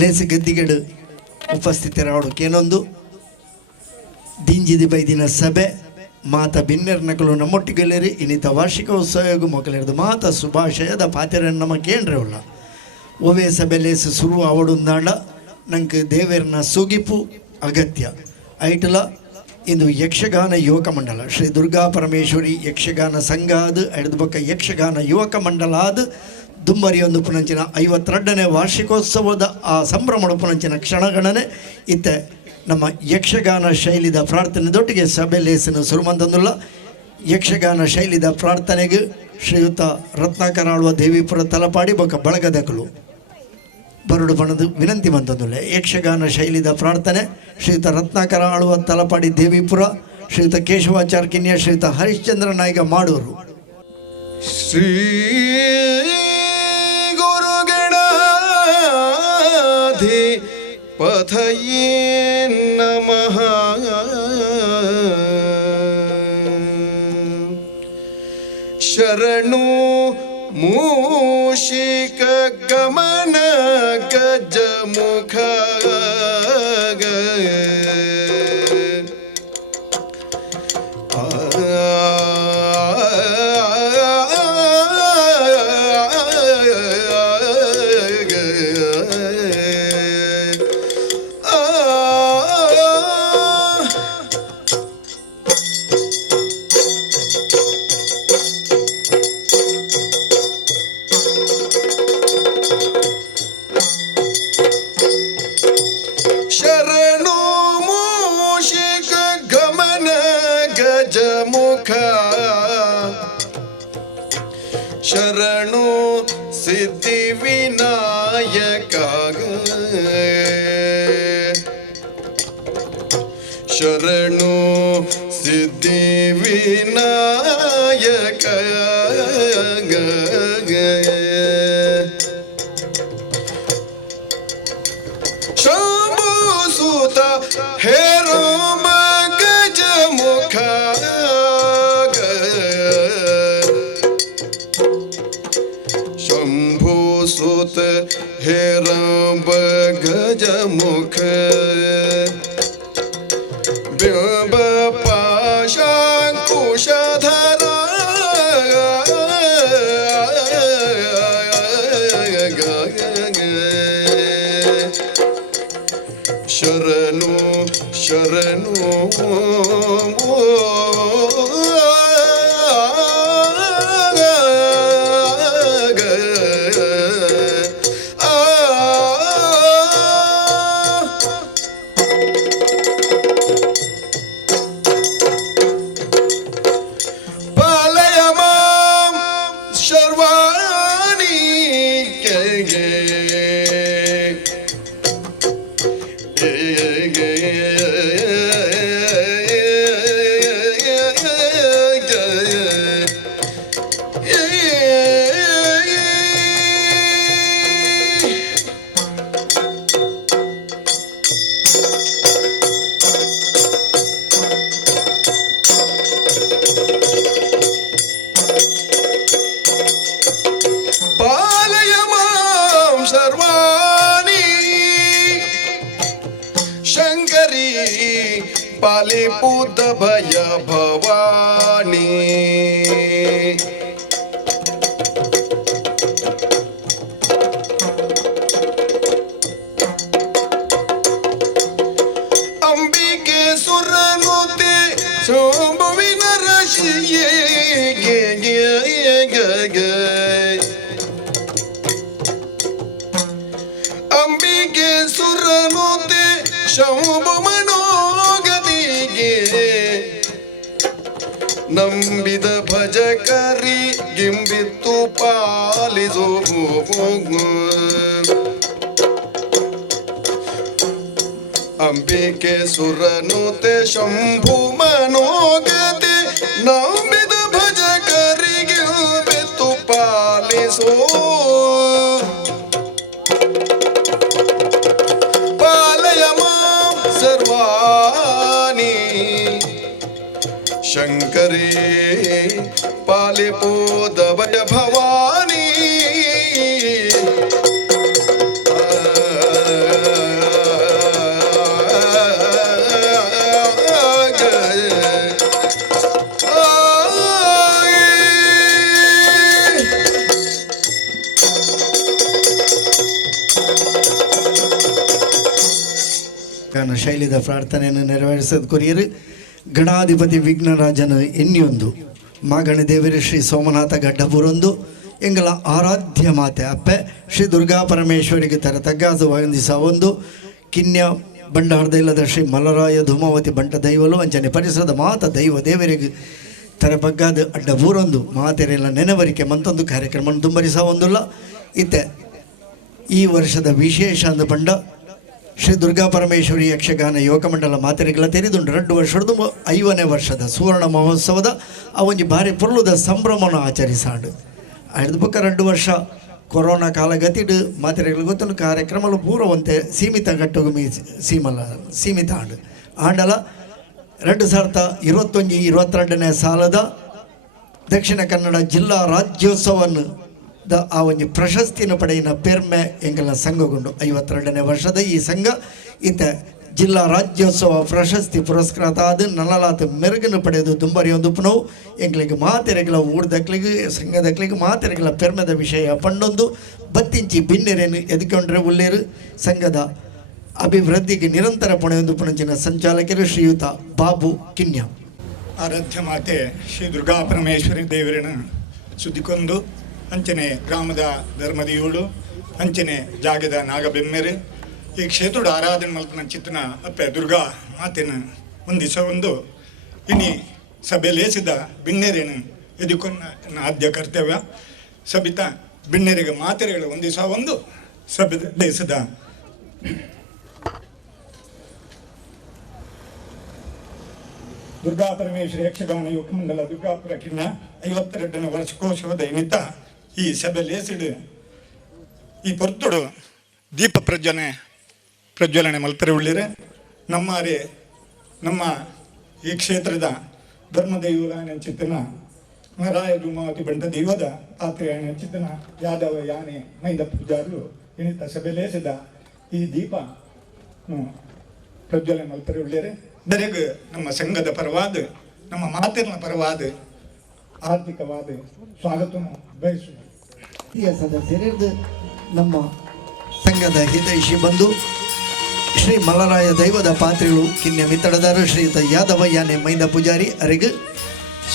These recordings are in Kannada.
ಲೇಸಿ ಗದ್ದಿಗೆಡು ಉಪಸ್ಥಿತರಾಡು ಏನೊಂದು ದಿಂಜಿದಿ ಬೈದಿನ ಸಭೆ ಮಾತ ಬಿನ್ನೆರ್ನಕಲು ನಮ್ಮೊಟ್ಟಿಗೆಲ್ಲರಿ ಇನ್ನಿತ ವಾರ್ಷಿಕ ಉತ್ಸವಗೂ ಮೊಕಲಿರೋದು ಮಾತ ಶುಭಾಶಯದ ಪಾತೆರನ್ನು ನಮ್ಮ ಕೇಂದ್ರ ಉಳ್ಳ ಓವೇ ಸಭೆ ಲೇಸು ಶುರು ಅವಡುಂದಾಂಡ ನಂಗೆ ದೇವೇರನ ಸುಗಿಪು ಅಗತ್ಯ ಐಟಲ ಇಂದು ಯಕ್ಷಗಾನ ಯುವಕ ಮಂಡಲ ಶ್ರೀ ದುರ್ಗಾ ಪರಮೇಶ್ವರಿ ಯಕ್ಷಗಾನ ಸಂಘ ಅದು ಐದು ಪಕ್ಕ ಯಕ್ಷಗಾನ ಯುವಕ ಮಂಡಲ ಅದು ದುಮ್ಮರಿಯೊಂದು ಪುನಂಚಿನ 52ನೇ ವಾರ್ಷಿಕೋತ್ಸವದ ಆ ಸಂಭ್ರಮದ ಪುನಂಚಿನ ಕ್ಷಣಗಣನೆ ಇತ್ತೆ ನಮ್ಮ ಯಕ್ಷಗಾನ ಶೈಲಿದ ಪ್ರಾರ್ಥನೆದೊಟ್ಟಿಗೆ ಸಭೆ ಲೇಸನು ಸುರುಮಂತಂದುಲ್ಲ ಯಕ್ಷಗಾನ ಶೈಲಿದ ಪ್ರಾರ್ಥನೆಗೆ ಶ್ರೀಯುತ ರತ್ನಾಕರ ಆಳುವ ದೇವಿಪುರ ತಲಪಾಡಿ ಬೊಕ್ಕ ಬಳಗದಕಲು ಬರುಡು ಬಣದು ವಿನಂತಿ ಬಂತಂದುಲ್ಲ ಯಕ್ಷಗಾನ ಶೈಲಿದ ಪ್ರಾರ್ಥನೆ ಶ್ರೀಯುತ ರತ್ನಾಕರ ಆಳುವ ತಲಪಾಡಿ ದೇವಿಪುರ ಶ್ರೀಯುತ ಕೇಶವಾಚಾರ್ಕಿನ್ಯ ಶ್ರೀಯುತ ಹರಿಶ್ಚಂದ್ರ ನಾಯ್ಕ ಮಾಡೂರು ಶ್ರೀ ಪಥಯೇ ನಮಃ ಶರಣು ಮೂಷಿಕ ಗಮನ ಗಜಮುಖ ಶರಣು ಸಿದ್ಧಿ ವಿನಾಯಕ ಶರಣು ಸಿದ್ಧಿ ವಿನಾಯಕ ಶಂಭು ಸುತ ಹೇರೋ ಗಜಮುಖ सुत हेरंब गजमुख बिंब पाशांकुशधरा शरणु शरणु पालिपूत भय भवानी अंबिके सुरनुते शोभविन रशिये अंबिके सुरनुते शोभमनो ನಂಬಿದ ಭಜಕರಿ ಗಿಂಬಿತ್ತು ಪಾಲಿಸೋ ಅಂಬಿಕೆ ಸುರನುತೆ ಶಂಭು ಮನೋಗತಿ ನಂಬಿದ ಭಜಕರಿಗೆ ಬೆತ್ತು ಪಾಲಿಸೋ ಪಾಲಯ ಮಾಂ ಸರ್ವಾಣಿ ಶಂಕರೇ ಪಾಲಿಪೋದವಯ ಭವಾನಿ ಗಾನ ಶೈಲಿದ ಪ್ರಾರ್ಥನೆಯನ್ನು ನೆರವೇರಿಸೋದು ಕೊರಿಯರು ಗಣಾಧಿಪತಿ ವಿಘ್ನರಾಜನ ಎನ್ನಿಯೊಂದು ಮಾಗಣ ದೇವರ ಶ್ರೀ ಸೋಮನಾಥ ಗಡ್ಡಪುರೊಂದು ಎಂಗಳ ಆರಾಧ್ಯ ಮಾತೆ ಅಪ್ಪೆ ಶ್ರೀ ದುರ್ಗಾ ಪರಮೇಶ್ವರಿಗೆ ತರ ತಗ್ಗಾಸು ವಂದಿಸ ಒಂದು ಕಿನ್ಯ ಬಂಡಾರದ ಇಲ್ಲದ ಶ್ರೀ ಮಲರಾಯ ಧೂಮಾವತಿ ಬಂಟ ದೈವಲು ಅಂಚನೆ ಪರಿಸರದ ಮಾತ ದೈವ ದೇವರಿಗೆ ತರ ಬಗ್ಗಾದ ಅಡ್ಡಪೂರೊಂದು ಮಾತೆರೆಲ್ಲ ನೆನವರಿಕೆ ಮಂತೊಂದು ಕಾರ್ಯಕ್ರಮ ತುಂಬರಿಸ ಒಂದಿಲ್ಲ ಇತ್ತೆ ಈ ವರ್ಷದ ವಿಶೇಷ ಅಂದು ಬಂಡ ಶ್ರೀ ದುರ್ಗಾ ಪರಮೇಶ್ವರಿ ಯಕ್ಷಗಾನ ಯೋಗಮಂಡಲ ಮಾತೆರೆಗಳ ತೆರೆದುಂಡು 2 ವರ್ಷದ 5ನೇ ವರ್ಷದ ಸುವರ್ಣ ಮಹೋತ್ಸವದ ಆ ಒಂದು ಭಾರಿ ಪುರ್ಲುದ ಸಂಭ್ರಮವನ್ನು ಆಚರಿಸಾಂಡು ಹಿಡಿದು ಪಕ್ಕ 2 ವರ್ಷ ಕೊರೋನಾ ಕಾಲಗತಿಡು ಮಾತೆರೆಗಳು ಗೊತ್ತೊಂದು ಕಾರ್ಯಕ್ರಮಗಳು ಪೂರವಂತೆ ಸೀಮಿತ ಗಟ್ಟುಗು ಸೀಮಿತ ಆಂಡು ಆಂಡಲ 2021-22ನೇ ಸಾಲದ ದಕ್ಷಿಣ ಕನ್ನಡ ಜಿಲ್ಲಾ ರಾಜ್ಯೋತ್ಸವವನ್ನು ಆ ಒಂದು ಪ್ರಶಸ್ತಿನ ಪಡೆಯಿನ ಪೆರ್ಮೆ ಎಂಗೆಲ್ಲ ಸಂಘಗೊಂಡು 52ನೇ ವರ್ಷದ ಈ ಸಂಘ ಇತ್ತ ಜಿಲ್ಲಾ ರಾಜ್ಯೋತ್ಸವ ಪ್ರಶಸ್ತಿ ಪುರಸ್ಕೃತ ಆದ ನಲಲಾತ ಮೆರುಗನ್ನು ಪಡೆದು ತುಂಬರಿಯೊಂದು ಪುನವು ಎಂಗ್ಲಿಗೆ ಮಾತೆರೆಗಳ ಊರ್ದಕ್ಲಿಗೆ ಸಂಘದಕ್ಲಿಗೆ ಮಾತೆರೆಗಳ ಪೆರ್ಮೆದ ವಿಷಯ ಪಂಡೊಂದು ಬತ್ತಿಂಚಿ ಭಿನ್ನೆರೇನು ಎದ್ಕೊಂಡ್ರೆ ಉಳ್ಳೇರು ಸಂಘದ ಅಭಿವೃದ್ಧಿಗೆ ನಿರಂತರ ಪುಣೆಯೊಂದು ಪುಣಂಚಿನ ಸಂಚಾಲಕರು ಶ್ರೀಯುತ ಬಾಬು ಕಿನ್ಯ. ಆರಾಧ್ಯ ಮಾತೆ ಶ್ರೀ ದುರ್ಗಾ ಪರಮೇಶ್ವರಿ ದೇವರನ ಸುದ್ದಿಕೊಂದು ಅಂಚನೆ ಗ್ರಾಮದ ಧರ್ಮದಿಯೋಳು ಅಂಚನೆ ಜಾಗದ ನಾಗಬೆಮ್ಮೆರೆ ಈ ಕ್ಷೇತ್ರದ ಆರಾಧನೆ ಮಲ್ಪನ ಚಿತ್ತನ ಅಪ್ಪೆ ದುರ್ಗಾ ಮಾತೆನ ಒಂದಿಸ ಒಂದು ಇನಿ ಸಭೆ ಲೇಸಿದ ಬಿಣ್ಣೆರೇನು ಎದುಕೊನ್ನ ಆದ್ಯ ಕರ್ತವ್ಯ ಸಬಿತ ಬಿಣ್ಣೆರಿಗೆ ಮಾತೆರೆಗಳು ಒಂದಿಸ ಒಂದು ಸಭೆ ಲೇಸಿದ ದುರ್ಗಾ ಪರಮೇಶ್ವರಿ ಯಕ್ಷಗಾನ ಯೋಗಮಂಡಲ ದುರ್ಗಾಪುರಕ್ಕಿನ್ನ 52ನೇ ವರ್ಷಕೋತ್ಸವದ ನಿಮಿತ್ತ ಈ ಸಭೆ ಲೇಸಿಡು ಈ ಪೊರ್ತುಡು ದೀಪ ಪ್ರಜ್ವಲನೆ ಮಲ್ಪರೆ ಉಳ್ಳಿರೆ ನಮ್ಮ ಈ ಕ್ಷೇತ್ರದ ಧರ್ಮದೈವನ ಚಿತ್ತನ ಮಹಾರಾಯ ಧೂಮಾವತಿ ಬಂಟ ದೈವದ ಪಾತ್ರೆಯ ಚಿತ್ತನ ಯಾದವ ಯಾನೆ ಮೈದ ಪೂಜಾರು ಇನಿತ ಸಭೆ ಲೇಸಿದ ಈ ದೀಪ ಪ್ರಜ್ವಲನೆ ಮಲ್ಪರೆ ಉಳ್ಳಿರೆ ದರೆಗೆ ನಮ್ಮ ಸಂಘದ ಪರವಾದ ನಮ್ಮ ಮಾತಿನ ಪರವಾದ ಆರ್ಥಿಕವಾದ ಸ್ವಾಗತವನ್ನು ಬಯಸುವ ಹಿರಿಯ ಸದಸ್ಯರಿದ್ದು ನಮ್ಮ ಸಂಘದ ಹಿತೈಷಿ ಬಂದು ಶ್ರೀ ಮಲರಾಯ ದೈವದ ಪಾತ್ರೆಗಳು ಕಿನ್ಯ ಮಿತ್ತಡದಾರು ಶ್ರೀಯುತ ಯಾದವ ಯಾನೆ ಮೈದ ಪೂಜಾರಿ ಅರಿಗೆ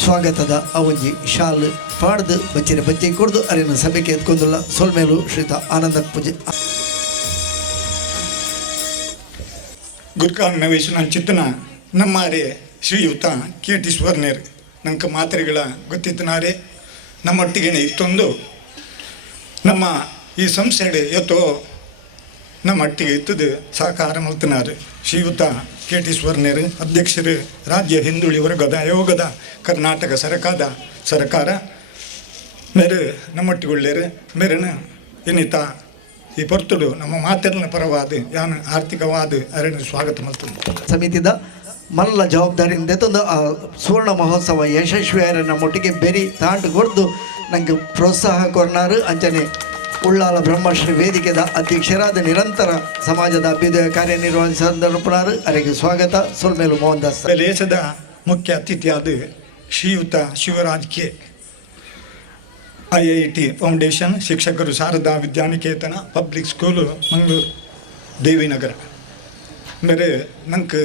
ಸ್ವಾಗತದ ಅವಂಜಿ ಶಾಲ್ ಪಾಡ್ದು ಬಚ್ಚಿನ ಬಚ್ಚಿ ಕುಡ್ದು ಅರಿನ ಸಭೆಗೆ ಎತ್ಕೊಂಡುಲ್ಲ ಸೊಲ್ಮೇಲು ಶ್ರೀಯುತ ಆನಂದ ಪೂಜೆ ಗುರ್ಕಾನ್ ವಯಸ್ಸಿನ ಚಿತ್ತನ ನಮ್ಮಾರೆ ಶ್ರೀಯುತ KT ಸ್ವರ್ಣೇರ್ ನಂಗೆ ಮಾತ್ರೆಗಳ ಗೊತ್ತಿತ್ತನಾರೆ ನಮ್ಮೊಟ್ಟಿಗೆ ಇತ್ತೊಂದು ನಮ್ಮ ಈ ಸಂಸ್ಥೆಡೆ ಎತ್ತೋ ನಮ್ಮೊಟ್ಟಿಗೆ ಇತ್ತದು ಸಹಕಾರ ಮಲ್ತನಾರು ಶ್ರೀಯುತ KT ಸ್ವರ್ಣೇರ್ ಅಧ್ಯಕ್ಷರು ರಾಜ್ಯ ಹಿಂದುಳಿ ವರ್ಗದ ಆಯೋಗದ ಕರ್ನಾಟಕ ಸರ್ಕಾರ ಮೇರೆ ನಮ್ಮೊಟ್ಟಿಗೊಳ್ಳೇರು ಮೇರೆನ ಇನ್ನಿತ ಈ ಪೊರ್ತುಡು ನಮ್ಮ ಮಾತೆರನ ಪರವಾದ ಯಾನ ಆರ್ಥಿಕವಾದ ಅರಣ್ಯ ಸ್ವಾಗತ ಮಾಡ್ತೀನಿ ಸಮಿತಿದ ಮಲ್ಲ ಜವಾಬ್ದಾರಿಯಿಂದ ತಂದು ಆ ಸುವರ್ಣ ಮಹೋತ್ಸವ ಯಶಸ್ವಿಯಾರ ನಮ್ಮೊಟ್ಟಿಗೆ ಬೆರಿ ತಾಂಡು ಕೊಡ್ದು ನನಗೆ ಪ್ರೋತ್ಸಾಹ ಕೊರ್ನಾರು ಅಂಚನೆ ಉಳ್ಳಾಲ ಬ್ರಹ್ಮಶ್ರೀ ವೇದಿಕೆದ ಅಧ್ಯಕ್ಷರಾದ ನಿರಂತರ ಸಮಾಜದ ಅಭ್ಯುದಯ ಕಾರ್ಯನಿರ್ವಹಿಸಿದರು ಅವರಿಗೆ ಸ್ವಾಗತ ಸೊಲ್ಮೇಲು ಮೋಹನ್ ದಾಸ್ ದೇಶದ ಮುಖ್ಯ ಅತಿಥಿಯಾದ ಶ್ರೀಯುತ ಶಿವರಾಜ್ ಕೆ IIT ಫೌಂಡೇಶನ್ ಶಿಕ್ಷಕರು ಶಾರದಾ ವಿದ್ಯಾನಿಕೇತನ ಪಬ್ಲಿಕ್ ಸ್ಕೂಲು ಮಂಗಳೂರು ದೇವಿನಗರ ಮೇರೆ ನಂಗೆ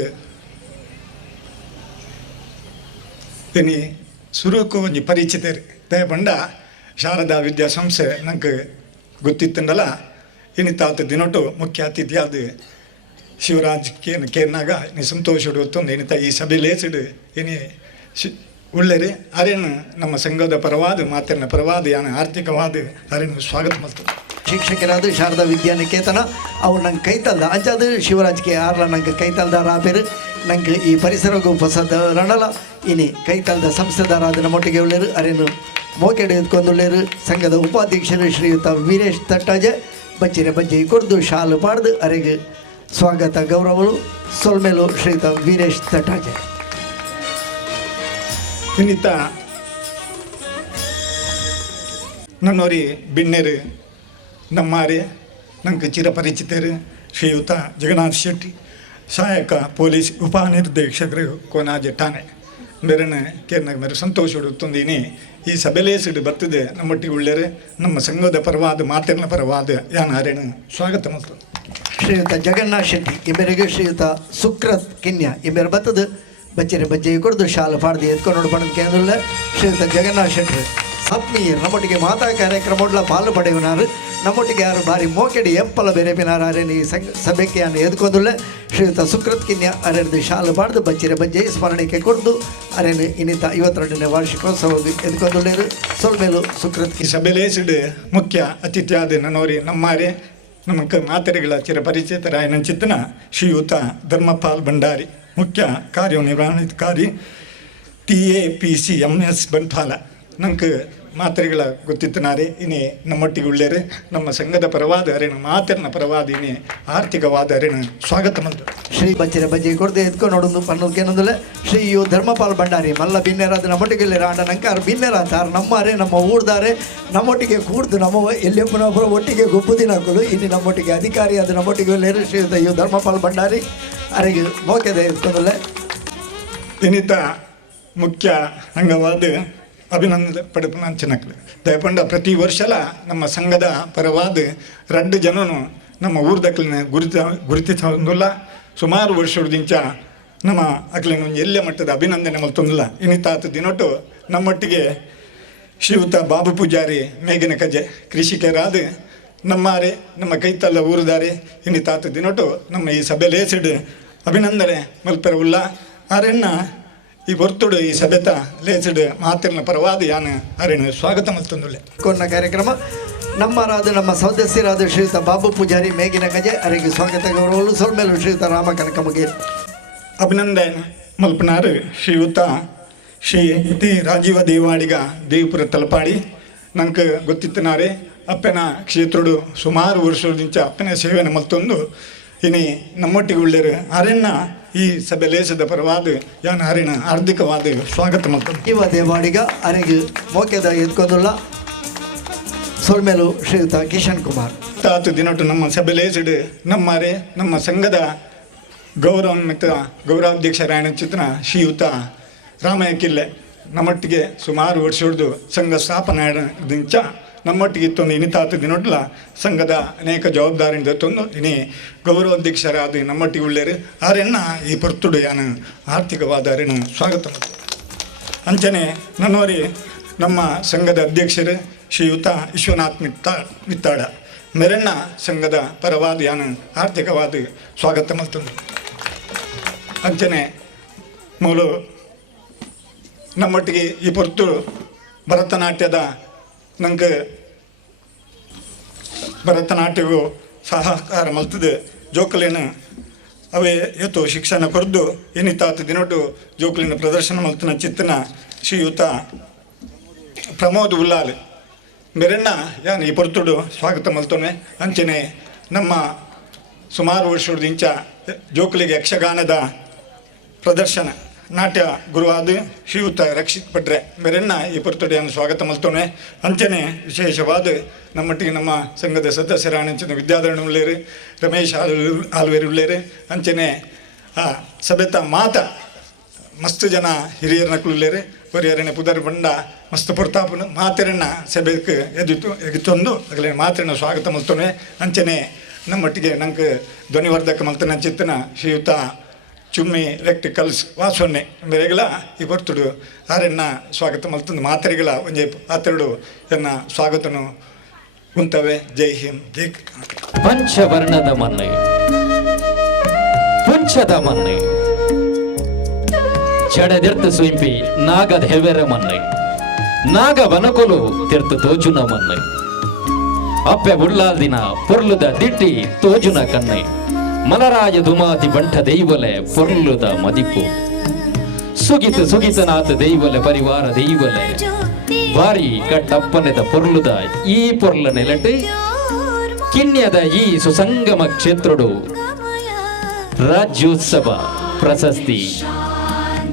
ಇನಿ ಸುರುಕು ಒಂಜಿ ಪರಿಚಿತರು ದಯಪಂಡ ಶಾರದಾ ವಿದ್ಯಾಸಂಸ್ಥೆ ನಂಗೆ ಗೊತ್ತಿತ್ತಂಡಲ್ಲ ಇನಿ ತಾತ ದಿನೊಟ್ಟು ಮುಖ್ಯ ಅತಿಥಿಯಾದ ಶಿವರಾಜ್ ಕೇರ್ನಾಗ ಇನಿ ಸಂತೋಷಡು ಹೊತ್ತೊಂದು ಇನಿತ ಈ ಸಭೆ ಲೇಸಿಡು ಇನಿ ಉಳ್ಳೇರಿ ಅರೇನು ನಮ್ಮ ಸಂಘದ ಪರವಾದ ಮಾತಿನ ಪರವಾದ ಯಾನ ಆರ್ಥಿಕವಾದ ಅರೇನು ಸ್ವಾಗತ ಮಾಡ್ತಾರೆ. ಶಿಕ್ಷಕರಾದ ಶಾರದಾ ವಿದ್ಯಾನಿಕೇತನ ಅವ್ರು ನಂಗೆ ಕೈತಲ್ದ ಅಂಚಾದ ಶಿವರಾಜ್ಗೆ ಆರ್ಲ ನಂಗೆ ಕೈತಲ್ದಾರ ಆಪೇರು ನಂಗೆ ಈ ಪರಿಸರಗೂ ಹೊಸದ ರಣಲ ಇನಿ ಕೈತಲ್ದ ಸಂಸ್ಥೆದಾರಾದ ನಮ್ಮೊಟ್ಟಿಗೆ ಉಳ್ಳೇರು ಅರೇನು ಮೋಕೆಡೆ ಎತ್ಕೊಂಡುಳ್ಳೇರು ಸಂಘದ ಉಪಾಧ್ಯಕ್ಷರು ಶ್ರೀಯುತ ವೀರೇಶ್ ತಟ್ಟಾಜೆ ಬಚ್ಚಿರೆ ಬಜ್ಜಿ ಕೊಡ್ದು ಶಾಲು ಪಾಡ್ದು ಅರೆಗೆ ಸ್ವಾಗತ ಗೌರವಗಳು ಸೊಲ್ಮೇಲು ಶ್ರೀಯುತ ವೀರೇಶ್ ತಟ್ಟಾಜೆ. ಇನ್ನಿತ ನನ್ನೋರಿ ಬಿನ್ನೇರು ನಮ್ಮಾರೆ ನಂಗೆ ಚಿರಪರಿಚಿತರು ಶ್ರೀಯುತ ಜಗನ್ನಾಥ್ ಶೆಟ್ಟಿ ಸಹಾಯಕ ಪೊಲೀಸ್ ಉಪನಿರ್ದೇಶಕರು ಕೋನಾಜೆ ಠಾಣೆ ಮೇರನ ಕೇರ್ನಾಗ ಮೇರೆ ಸಂತೋಷ ಹುಡುತ್ತೊಂದಿನಿ ಈ ಸಭೆಲೇಸಿಡು ಬರ್ತದೆ ನಮ್ಮೊಟ್ಟಿಗೆ ಉಳ್ಳೇರು ನಮ್ಮ ಸಂಘದ ಪರವಾದ ಮಾತಿನ ಪರವಾದ ಯಾನ ಹರೇನು ಸ್ವಾಗತ ಮಾಡ್ತದೆ. ಶ್ರೀಯುತ ಜಗನ್ನಾಥ್ ಶೆಟ್ಟಿ ಇಬ್ಬರಿಗೆ ಶ್ರೀಯುತ ಸುಕ್ರತ್ ಕಿನ್ಯ ಇಬ್ಬರು ಬರ್ತದೆ ಬಚ್ಚರೆ ಬಜ್ಜೆ ಕೊಡ್ದು ಶಾಲು ಪಾಡ್ದು ಎತ್ಕೊಂಡು ನೋಡ್ಬಂದು ಕೇಂದ್ರ ಶ್ರೀಯುತ ಜಗನ್ನಾಥ್ ಶೆಟ್ಟಿ ಆತ್ಮೀಯರು ನಮ್ಮೊಟ್ಟಿಗೆ ಮಾತಾ ಕಾರ್ಯಕ್ರಮಗಳ ಪಾಲು ಪಡೆಯುವನಾರು ನಮ್ಮೊಟ್ಟಿಗೆ ಯಾರು ಬಾರಿ ಮೋಕೆಡಿ ಎಪ್ಪಲ ಬೆರೆಪಿನಾರು ಅರೇನು ಈ ಸಭೆಗೆ ಯಾನು ಎದ್ಕೊಂದುಲ್ಲ ಶ್ರೀಯುತ ಸುಕೃತ್ ಕಿನ್ಯ ಅರೆದು ಶಾಲು ಪಾಡ್ದು ಬಚ್ಚಿರ ಬಜ್ಜೆ ಸ್ಮರಣೆಗೆ ಕೊಡ್ದು ಅರೇನು ಇನ್ನಿತ 52ನೇ ವಾರ್ಷಿಕೋತ್ಸವ ಎದ್ಕೊಂದುಳ್ಳೇರು ಸೊಲ್ಮೇಲು ಸುಕೃತ್ ಈ ಸಭೆಲೇಸಿಡು ಮುಖ್ಯ ಅತಿಥಿಯಾದ ನನ್ನೋರಿ ನಮ್ಮಾರೆ ನಮಗೆ ಮಾತೆರೆಗಳ ಚಿರಪರಿಚಿತರಾಯ ಚಿತ್ತನ ಶ್ರೀಯುತ ಧರ್ಮಪಾಲ್ ಭಂಡಾರಿ ಮುಖ್ಯ ಕಾರ್ಯನಿರ್ವಹಣಾಧಿಕಾರಿ TAPCMS ಬಂಟ್ವಾಲ ನಂಗೆ ಮಾತ್ರೆಗಳ ಗೊತ್ತಿತ್ತನಾರೆ ಇನ್ನೇ ನಮ್ಮೊಟ್ಟಿಗೆ ಉಳ್ಳೇರು ನಮ್ಮ ಸಂಘದ ಪರವಾದ ಅರೇನು ಮಾತಿನ ಪರವಾದ ಇನ್ನೇ ಆರ್ಥಿಕವಾದ ಅರೇನು ಸ್ವಾಗತ ಮಂತ್ರ ಶ್ರೀ ಬಚ್ಚಿರ ಬಜ್ಜೆ ಕೊಡದೆ ಎತ್ಕೊಂಡು ನೋಡೋದು ಪನ್ನೋದಕ್ಕೇನಂದಿಲ್ಲ ಶ್ರೀ ಯು ಧರ್ಮಪಾಲ್ ಭಂಡಾರಿ ಮಲ್ಲ ಬಿನ್ನೆರಾದ ನಮ್ಮೊಟ್ಟಿಗೆ ರಾಂಡ ನಂಕಾರ ಬಿನ್ನೆರಾತಾರ ನಮ್ಮರೆ ನಮ್ಮ ಊರ್ದಾರೆ ನಮ್ಮೊಟ್ಟಿಗೆ ಕೂಡ್ದು ನಮ್ಮ ಎಲ್ಲೆಪ್ಪನೊಬ್ಬರ ಒಟ್ಟಿಗೆ ಗೊಬ್ಬುದಿನ ಹಾಕೋದು ಇನ್ನು ನಮ್ಮೊಟ್ಟಿಗೆ ಅಧಿಕಾರಿಯಾದ ನಮ್ಮೊಟ್ಟಿಗೆ ಉಳ್ಳೇರು ಶ್ರೀಯುತ ಯು ಧರ್ಮಪಾಲ್ ಭಂಡಾರಿ ಅರೆಗೆ ಮೋಕೆದ ಎತ್ಕೊಂಡಲ್ಲ ಇನ್ನಿತ ಮುಖ್ಯ ಅಂಗವಾದ ಅಭಿನಂದನೆ ಪಡೆಪನ ಅಂಚನಕ್ಲು ದಯಪಂಡ ಪ್ರತಿ ವರ್ಷಲ ನಮ್ಮ ಸಂಘದ ಪರವಾದ 2 ಜನನು ನಮ್ಮ ಊರ್ದಕ್ಲಿನ ಗುರುತಿಸೊಂದಿಲ್ಲ ಸುಮಾರು ವರ್ಷದಿಂದ ನಮ್ಮ ಅಕ್ಲಿನ ಎಲ್ಲೆ ಮಟ್ಟದ ಅಭಿನಂದನೆ ಮಲ್ತೊಂದಿಲ್ಲ ಇನ್ನಿತಾತ ದಿನೊಟ್ಟು ನಮ್ಮೊಟ್ಟಿಗೆ ಶ್ರೀಯುತ ಬಾಬು ಪೂಜಾರಿ ಮೇಘನ ಕಜೆ ಕೃಷಿಕರಾದ ನಮ್ಮಾರೆ ನಮ್ಮ ಕೈತಲ್ಲ ಊರುದಾರೆ ಇನ್ನಿತಾತ ದಿನೊಟ್ಟು ನಮ್ಮ ಈ ಸಭೆಲೇಸಿಡು ಅಭಿನಂದನೆ ಮಲ್ಪೆರವುಲ್ಲ ಆರೆನ್ನ ಈ ಬರ್ತುಡು ಈ ಸಭೆತ ಲೇಸಿಡು ಮಾತಿನ ಪರವಾದ ಯಾನ ಅರೇನು ಸ್ವಾಗತ ಮಲ್ತೊಂದುಳ್ಳೆ ಕೊನ್ನ ಕಾರ್ಯಕ್ರಮ ನಮ್ಮರಾದ ನಮ್ಮ ಸದಸ್ಯರಾದ ಶ್ರೀಯುತ ಬಾಬು ಪೂಜಾರಿ ಮೇಗಿನ ಗಜೆ ಅರೆಗೆ ಸ್ವಾಗತ ಗೌರವಗಳು ಸೊಲ್ಮೇಲು ಶ್ರೀಯುತ ರಾಮ ಕನಕಮಗೆ ಅಭಿನಂದನೆ ಮಲ್ಪನಾರು ಶ್ರೀಯುತ ಶ್ರೀ ಟಿ ರಾಜೀವ ದೇವಾಡಿಗ ದೇವಪುರ ತಲಪಾಡಿ ನಂಗೆ ಗೊತ್ತಿತ್ತನಾರೆ ಅಪ್ಪನ ಕ್ಷೇತ್ರಡು ಸುಮಾರು ವರ್ಷದಿಂದ ಅಪ್ಪನ ಸೇವೆನ ಮಲ್ತೊಂದು ಇನಿ ನಮ್ಮೊಟ್ಟಿಗೆ ಉಳ್ಳೇರು ಅರೆನ್ನ ಈ ಸಭೆ ಲೇಸದ ಪರವಾದ ಯಾನ ಹರಿಣ ಆರ್ಥಿಕವಾದ ಸ್ವಾಗತ ಮಾಡ್ತಾರೆ. ಇವ ದೇವಾಡಿಗ ಅರೆಗೆ ಮೋಕೆದ ಎತ್ಕೊಂಡುಲ್ಲ ಸೊಲ್ಮೇಲು ಶ್ರೀಯುತ ಕಿಶನ್ ಕುಮಾರ್ ತಾತು ದಿನೊಟ್ಟು ನಮ್ಮ ಸಭೆ ಲೇಸಿಡು ನಮ್ಮರೆ ನಮ್ಮ ಸಂಘದ ಗೌರವಾನ್ವಿತ ಗೌರವಾಧ್ಯಕ್ಷರಾಯಣ ಚಿತ್ರ ಶ್ರೀಯುತ ರಾಮಯ್ಯ ಕಿಲ್ಲೆ ನಮ್ಮೊಟ್ಟಿಗೆ ಸುಮಾರು ವರ್ಷ ಹಿಡಿದು ಸಂಘ ಸ್ಥಾಪನೆದಿಂದ ನಮ್ಮೊಟ್ಟಿಗೆ ಇತ್ತೊಂದು ಇನಿತಾತು ದಿನೊಡ್ಲ ಸಂಘದ ಅನೇಕ ಜವಾಬ್ದಾರಿಯಿಂದ ತಂದು ಇನಿ ಗೌರವಾಧ್ಯಕ್ಷರಾದ ನಮ್ಮೊಟ್ಟಿಗೆ ಉಳ್ಳೇರು ಆರೆನ್ನ ಈ ಪೊರ್ತುಡು ಯಾನು ಆರ್ಥಿಕವಾದ ಅರೇನು ಸ್ವಾಗತ ಮಾಡ್ತಾರೆ. ಅಂಚನೆ ನನ್ನೋರಿ ನಮ್ಮ ಸಂಘದ ಅಧ್ಯಕ್ಷರು ಶ್ರೀಯುತ ವಿಶ್ವನಾಥ್ ಮಿತ್ತಾಡ ಮೆರಣ್ಣ ಸಂಘದ ಪರವಾದ ಯಾನು ಆರ್ಥಿಕವಾದ ಸ್ವಾಗತ ಮಾಡ್ತಂದು ಅಂಚನೆ ಮೂಲು ನಮ್ಮೊಟ್ಟಿಗೆ ಈ ಪೊರ್ತು ಭರತನಾಟ್ಯದ ನಂಗೆ ಭರತನಾಟ್ಯವು ಸಹಕಾರ ಮಲ್ತದೆ ಜೋಕಲಿನ ಅವೇ ಎತ್ತು ಶಿಕ್ಷಣ ಕೊರ್ದು ಏನಿತಾತ ದಿನೊಟ್ಟು ಜೋಕಲಿನ ಪ್ರದರ್ಶನ ಮಲ್ತನ ಚಿತ್ತನ ಶ್ರೀಯುತ ಪ್ರಮೋದ್ ಉಲ್ಲಾಲ್ ಮೆರಣ್ಣ ಯಾನು ಈ ಪೊರ್ತುಡು ಸ್ವಾಗತ ಮಲ್ತೋನೆ ಅಂಚನೆ ನಮ್ಮ ಸುಮಾರು ವರ್ಷದಿಂದ ಜೋಕಲಿಗೆ ಯಕ್ಷಗಾನದ ಪ್ರದರ್ಶನ ನಾಟ್ಯ ಗುರುವಾದ ಶ್ರೀಯುತ ರಕ್ಷಿತ್ ಪಡ್ರೆ ಮೆರಣ್ಣ ಈ ಪೊರ್ತುಡಿಯನ್ನು ಸ್ವಾಗತ ಮಲ್ತೋನೆ ಅಂಚನೆ ವಿಶೇಷವಾದ ನಮ್ಮೊಟ್ಟಿಗೆ ನಮ್ಮ ಸಂಘದ ಸದಸ್ಯರಾಣಿಂಚಿನ ವಿದ್ಯಾಧರಣ ಉಳ್ಳೇರು ರಮೇಶ್ ಆಲ್ವೇರು ಉಳ್ಳೇರು ಅಂಚನೆ ಸಭೆತ ಮಾತ ಮಸ್ತ್ ಜನ ಹಿರಿಯರನಕ್ಕೂ ಉಳ್ಳೇರು ಪರಿಯರನೆ ಪುದರ್ ಬಂಡ ಮಸ್ತ್ ಪೊರ್ತಾಪನು ಮಾತೆರಣ್ಣ ಸಭೆಗೆ ಎಗಿತೊಂದು ಅಗಲೇ ಮಾತೆರಣ್ಣ ಸ್ವಾಗತ ಮಲ್ತೋನೆ ಅಂಚನೆ ನಮ್ಮೊಟ್ಟಿಗೆ ನಂಗೆ ಧ್ವನಿವರ್ಧಕ ಮಲ್ತನ ಚಿತ್ತನ ಶ್ರೀಯುತ ಚುಮ್ಮಿ ಎಲೆಕ್ಟ್ರಿಕಲ್ಸ್ ವಾಸೊನ್ನೆ ಮೇರೆಗಳ ಈ ಬರ್ತುಡು ಆರೆನ್ನ ಸ್ವಾಗತ ಮಲ್ತಂದು ಮಾತ್ರೆಗಳ ಒಂಜೆ ಆತೆರಡು ಎನ್ನ ಸ್ವಾಗತನು ಉಂತವೆ. ಜೈ ಹಿಂದ್ ಜೈ ಪಂಚವರ್ಣದ ಮನ್ನೆ ಪುಂಚದ ಮನ್ನೆ చెడదిర్త సుయింపి నాగ హెవెరమన్నై నాగ వనకులు తిర్త తోచునమన్నై అప్పె బుಳ್ಳాదిన పొర్లుದ ದಿಟ್ಟಿ ತೋಜುನ ಕನ್ನೈ ಮಲರಾಯ ದುಮಾತಿ ಬಂಠ ದೈವಲೆ ಪೊರ್ಲುದ ಮದಿಪು ಸುಗಿತನಾಥ ದೈವಲೆ ಪರಿವಾರ ದೈವಲೆ ಬಾರಿ ಕಟ್ಟಪ್ಪನೆದ ಪೊರ್ಲುದ ಈ ಪೊರ್ಲ ನೆಲಟು ಕಿಣ್ಯದ ಈ ಸುಸಂಗಮ ಕ್ಷೇತ್ರಡು ರಾಜ್ಯೋತ್ಸವ ಪ್ರಶಸ್ತಿ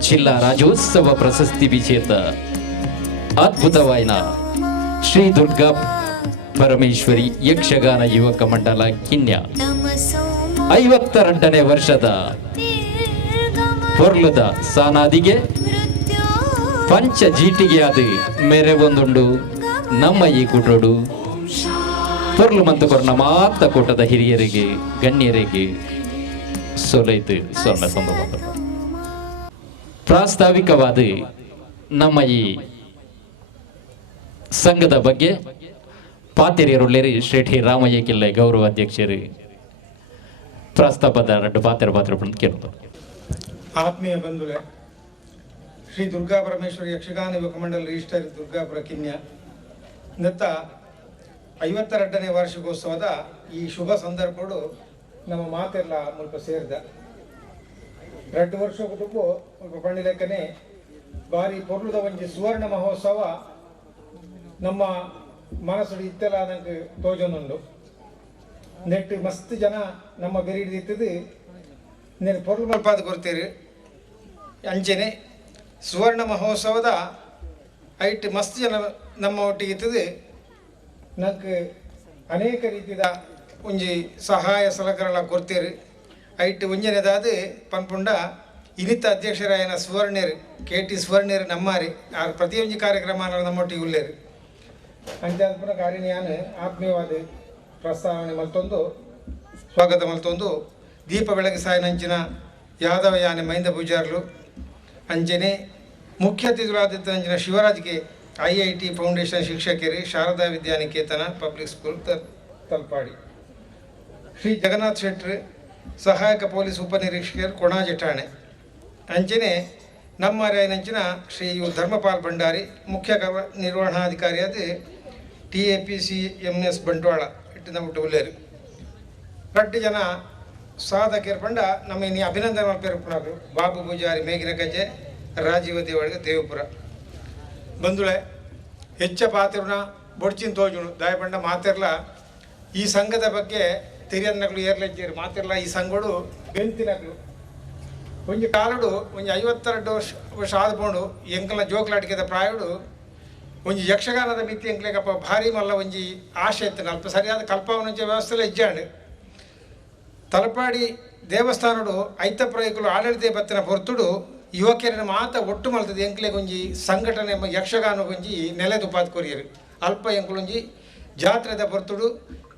ಜಿಲ್ಲಾ ರಾಜ್ಯೋತ್ಸವ ಪ್ರಶಸ್ತಿ ವಿಜೇತ ಅದ್ಭುತವಾಯಿನ ಶ್ರೀ ದುರ್ಗಾ ಪರಮೇಶ್ವರಿ ಯಕ್ಷಗಾನ ಯುವಕ ಮಂಡಲ ಕಿನ್ಯ 52ನೇ ವರ್ಷದ ಪೊರ್ಲುದ ಸಾನಾದಿಗೆ ಪಂಚ ಜೀಟಿಗೆ ಅದು ಮೇರೆ ಒಂದುಂಡು ನಮ್ಮ ಈ ಕುಟೋಡು ಪೊರ್ಲು ಮತ್ತು ಕೊರ್ನ ಮಾತ ಕೂಟದ ಹಿರಿಯರಿಗೆ ಗಣ್ಯರಿಗೆ ಸೊಲೈತು ಸ್ವರ್ಣ ಸಂಭವ ಪ್ರಾಸ್ತಾವಿಕವಾದ ನಮ್ಮ ಈ ಸಂಘದ ಬಗ್ಗೆ ಪಾತೆರಿಯರುಳ್ಳೇರಿ ಶ್ರೇಠಿ ರಾಮಯ್ಯ ಕಿಲ್ಲೆ ಗೌರವ ಅಧ್ಯಕ್ಷರು ಪ್ರಸ್ತಾಪದ ಎರಡು ಪಾತ್ರ ಕೇಳ್ತಾರೆ. ಆತ್ಮೀಯ ಬಂಧುಗಳೇ, ಶ್ರೀ ದುರ್ಗಾ ಪರಮೇಶ್ವರಿ ಯಕ್ಷಗಾನ ಯುವಕ ಮಂಡಲ ರಿಜಿಸ್ಟರ್ ದುರ್ಗಾಪುರ ಕಿನ್ಯ ನತ್ತ 52ನೇ ವಾರ್ಷಿಕೋತ್ಸವದ ಈ ಶುಭ ಸಂದರ್ಭಗಳು ನಮ್ಮ ಮಾತೆಲ್ಲ ಮುಲ್ಪ ಸೇರಿದ 2 ವರ್ಷ ಕುಟುಂಬ ಮುಲ್ಪ ಪಂಡಿಲೆಕ್ಕನೆ ಬಾರಿ ಪೊರ್ಲುದ ಒಂಜಿ ಸುವರ್ಣ ಮಹೋತ್ಸವ ನಮ್ಮ ಮನಸ್ಸು ಇತ್ತೆಲ್ಲ ನಂಗೆ ತೋಜೊಂದುಂಡು ನೆಟ್ಟು ಮಸ್ತ್ ಜನ ನಮ್ಮ ಬೆರೀಡ್ ಇತ್ತದು నేను పొర్లు మల్పాది కొరతేరు ಅಂಚೆನೆ ಸುವರ್ಣ ಮಹೋತ್ಸವದ ಐಟ್ ಮಸ್ತ್ ಜನ ನಮ್ಮ ಒಟ್ಟಿಗೆ ಇತ್ತದು ನಂಗೆ ಅನೇಕ ರೀತಿಯ ಒಂಜಿ ಸಹಾಯ ಸಲಕರಣ ಕೊಡ್ತೇರು ಐಟ್ ಒಂಜನೆದಾದ ಪನ್ಪುಂಡ ಇನಿತ ಅಧ್ಯಕ್ಷರಾಯನ ಸುವರ್ಣೇರು KT ಸುವರ್ಣೇರು ನಮ್ಮಾರಿ ಆ ಪ್ರತಿಯೊಂದು ಕಾರ್ಯಕ್ರಮ ನಮ್ಮೊಟ್ಟಿಗೆ ಉಳ್ಳೇರು ಅಂಚೆ ಪುನಃ ಕಾರ್ಯನಿಯಾನು ಆತ್ಮೀಯವಾದ ಪ್ರಸ್ತಾವನೆ ಮಲ್ತೊಂದು ಸ್ವಾಗತ ಮಲ್ತೊಂದು ದೀಪ ಬೆಳಗ್ಗೆ ಸಾಯನಂಚಿನ ಯಾದವ ಯಾನೆ ಮಹಿಂದ ಪೂಜಾರ್ಲು ಅಂಚನೆ ಮುಖ್ಯ ಅತಿಥಿಗಳಾದಂಚಿನ ಶಿವರಾಜ್ಗೆ IIT ಫೌಂಡೇಶನ್ ಶಿಕ್ಷಕರು ಶಾರದಾ ವಿದ್ಯಾನಿಕೇತನ ಪಬ್ಲಿಕ್ ಸ್ಕೂಲ್ ತಲ್ಪಾಡಿ ಶ್ರೀ ಜಗನ್ನಾಥ್ ಶೆಟ್ರ್ ಸಹಾಯಕ ಪೊಲೀಸ್ ಉಪನಿರೀಕ್ಷಕರು ಕೊಣಾಜಿ ಠಾಣೆ ಅಂಚನೆ ನಮ್ಮ ರಾಯನಂಚಿನ ಶ್ರೀ ಧರ್ಮಪಾಲ್ ಭಂಡಾರಿ ಮುಖ್ಯ ನಿರ್ವಹಣಾಧಿಕಾರಿಯಾದ TAPC ಬಂಟ್ವಾಳ ಇಟ್ಟು ನಮ್ಮ ಉಳ್ಳೇರು 2 ಜನ ಸಾಧಕರು ಪಂಡ ನಮ್ಮ ಇನ್ನು ಅಭಿನಂದನೆ ಮಲ್ಪೇರು ಬಾಬು ಪೂಜಾರಿ ಮೇಗಿನ ಕಜ್ಜೆ ರಾಜೀವ ದೇವಳಿಗೆ ದೇವಪುರ ಬಂಧುಳೆ ಹೆಚ್ಚ ಪಾತ್ರನ ಬೊಡ್ಚಿನ ತೋಜುಣು ದಾಯಪಂಡ ಮಾತಿರ್ಲ ಈ ಸಂಘದ ಬಗ್ಗೆ ತೆರಿಯನ್ನಗಳು ಏರ್ಲೆಜ್ಜೇರು ಮಾತಿರ್ಲ ಈ ಸಂಘಗಳು ಬೆಂತಿನಗಳು ಒಂಜಿ ಕಾಲಡು ಒಂಜಿ 52 ವರ್ಷ ಆದ್ಕೊಂಡು ಎಂಕಲ್ನ ಜೋಕ್ಲಾಟಿಕೆದ ಪ್ರಾಯಡು ಒಂಜಿ ಯಕ್ಷಗಾನದ ಮಿತಿ ಎಂಕ್ಲೆಗಪ್ಪ ಭಾರಿ ಮಲ್ಲ ಒಂಜಿ ಆಶೆ ಇತ್ತು ಅಲ್ಪ ಸರಿಯಾದ ಕಲ್ಪವನಂಚ ವ್ಯವಸ್ಥೆಲ್ಲ ಇಜ್ಜಾಂಡು ತಲಪಾಡಿ ದೇವಸ್ಥಾನಡು ಐತ ಪ್ರಯೋಗಗಳು ಆಡಳಿತ ಬತ್ತಿನ ಹೊರತುಡು ಯುವಕರನ್ನ ಮಾತ ಒಟ್ಟು ಮಲ್ತದೆ ಎಂಕ್ಲೆಗೆ ಒಂಜಿ ಸಂಘಟನೆ ಯಕ್ಷಗಾನ ಒಂಜಿ ನೆಲೆದುಪಾತ್ ಕೊರಿಯರು ಅಲ್ಪ ಎಂಕ್ಲೊಂಜಿ ಜಾತ್ರೆದ ಹೊರತುಡು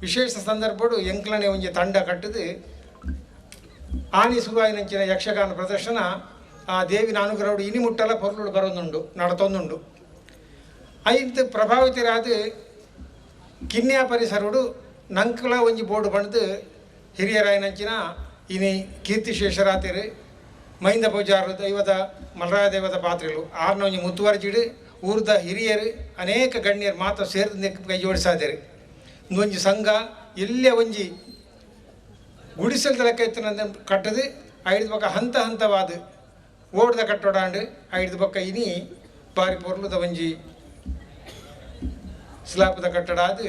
ವಿಶೇಷ ಸಂದರ್ಭಡು ಎಂಕ್ಲನೆ ಒಂಜಿ ತಂಡ ಕಟ್ಟದು ಆನಿ ಸುಗಾಯಿನಂಚಿನ ಯಕ್ಷಗಾನ ಪ್ರದರ್ಶನ ಆ ದೇವಿನ ಅನುಗ್ರಹಡು ಇನಿ ಮುಟ್ಟಲ ಪೊರ್ಲುಡು ಬರೋದುಂಡು ನಡತೊಂದುಂಡು ಐದು ಪ್ರಭಾವಿತರಾದ ಕಿನ್ಯಾ ಪರಿಸರಡು ನಂಕಲ ಒಂಜಿ ಬೋರ್ಡು ಬಣ್ದು ಹಿರಿಯರಾಯನಂಚಿನ ಇನಿ ಕೀರ್ತಿಶೇಷರಾತಿರು ಮಹಿಂದ ಪೂಜಾರು ದೈವದ ಮಲರಾಯ ದೈವದ ಪಾತ್ರೆಗಳು ಆರ್ನ ಒಂಜಿ ಮುತುವರ್ಜಿಡು ಊರ್ದ ಹಿರಿಯರು ಅನೇಕ ಗಣ್ಯರು ಮಾತ್ರ ಸೇರಿದ ಕೈ ಜೋಡಿಸಾದರು ಒಂಜಿ ಸಂಘ ಎಲ್ಲೇ ಒಂಜಿ ಗುಡಿಸಲ್ದ ಲೆಕ್ಕ ಎತ್ತಿನ ಕಟ್ಟದು ಐದು ಪಕ್ಕ ಹಂತ ಹಂತವಾದ ಓಡ್ದ ಕಟ್ಟೋಡಾಂಡು ಐದು ಪಕ್ಕ ಇನಿ ಬಾರಿ ಪೊರ್ಲುದ ಒಂಜಿ ಸ್ಲಾಪದ ಕಟ್ಟಡ ಅದು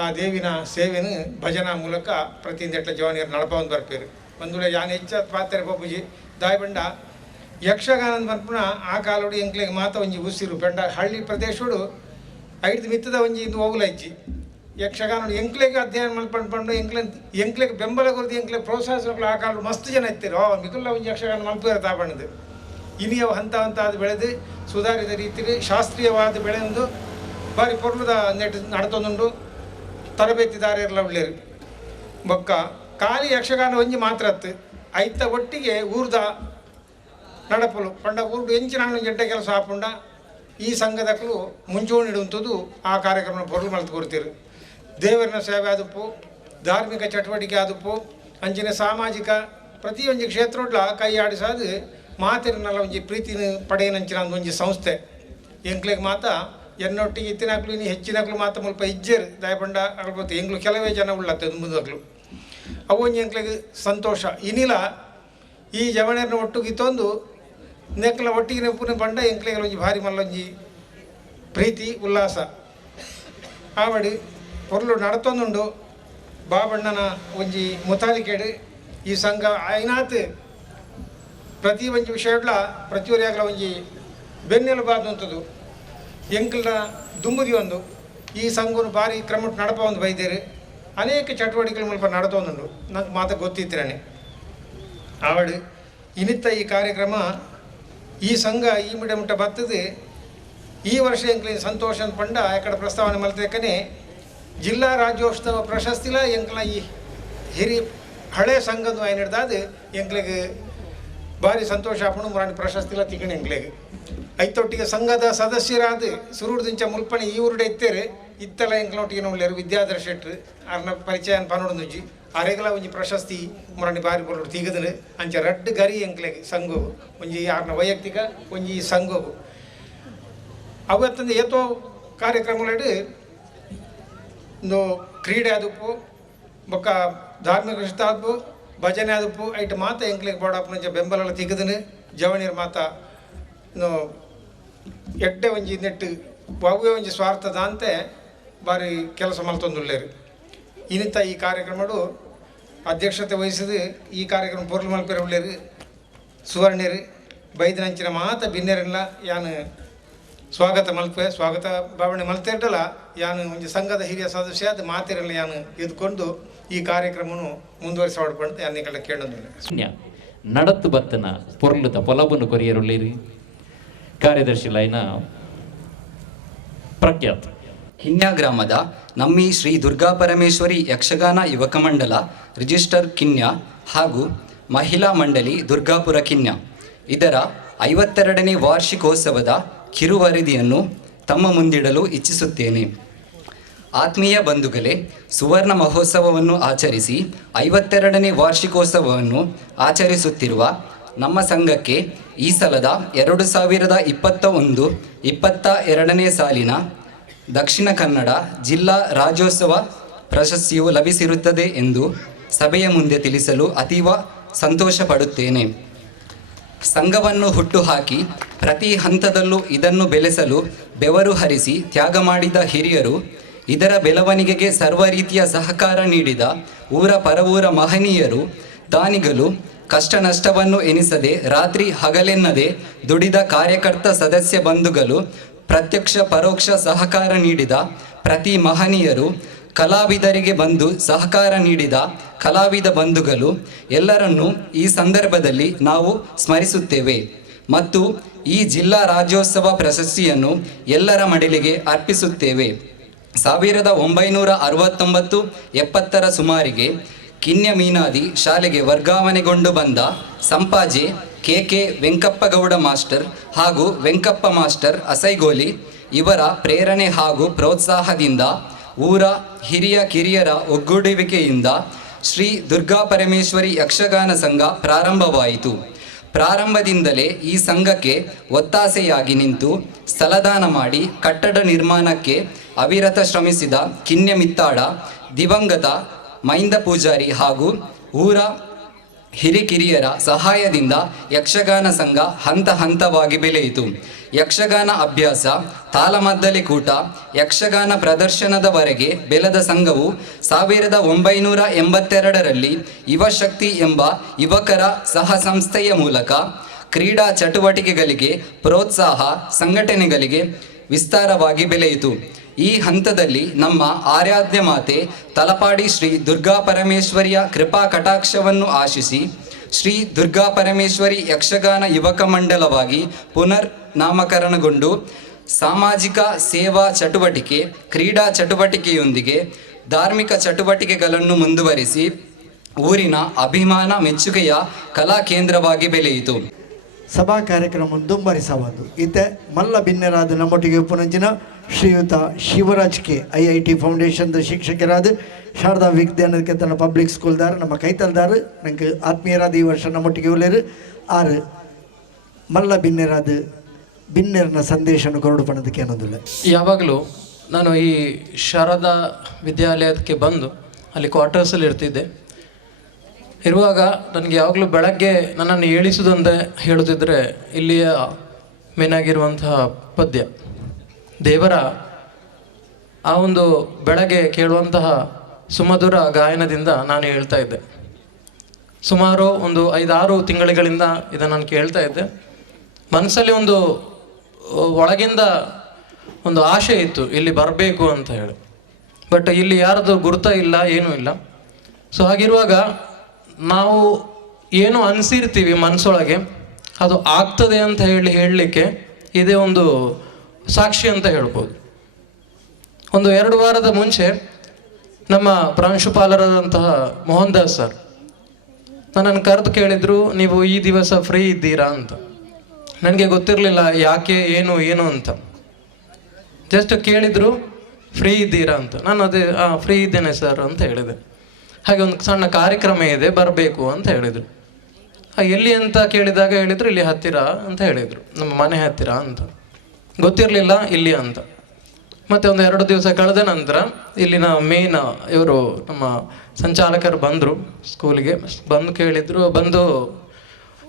ಆ ದೇವಿನ ಸೇವೆನ ಭಜನಾ ಮೂಲಕ ಪ್ರತಿಯೊಂದು ಎಟ್ಲ ಜವಾನಿಯರು ನಡಪವನ್ನು ಬರ್ಪೇರು ಒಂದು ಯಾನ್ ಹೆಚ್ಚ ಪಾತ್ರೆ ಪಪ್ಪುಜಿ ದಾಯಬಂಡ ಯಕ್ಷಗಾನದ ಬರ್ಪುಣ ಆ ಕಾಲೋಡು ಎಂಕ್ಲೆಗೆ ಮಾತ ಒಂಜಿ ಉಸಿರು ಪೆಂಡ ಹಳ್ಳಿ ಪ್ರದೇಶೋಡು ಐದು ಮಿತ್ತದ ಒಂಜಿ ಇದು ಹೋಗ್ಲ ಇಜ್ಜಿ ಯಕ್ಷಗಾನ ಎಂಕ್ಲೆಗೆ ಅಧ್ಯಯನ ಮಲ್ಪಂಡು ಎಂಕ್ಲೆಗೆ ಬೆಂಬಲ ಕೊರದು ಎಂಕ್ಲೆಗೆ ಪ್ರೋತ್ಸಾಹಿಸೋಕ್ಲು ಆ ಕಾಲ ಮಸ್ತ್ ಜನ ಇರ್ತೀರು ಮಿಗುಲ್ಲ ಒಂಜಿ ಯಕ್ಷಗಾನ ಮಲ್ಪೇರ ತಾಪಣ್ಣದು ಇನಿಯ ಹಂತ ಹಂತ ಅದು ಬೆಳೆದು ಸುಧಾರಿತ ರೀತಿಯಲ್ಲಿ ಶಾಸ್ತ್ರೀಯವಾದ ಬೆಳೆಯೊಂದು ಬಾರಿ ಪೊರ್ಲುದ ನೆಟ್ ನಡ್ತೊಂದುಂಡು ತರಬೇತಿದಾರರೆಲ್ಲ ಉಳ್ಳೇರು ಬೊಕ್ಕ ಖಾಲಿ ಯಕ್ಷಗಾನ ಒಂಜಿ ಮಾತ್ರ ಅತ್ತು ಐತ ಒಟ್ಟಿಗೆ ಊರ್ದ ನಡಪಲು ಪಂಡ ಊರ್ಡು ಎಂಚಿನ ಜಡ್ಡೆ ಕೆಲಸ ಆಪುಂಡ ಈ ಸಂಘದಕ್ಕಲು ಮುಂಚೂಣಿಡುವಂಥದ್ದು ಆ ಕಾರ್ಯಕ್ರಮ ಪೊರ್ಲು ಮಲ್ತು ಕೊಡ್ತೀರು ದೇವರಿನ ಸೇವೆ ಆದುಪ್ಪು ಧಾರ್ಮಿಕ ಚಟುವಟಿಕೆ ಆದುಪ್ಪು ಅಂಚಿನ ಸಾಮಾಜಿಕ ಪ್ರತಿಯೊಂದು ಕ್ಷೇತ್ರಡ್ಲ ಕೈ ಆಡಿಸಾದು ಮಾತಿರನ್ನೆಲ್ಲ ಒಂಜಿ ಪ್ರೀತಿನ ಪಡೆಯನಂಚಿನ ಒಂಜಿ ಸಂಸ್ಥೆ ಎಂಕ್ಲೆಗೆ ಮಾತ ಎನ್ನೊಟ್ಟಿಗೆ ಇತ್ತಿನಾಗ್ಲು ಇನ್ನು ಹೆಚ್ಚಿನಾಗ್ಲು ಮಾತ ಮುಲ್ಪ ಇಜ್ಜೇರು ದಯಪಂಡ ಅಳ್ಬೋದು ಎಂಗ್ಲು ಕೆಲವೇ ಜನ ಉಳ್ಳತ್ತೆ ಮುಂದಾಗ್ಲು ಅವು ಒಂಜಿ ಎಂಕ್ಲೆಗೆ ಸಂತೋಷ ಇನ್ನಿಲ್ಲ ಈ ಜವಣೆರನ್ನ ಒಟ್ಟಿಗೆ ತಂದು ನೆಕ್ಲ ಒಟ್ಟಿಗೆ ನೆಪ್ಪುನ ಪಂಡ ಎಂಕ್ಲೆಗೆ ಒಂಜಿ ಭಾರಿ ಮಲ್ಲೊಂಜಿ ಪ್ರೀತಿ ಉಲ್ಲಾಸ ಆವಡಿ ಪೊರ್ಲು ನಡತೊಂದುಂಡು ಬಾಬಣ್ಣನ ಒಂಜಿ ಮುತಾಲಿಕೆಡು ಈ ಸಂಘ ಐನಾತ್ ಪ್ರತಿ ಒಂಜಿ ವಿಷಯಡ್ಲ ಪ್ರತಿಯೊರಿಯಾಗಲ ಒಂಜಿ ಬೆನ್ನೆಲುಬಾದಂಥದ್ದು ಎಂಕಲ್ನ ದುಂಬುದಿ ಒಂದು ಈ ಸಂಘನು ಭಾರಿ ಕ್ರಮಟ್ಟು ನಡಪ ಒಂದು ಬೈದೇರು ಅನೇಕ ಚಟುವಟಿಕೆಗಳ ಮೂಲಕ ನಡತೊಂದುಂಡು ನಂಗೆ ಮಾತ ಗೊತ್ತಿತ್ತೇನೆ ಆವಡು ಇನ್ನಿತ್ತ ಈ ಕಾರ್ಯಕ್ರಮ ಈ ಸಂಘ ಈ ಮುಟ್ಟ ಬರ್ತದೆ ಈ ವರ್ಷ ಎಂಕ್ಲಿನ ಸಂತೋಷ ಪಂಡ ಯಾಕಡೆ ಪ್ರಸ್ತಾವನೆ ಮಲ್ತೇಕನೆ ಜಿಲ್ಲಾ ರಾಜ್ಯೋತ್ಸವ ಪ್ರಶಸ್ತಿಲ ಎಂಕ್ಲ ಈ ಹಿರಿ ಹಳೆ ಸಂಘದ ಏನಿಡ್ದಾದ ಎಂಕ್ಲಿಗೆ ಭಾರಿ ಸಂತೋಷ ಆಪಣು ಮುರಾಣಿ ಪ್ರಶಸ್ತಿಲ ತಿಗಣಿ ಎಂಕ್ಲಿಗೆ ಐತೊಟ್ಟಿಗೆ ಸಂಘದ ಸದಸ್ಯರಾದ ಸುರುಡ್ದಿಂಚ ಮುಲ್ಪಣಿ ಈ ಊರುಡೆ ಇತ್ತೇರೆ ಇತ್ತೆಲ್ಲ ಎಂಕ್ಲೊಟ್ಟಿಗೆ ನೋಡ್ಲೇರು ವಿದ್ಯಾಧರ ಶೆಟ್ರು ಅವ್ರನ್ನ ಪರಿಚಯ ಪನೋಡೊಂದುಜ್ಜಿ ಅರೆಗಲ ಒಂಜಿ ಪ್ರಶಸ್ತಿ ಮುರಾಣಿ ಬಾರಿ ಬರೋಡು ತಿಗದನು ಅಂಚ ರಡ್ಡ್ ಗರಿ ಎಂಕ್ಲೆಗೆ ಸಂಘವು ಒಂಜಿ ಯಾರನ್ನ ವೈಯಕ್ತಿಕ ಒಂಜಿ ಸಂಘವು ಅವತ್ತಂದು ಏತೋ ಕಾರ್ಯಕ್ರಮಗಳು ಒಂದು ಕ್ರೀಡೆ ಆದಪ್ಪು ಬೊಕ್ಕ ಧಾರ್ಮಿಕ ಶಿಸ್ತು ಆದಪ್ಪು ಭಜನೆ ಆದಪ್ಪು ಐಟ್ ಮಾತ ಎಂಕ್ಲಿಗೆ ಬೋಡಪ್ಪನ ಬೆಂಬಲ ತಿಗದನು ಜವಣಿಯರ್ ಮಾತ ಎಡ್ಡೆ ಒಂಜಿ ನೆಟ್ಟು ಅವೇ ಒಂಜಿ ಸ್ವಾರ್ಥದ ಅಂತೆ ಬಾರಿ ಕೆಲಸ ಮಲ್ತೊಂದುಳ್ಳೇರು ಇನ್ನಿತ್ತ ಈ ಕಾರ್ಯಕ್ರಮಡು ಅಧ್ಯಕ್ಷತೆ ವಹಿಸಿದ ಈ ಕಾರ್ಯಕ್ರಮ ಪೊರ್ಲು ಮಲ್ಪೇರು ಉಳ್ಳೇರು ಸುವರ್ಣ್ಯರು ಬೈದನಂಚಿನ ಮಾತ ಭಿನ್ನರೆಲ್ಲ ಯಾನು ಸ್ವಾಗತ ಮಲ್ಪೆ ಸ್ವಾಗತ ಭಾವನೆ ಮಲ್ತಿರ್ಡಲ್ಲ ಯಾನು ಒಂಜಿ ಸಂಘದ ಹಿರಿಯ ಸದಸ್ಯ ಅದು ಮಾತಿರಲ್ಲ ಯಾನು ಎದ್ಕೊಂಡು ಈ ಕಾರ್ಯಕ್ರಮನು ಮುಂದುವರಿಸಿ ಹೊಡ್ಕೊಂಡು ಯಾನೆಲ್ಲ ಕೇಳೋದಿಲ್ಲ ನಡತ್ತು ಬತ್ತನ ಪೊರ್ಲುದ ಪೊಲಬನ್ನು ಕೊರಿಯರುಳ್ಳೇರಿ ಕಾರ್ಯದರ್ಶಿ ಲೈನ ಪ್ರಖ್ಯಾತ್ ಕಿನ್ಯಾ ಗ್ರಾಮದ ನಮ್ಮಿ ಶ್ರೀ ದುರ್ಗಾ ಪರಮೇಶ್ವರಿ ಯಕ್ಷಗಾನ ಯುವಕ ಮಂಡಲ ರಿಜಿಸ್ಟರ್ ಕಿನ್ಯಾ ಹಾಗೂ ಮಹಿಳಾ ಮಂಡಳಿ ದುರ್ಗಾಪುರ ಕಿನ್ಯಾ ಇದರ 52ನೇ ವಾರ್ಷಿಕೋತ್ಸವದ ಕಿರುವರದಿಯನ್ನು ತಮ್ಮ ಮುಂದಿಡಲು ಇಚ್ಛಿಸುತ್ತೇನೆ. ಆತ್ಮೀಯ ಬಂಧುಗಳೇ, ಸುವರ್ಣ ಮಹೋತ್ಸವವನ್ನು ಆಚರಿಸಿ 52ನೇ ವಾರ್ಷಿಕೋತ್ಸವವನ್ನು ಆಚರಿಸುತ್ತಿರುವ ನಮ್ಮ ಸಂಘಕ್ಕೆ ಈ ಸಲದ 2021-22ನೇ ಸಾಲಿನ ದಕ್ಷಿಣ ಕನ್ನಡ ಜಿಲ್ಲಾ ರಾಜ್ಯೋತ್ಸವ ಪ್ರಶಸ್ತಿಯು ಲಭಿಸಿರುತ್ತದೆ ಎಂದು ಸಭೆಯ ಮುಂದೆ ತಿಳಿಸಲು ಅತೀವ ಸಂತೋಷ ಪಡುತ್ತೇನೆ. ಸಂಘವನ್ನು ಹುಟ್ಟುಹಾಕಿ ಪ್ರತಿ ಹಂತದಲ್ಲೂ ಇದನ್ನು ಬೆಳೆಸಲು ಬೆವರು ಹರಿಸಿ ತ್ಯಾಗ ಮಾಡಿದ ಹಿರಿಯರು, ಇದರ ಬೆಳವಣಿಗೆಗೆ ಸರ್ವ ರೀತಿಯ ಸಹಕಾರ ನೀಡಿದ ಊರ ಪರವೂರ ಮಹನೀಯರು, ದಾನಿಗಳು, ಕಷ್ಟ ನಷ್ಟವನ್ನು ಎನಿಸದೆ ರಾತ್ರಿ ಹಗಲೆನ್ನದೆ ದುಡಿದ ಕಾರ್ಯಕರ್ತ ಸದಸ್ಯ ಬಂಧುಗಳು, ಪ್ರತ್ಯಕ್ಷ ಪರೋಕ್ಷ ಸಹಕಾರ ನೀಡಿದ ಪ್ರತಿ ಮಹನೀಯರು, ಕಲಾವಿದರಿಗೆ ಬಂದು ಸಹಕಾರ ನೀಡಿದ ಕಲಾವಿದ ಬಂಧುಗಳು ಎಲ್ಲರನ್ನೂ ಈ ಸಂದರ್ಭದಲ್ಲಿ ನಾವು ಸ್ಮರಿಸುತ್ತೇವೆ ಮತ್ತು ಈ ಜಿಲ್ಲಾ ರಾಜ್ಯೋತ್ಸವ ಪ್ರಶಸ್ತಿಯನ್ನು ಎಲ್ಲರ ಮಡಿಲಿಗೆ ಅರ್ಪಿಸುತ್ತೇವೆ. 1969-70 ಸುಮಾರಿಗೆ ಕಿನ್ಯ ಮೀನಾದಿ ಶಾಲೆಗೆ ವರ್ಗಾವಣೆಗೊಂಡು ಬಂದ ಸಂಪಾಜೆ ಕೆ ವೆಂಕಪ್ಪಗೌಡ ಮಾಸ್ಟರ್ ಹಾಗೂ ವೆಂಕಪ್ಪ ಮಾಸ್ಟರ್ ಅಸೈಗೋಲಿ ಇವರ ಪ್ರೇರಣೆ ಹಾಗೂ ಪ್ರೋತ್ಸಾಹದಿಂದ ಊರ ಹಿರಿಯ ಕಿರಿಯರ ಒಗ್ಗೂಡುವಿಕೆಯಿಂದ ಶ್ರೀ ದುರ್ಗಾ ಪರಮೇಶ್ವರಿ ಯಕ್ಷಗಾನ ಸಂಘ ಪ್ರಾರಂಭವಾಯಿತು. ಪ್ರಾರಂಭದಿಂದಲೇ ಈ ಸಂಘಕ್ಕೆ ಒತ್ತಾಸೆಯಾಗಿ ನಿಂತು ಸ್ಥಳದಾನ ಮಾಡಿ ಕಟ್ಟಡ ನಿರ್ಮಾಣಕ್ಕೆ ಅವಿರತ ಶ್ರಮಿಸಿದ ಕಿನ್ಯ ಮಿತ್ತಾಡ ದಿವಂಗತ ಮೈಂದ ಪೂಜಾರಿ ಹಾಗೂ ಊರ ಹಿರಿಕಿರಿಯರ ಸಹಾಯದಿಂದ ಯಕ್ಷಗಾನ ಸಂಘ ಹಂತ ಹಂತವಾಗಿ ಬೆಳೆಯಿತು. ಯಕ್ಷಗಾನ ಅಭ್ಯಾಸ, ತಾಳಮದ್ದಲೆ ಕೂಟ, ಯಕ್ಷಗಾನ ಪ್ರದರ್ಶನದವರೆಗೆ ಬೆಳೆದ ಸಂಘವು 1982ರಲ್ಲಿ ಯುವಶಕ್ತಿ ಎಂಬ ಯುವಕರ ಸಹ ಸಂಸ್ಥೆಯ ಮೂಲಕ ಕ್ರೀಡಾ ಚಟುವಟಿಕೆಗಳಿಗೆ ಪ್ರೋತ್ಸಾಹ, ಸಂಘಟನೆಗಳಿಗೆ ವಿಸ್ತಾರವಾಗಿ ಬೆಳೆಯಿತು. ಈ ಹಂತದಲ್ಲಿ ನಮ್ಮ ಆರಾಧ್ಯ ಮಾತೆ ತಲಪಾಡಿ ಶ್ರೀ ದುರ್ಗಾ ಪರಮೇಶ್ವರಿಯ ಕೃಪಾ ಕಟಾಕ್ಷವನ್ನು ಆಶಿಸಿ ಶ್ರೀ ದುರ್ಗಾ ಪರಮೇಶ್ವರಿ ಯಕ್ಷಗಾನ ಯುವಕ ಮಂಡಲವಾಗಿ ಪುನರ್ ನಾಮಕರಣಗೊಂಡು ಸಾಮಾಜಿಕ ಸೇವಾ ಚಟುವಟಿಕೆ, ಕ್ರೀಡಾ ಚಟುವಟಿಕೆಯೊಂದಿಗೆ ಧಾರ್ಮಿಕ ಚಟುವಟಿಕೆಗಳನ್ನು ಮುಂದುವರಿಸಿ ಊರಿನ ಅಭಿಮಾನ ಮೆಚ್ಚುಗೆಯ ಕಲಾ ಕೇಂದ್ರವಾಗಿ ಬೆಳೆಯಿತು. ಸಭಾ ಕಾರ್ಯಕ್ರಮ ಮುಂದುವರಿಸಬಹುದು. ಇತ್ತೆ ಮಲ್ಲ ಭಿನ್ನರಾದ ನಮ್ಮೊಟ್ಟಿಗೆ ಉಪನಂಚಿನ ಶ್ರೀಯುತ ಶಿವರಾಜ್ ಕೆ IIT ಫೌಂಡೇಶನ್ದ ಶಿಕ್ಷಕರಾದ ಶಾರದಾ ವಿಜ್ಞಾನ ಕೇತನ ಪಬ್ಲಿಕ್ ಸ್ಕೂಲ್ದಾರ ನಮ್ಮ ಕೈತಲ್ದಾರ ನಂಗೆ ಆತ್ಮೀಯರಾದ ಈ ವರ್ಷ ನಮ್ಮೊಟ್ಟಿಗೆ ಉಳ್ಳೇರು 6 ಮಲ್ಲ ಬಿನ್ನೆರಾದ ಬಿನ್ನೆರ್ನ ಸಂದೇಶನ ಕೊರಡು ಪಣದಕ್ಕೆ ಅನ್ನೋದಿಲ್ಲ. ಯಾವಾಗಲೂ ನಾನು ಈ ಶಾರದಾ ವಿದ್ಯಾಲಯಕ್ಕೆ ಬಂದು ಅಲ್ಲಿ ಕ್ವಾರ್ಟರ್ಸಲ್ಲಿ ಇರ್ತಿದ್ದೆ. ಇರುವಾಗ ನನಗೆ ಯಾವಾಗಲೂ ಬೆಳಗ್ಗೆ ನನ್ನನ್ನು ಏಳಿಸುವುದಂತೆ ಹೇಳುತ್ತಿದ್ದರೆ ಇಲ್ಲಿಯ ಮೇನಾಗಿರುವಂತಹ ಪದ್ಯ ದೇವರ ಆ ಒಂದು ಬೆಳಗ್ಗೆ ಕೇಳುವಂತಹ ಸುಮಧುರ ಗಾಯನದಿಂದ ನಾನು ಹೇಳ್ತಾ ಇದ್ದೆ. ಸುಮಾರು ಒಂದು 5-6 ತಿಂಗಳುಗಳಿಂದ ಇದನ್ನು ನಾನು ಕೇಳ್ತಾ ಇದ್ದೆ. ಮನಸ್ಸಲ್ಲಿ ಒಂದು ಒಳಗಿಂದ ಒಂದು ಆಸೆ ಇತ್ತು ಇಲ್ಲಿ ಬರಬೇಕು ಅಂತ ಹೇಳಿ. ಬಟ್ ಇಲ್ಲಿ ಯಾರದು ಗುರುತ ಇಲ್ಲ, ಏನೂ ಇಲ್ಲ. ಸೊ ಹಾಗಿರುವಾಗ ನಾವು ಏನು ಅನಿಸಿರ್ತೀವಿ ಮನಸ್ಸೊಳಗೆ ಅದು ಆಗ್ತದೆ ಅಂತ ಹೇಳಲಿಕ್ಕೆ ಇದೇ ಒಂದು ಸಾಕ್ಷಿ ಅಂತ ಹೇಳ್ಬೋದು. ಒಂದು 2 ವಾರದ ಮುಂಚೆ ನಮ್ಮ ಪ್ರಾಂಶುಪಾಲರಾದಂತಹ ಮೋಹನ್ ದಾಸ್ ಸರ್ ನನ್ನನ್ನು ಕರೆದು ಕೇಳಿದರು, ನೀವು ಈ ದಿವಸ ಫ್ರೀ ಇದ್ದೀರಾ ಅಂತ. ನನಗೆ ಗೊತ್ತಿರಲಿಲ್ಲ ಯಾಕೆ ಏನು ಅಂತ. ಜಸ್ಟ್ ಕೇಳಿದರು ಫ್ರೀ ಇದ್ದೀರಾ ಅಂತ. ನಾನು ಅದೇ ಫ್ರೀ ಇದ್ದೇನೆ ಸರ್ ಅಂತ ಹೇಳಿದೆ. ಹಾಗೆ ಒಂದು ಸಣ್ಣ ಕಾರ್ಯಕ್ರಮ ಇದೆ ಬರಬೇಕು ಅಂತ ಹೇಳಿದರು. ಎಲ್ಲಿ ಅಂತ ಕೇಳಿದಾಗ ಹೇಳಿದರು ಇಲ್ಲಿ ಹತ್ತಿರ ಅಂತ ಹೇಳಿದರು, ನಮ್ಮ ಮನೆ ಹತ್ತಿರ ಅಂತ. ಗೊತ್ತಿರಲಿಲ್ಲ ಇಲ್ಲಿ ಅಂತ. ಮತ್ತು ಒಂದು 2 ದಿವಸ ಕಳೆದ ನಂತರ ಇಲ್ಲಿನ ಮೇನ್ ಇವರು ನಮ್ಮ ಸಂಚಾಲಕರು ಬಂದರು ಸ್ಕೂಲಿಗೆ. ಬಂದು ಕೇಳಿದರು, ಬಂದು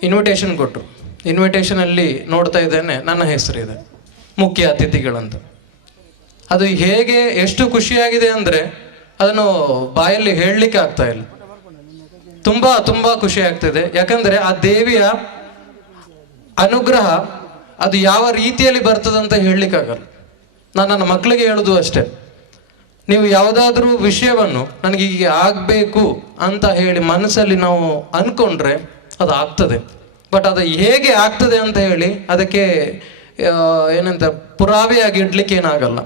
ಇನ್ವಿಟೇಷನ್ ಕೊಟ್ಟರು. ಇನ್ವಿಟೇಷನಲ್ಲಿ ನೋಡ್ತಾ ಇದ್ದೇನೆ ನನ್ನ ಹೆಸರಿದೆ ಮುಖ್ಯ ಅತಿಥಿಗಳಂತ. ಅದು ಹೇಗೆ ಎಷ್ಟು ಖುಷಿಯಾಗಿದೆ ಅಂದರೆ ಅದನ್ನು ಬಾಯಲ್ಲಿ ಹೇಳಲಿಕ್ಕೆ ಆಗ್ತಾ ಇಲ್ಲ. ತುಂಬ ತುಂಬ ಖುಷಿ ಆಗ್ತಿದೆ. ಯಾಕಂದರೆ ಆ ದೇವಿಯ ಅನುಗ್ರಹ ಅದು ಯಾವ ರೀತಿಯಲ್ಲಿ ಬರ್ತದಂತ ಹೇಳಲಿಕ್ಕಾಗಲ್ಲ. ನಾನು ನನ್ನ ಮಕ್ಕಳಿಗೆ ಹೇಳೋದು ಅಷ್ಟೇ, ನೀವು ಯಾವುದಾದ್ರೂ ವಿಷಯವನ್ನು ನನಗೆ ಹೀಗೆ ಆಗಬೇಕು ಅಂತ ಹೇಳಿ ಮನಸ್ಸಲ್ಲಿ ನಾವು ಅಂದ್ಕೊಂಡ್ರೆ ಅದು ಆಗ್ತದೆ. ಬಟ್ ಅದು ಹೇಗೆ ಆಗ್ತದೆ ಅಂತ ಹೇಳಿ ಅದಕ್ಕೆ ಏನಂತ ಪುರಾವೆಯಾಗಿ ಇಡ್ಲಿಕ್ಕೆ ಏನಾಗಲ್ಲ.